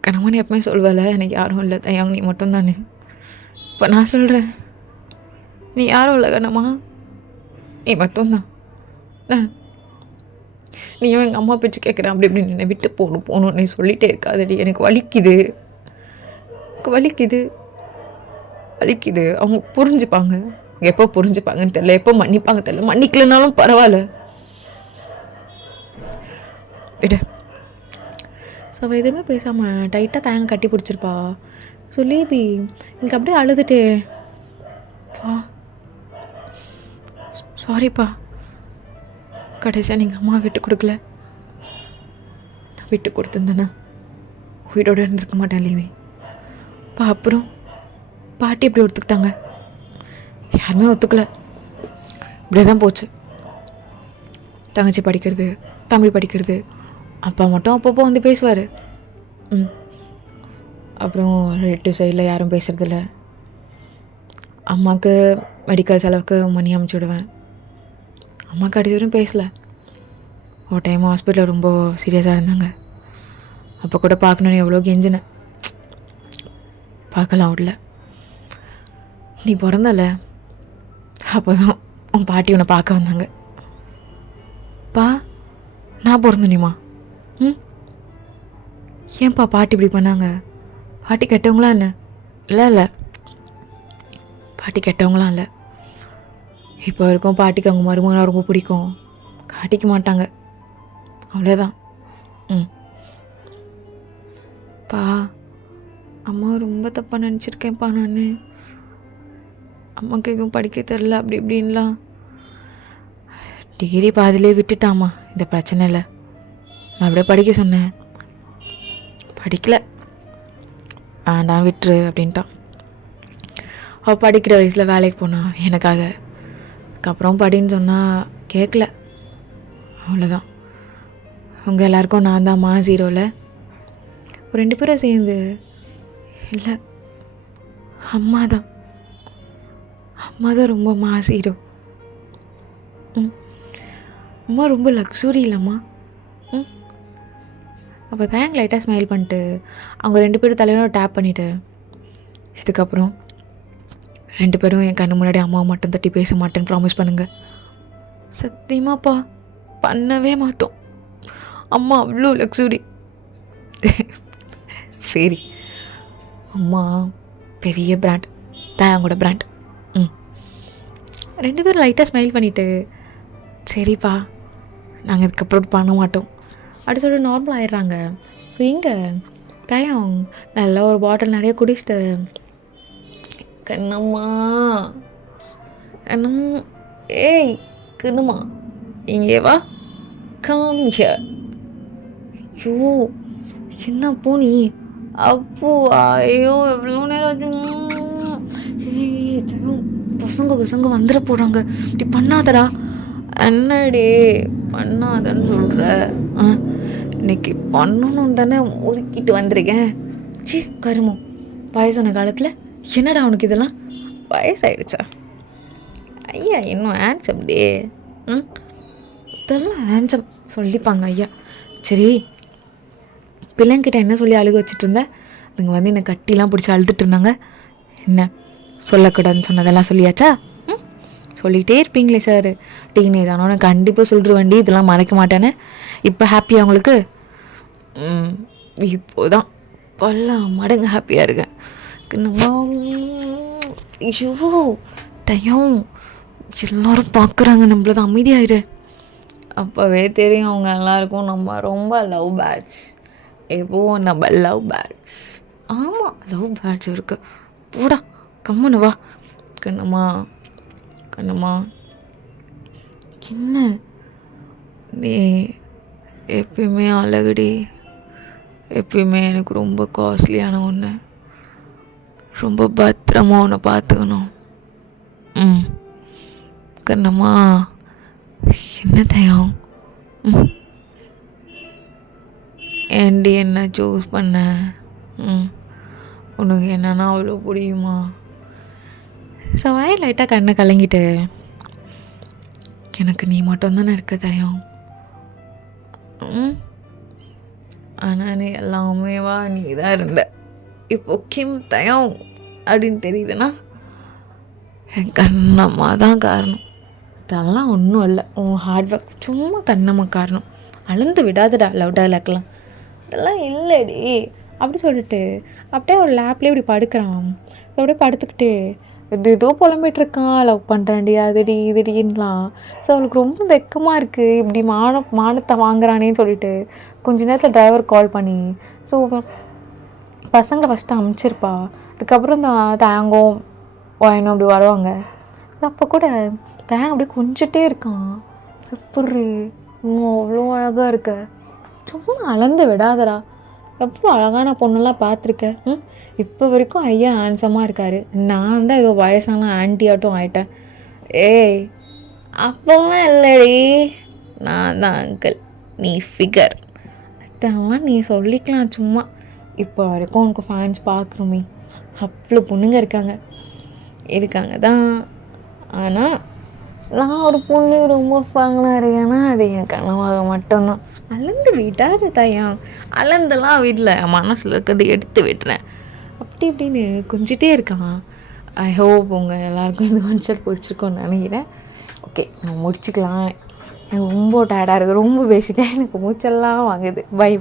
கண்ணம்மான்னு எப்பவுமே சொல்வேல, எனக்கு யாரும் இல்லை தயாங்க நீ மட்டும்தானே. இப்போ நான் சொல்கிறேன், நீ யாரும் இல்லை கண்ணம்மா, நீ மட்டும்தான். நீயும் எங்கள் அம்மா பேச்சு கேட்குறேன் அப்படி இப்படின்னு என்னை விட்டு போகணும் நீ சொல்லிகிட்டே இருக்காதடி. எனக்கு வலிக்குது, வலிக்குது. அவங்க புரிஞ்சுப்பாங்க, எப்போ புரிஞ்சுப்பாங்கன்னு தெரியல, எப்போ மன்னிப்பாங்க தெரியல. மன்னிக்கலனாலும் பரவாயில்ல, விடு. ஸோ அவள் எதுவுமே பேசாமல் டைட்டாக தேங்க கட்டி பிடிச்சிருப்பா. ஸோ லீபி எனக்கு அப்படியே அழுதுட்டே, பா சாரிப்பா, கடைசியாக நீங்கள் அம்மா விட்டு கொடுக்கல. நான் விட்டு கொடுத்துருந்தேண்ணா உயிரோடு இருந்திருக்க மாட்டேன் லீவி. அப்புறம் பாட்டி எப்படி ஒத்துக்கிட்டாங்க? யாருமே ஒத்துக்கலை, இப்படியே தான் போச்சு. தங்கச்சி படிக்கிறது, தம்பி படிக்கிறது, அப்பா மட்டும் அப்பப்போ வந்து பேசுவார். அப்புறம் ரிலேட்டிவ் சைடில் யாரும் பேசுகிறதில்ல. அம்மாவுக்கு மெடிக்கல் செலவுக்கு மணி அமுச்சு விடுவேன். அம்மா கடைசி வரையும் பேசலை. ஒரு டைம் ஹாஸ்பிட்டலில் ரொம்ப சீரியஸாக இருந்தாங்க. அப்போ கூட பார்க்கணுன்னு எவ்வளோ கெஞ்சினேன், பார்க்கலாம் விடல. நீ பிறந்தல அப்போ தான் உன் பாட்டி உன்னை பார்க்க வந்தாங்க. பா நான் பிறந்தனிமா? ஏன்ப்பா பாட்டி இப்படி பண்ணாங்க? பாட்டி கெட்டவங்களா என்ன? இல்லை பாட்டி கெட்டவங்களாம் இல்லை. இப்போ வரைக்கும் பாட்டிக்கு அவங்க மருமகனாக ரொம்ப பிடிக்கும், காட்டிக்க மாட்டாங்க, அவ்வளோதான். பா அம்மா ரொம்ப தப்பாக நினச்சிருக்கேன்ப்பா. நான் அம்மாவுக்கு எதுவும் படிக்க தெரில அப்படி இப்படின்லாம். டிகிரி பாதிலே விட்டுட்டாம்மா, இந்த பிரச்சனை இல்லை. நான் அப்படியே படிக்க சொன்னேன், படிக்கலை, வேண்டாம் விட்டுரு அப்படின்ட்டான். அவள் படிக்கிற வயசில் வேலைக்கு போனான் எனக்காக. அதுக்கப்புறம் படின்னு சொன்னால் கேட்கல, அவ்வளோதான். அவங்க எல்லாருக்கும் நான் தான் மா ஜீரோவில். ஒரு 2 பேரும் சேர்ந்து இல்லை, அம்மா தான் ரொம்ப மா ஜீரோ. அம்மா ரொம்ப லக்ஸுரி இல்லைம்மா. அப்போ தேங்க் லைட்டாக ஸ்மைல் பண்ணிட்டு அவங்க 2 பேரும் தலைவரும் டேப் பண்ணிவிட்டு, இதுக்கப்புறம் 2 பேரும் என் கண்ணு முன்னாடி அம்மாவை மட்டும் தட்டி பேச மாட்டேன்னு ப்ராமிஸ் பண்ணுங்கள். சத்தியமாப்பா பண்ணவே மாட்டோம், அம்மா அவ்வளோ லக்ஸுரி. சரி, அம்மா பெரிய பிராண்ட், தேங்கோட பிராண்ட். 2 பேரும் லைட்டாக ஸ்மைல் பண்ணிவிட்டு, சரிப்பா நாங்கள் இதுக்கப்புறம் பண்ண மாட்டோம் அப்படி சொல்லிட்டு நார்மல் ஆயிடுறாங்க. ஸோ இங்கே தயம் நல்லா ஒரு பாட்டில் நிறைய குடிச்சிட்டு, கண்ணம்மா ஏய் கண்ணுமா இங்கே வா, கம் ஹியர். ஐயோ என்ன பூனி அப்போ, ஐயோ எவ்வளோ நேரம் பசங்க வந்துட போகிறாங்க, இப்படி பண்ணாதடா. என்னடி பண்ணாதன்னு சொல்கிற? இன்னைக்கு பண்ணணும் தானே ஒதுக்கிட்டு வந்திருக்கேன். சி கருமோ, வயசான காலத்தில் என்னடா உனக்கு இதெல்லாம்? வயசாயிடுச்சா? ஐயா இன்னும் ஹேண்ட்ஸம் டே. இதெல்லாம் ஹேண்ட்ஸம் சொல்லிப்பாங்க ஐயா. சரி, பிள்ளைங்கிட்ட என்ன சொல்லி அழுக வச்சுட்டு இருந்தேன்? அதுங்க வந்து என்னை கட்டிலாம் பிடிச்சி அழுதுட்டு இருந்தாங்க. என்ன சொல்லக்கூடாதுன்னு சொன்னதெல்லாம் சொல்லியாச்சா? சொல்லிகிட்டே இருப்பீங்களே சார். டீனேஜ் ஆனோன்னு கண்டிப்பாக சொல்லிடுவேண்டி, இதெல்லாம் மறைக்க மாட்டேன்னு. இப்போ ஹாப்பியாக உங்களுக்கு? இப்போதான் பல மடங்கு ஹாப்பியாக இருக்கேன். ஐயோ தயம், எல்லோரும் பார்க்குறாங்க நம்மள தான், அமைதியாயிரு. அப்போவே தெரியும் அவங்க எல்லாருக்கும் நம்ம ரொம்ப லவ் பேட்ச். எப்போவும் நம்ம லவ் பேட்ச். ஆமாம், லவ் பேட்ச் இருக்கு. போடா கம்முன்னு வா. கண்ணம்மா என்ன நீ எப்பயுமே அழகுடி, எப்பயுமே எனக்கு ரொம்ப காஸ்ட்லியான ஒன்று. ரொம்ப பத்திரமா உன்னை பார்த்துக்கணும். கண்ணம்மா என்ன தயம்? ஏண்டி என்ன சூஸ் பண்ண? உனக்கு என்னன்னா அவ்வளோ பிடிக்குமா? ஸோ லைட்டாக கண்ணை கலங்கிட்டு, எனக்கு நீ மட்டும்தானே இருக்க தயம். ஆனால் நீ எல்லாமேவா நீ தான் இருந்த. இப்போ கிம் தயம் அப்படின்னு தெரியுதுன்னா என் கண்ணம்மா தான் காரணம். இதெல்லாம் ஒன்றும் இல்லை, உன் ஹார்ட் ஒர்க். சும்மா கண்ணம்மா காரணம். அளந்து விடாதடா லவ் டைலாக்லாம். இதெல்லாம் இல்லைடி அப்படி சொல்லிட்டு அப்படியே ஒரு லேப்லேயே இப்படி படுக்கிறான். அப்படியே படுத்துக்கிட்டு ஏதோ புலம்பிகிட்ருக்கான், லவ் பண்ணுறான்டி அதுடி இதுடின்லாம். ஸோ அவளுக்கு ரொம்ப வெக்கமாக இருக்குது, இப்படி மானத்தை வாங்குறானேன்னு சொல்லிட்டு கொஞ்ச நேரத்தில் டிரைவர் கால் பண்ணி ஸோ பசங்களை ஃபஸ்ட்டு அமுச்சிருப்பா. அதுக்கப்புறம் தான் தேங்கும் வாயனும் அப்படி வருவாங்க. அப்போ கூட தேங்க அப்படியே கொஞ்சிட்டே இருக்கான். எப்படி இன்னும் அவ்வளோ அழகாக இருக்க, சும்மா அளந்து விடாதடா. எவ்வளோ அழகான பொண்ணெல்லாம் பார்த்துருக்கேன். இப்போ வரைக்கும் ஐயா ஹேண்ட்ஸமாக இருக்கார். நான் தான் ஏதோ வயசான ஆன்ட்டியாட்டும் ஆகிட்டேன். ஏய் அப்போல்லாம் இல்லடி, நான் தான் அங்கிள், நீ ஃபிகர். அதெல்லாம் நீ சொல்லிக்கலாம் சும்மா. இப்போ வரைக்கும் உனக்கு ஃபேன்ஸ் பார்க்குறோமே, அவ்வளோ பொண்ணுங்க இருக்காங்க தான். ஆனால் நான் ஒரு பொண்ணு ரொம்ப ஃபேனாக இருக்கேன்னா அது என் கனவாக மட்டும்தான். அளந்து விட்டாது தயம். அளந்தெல்லாம் வீட்டில் மனசில் இருக்கிறது எடுத்து விட்டுறேன். அப்படி இப்படின்னு கொஞ்சிட்டே இருக்கான். ஐ ஹோப் உங்கள் எல்லாருக்கும் இந்த கான்செப்ட் பிடிச்சிருக்கோன்னு நினைக்கிறேன். ஓகே, நம்ம முடிச்சுக்கலாம். எனக்கு ரொம்ப டயர்டாக இருக்குது, ரொம்ப பேசிட்டேன், எனக்கு மூச்செல்லாம் வாங்குது. பை.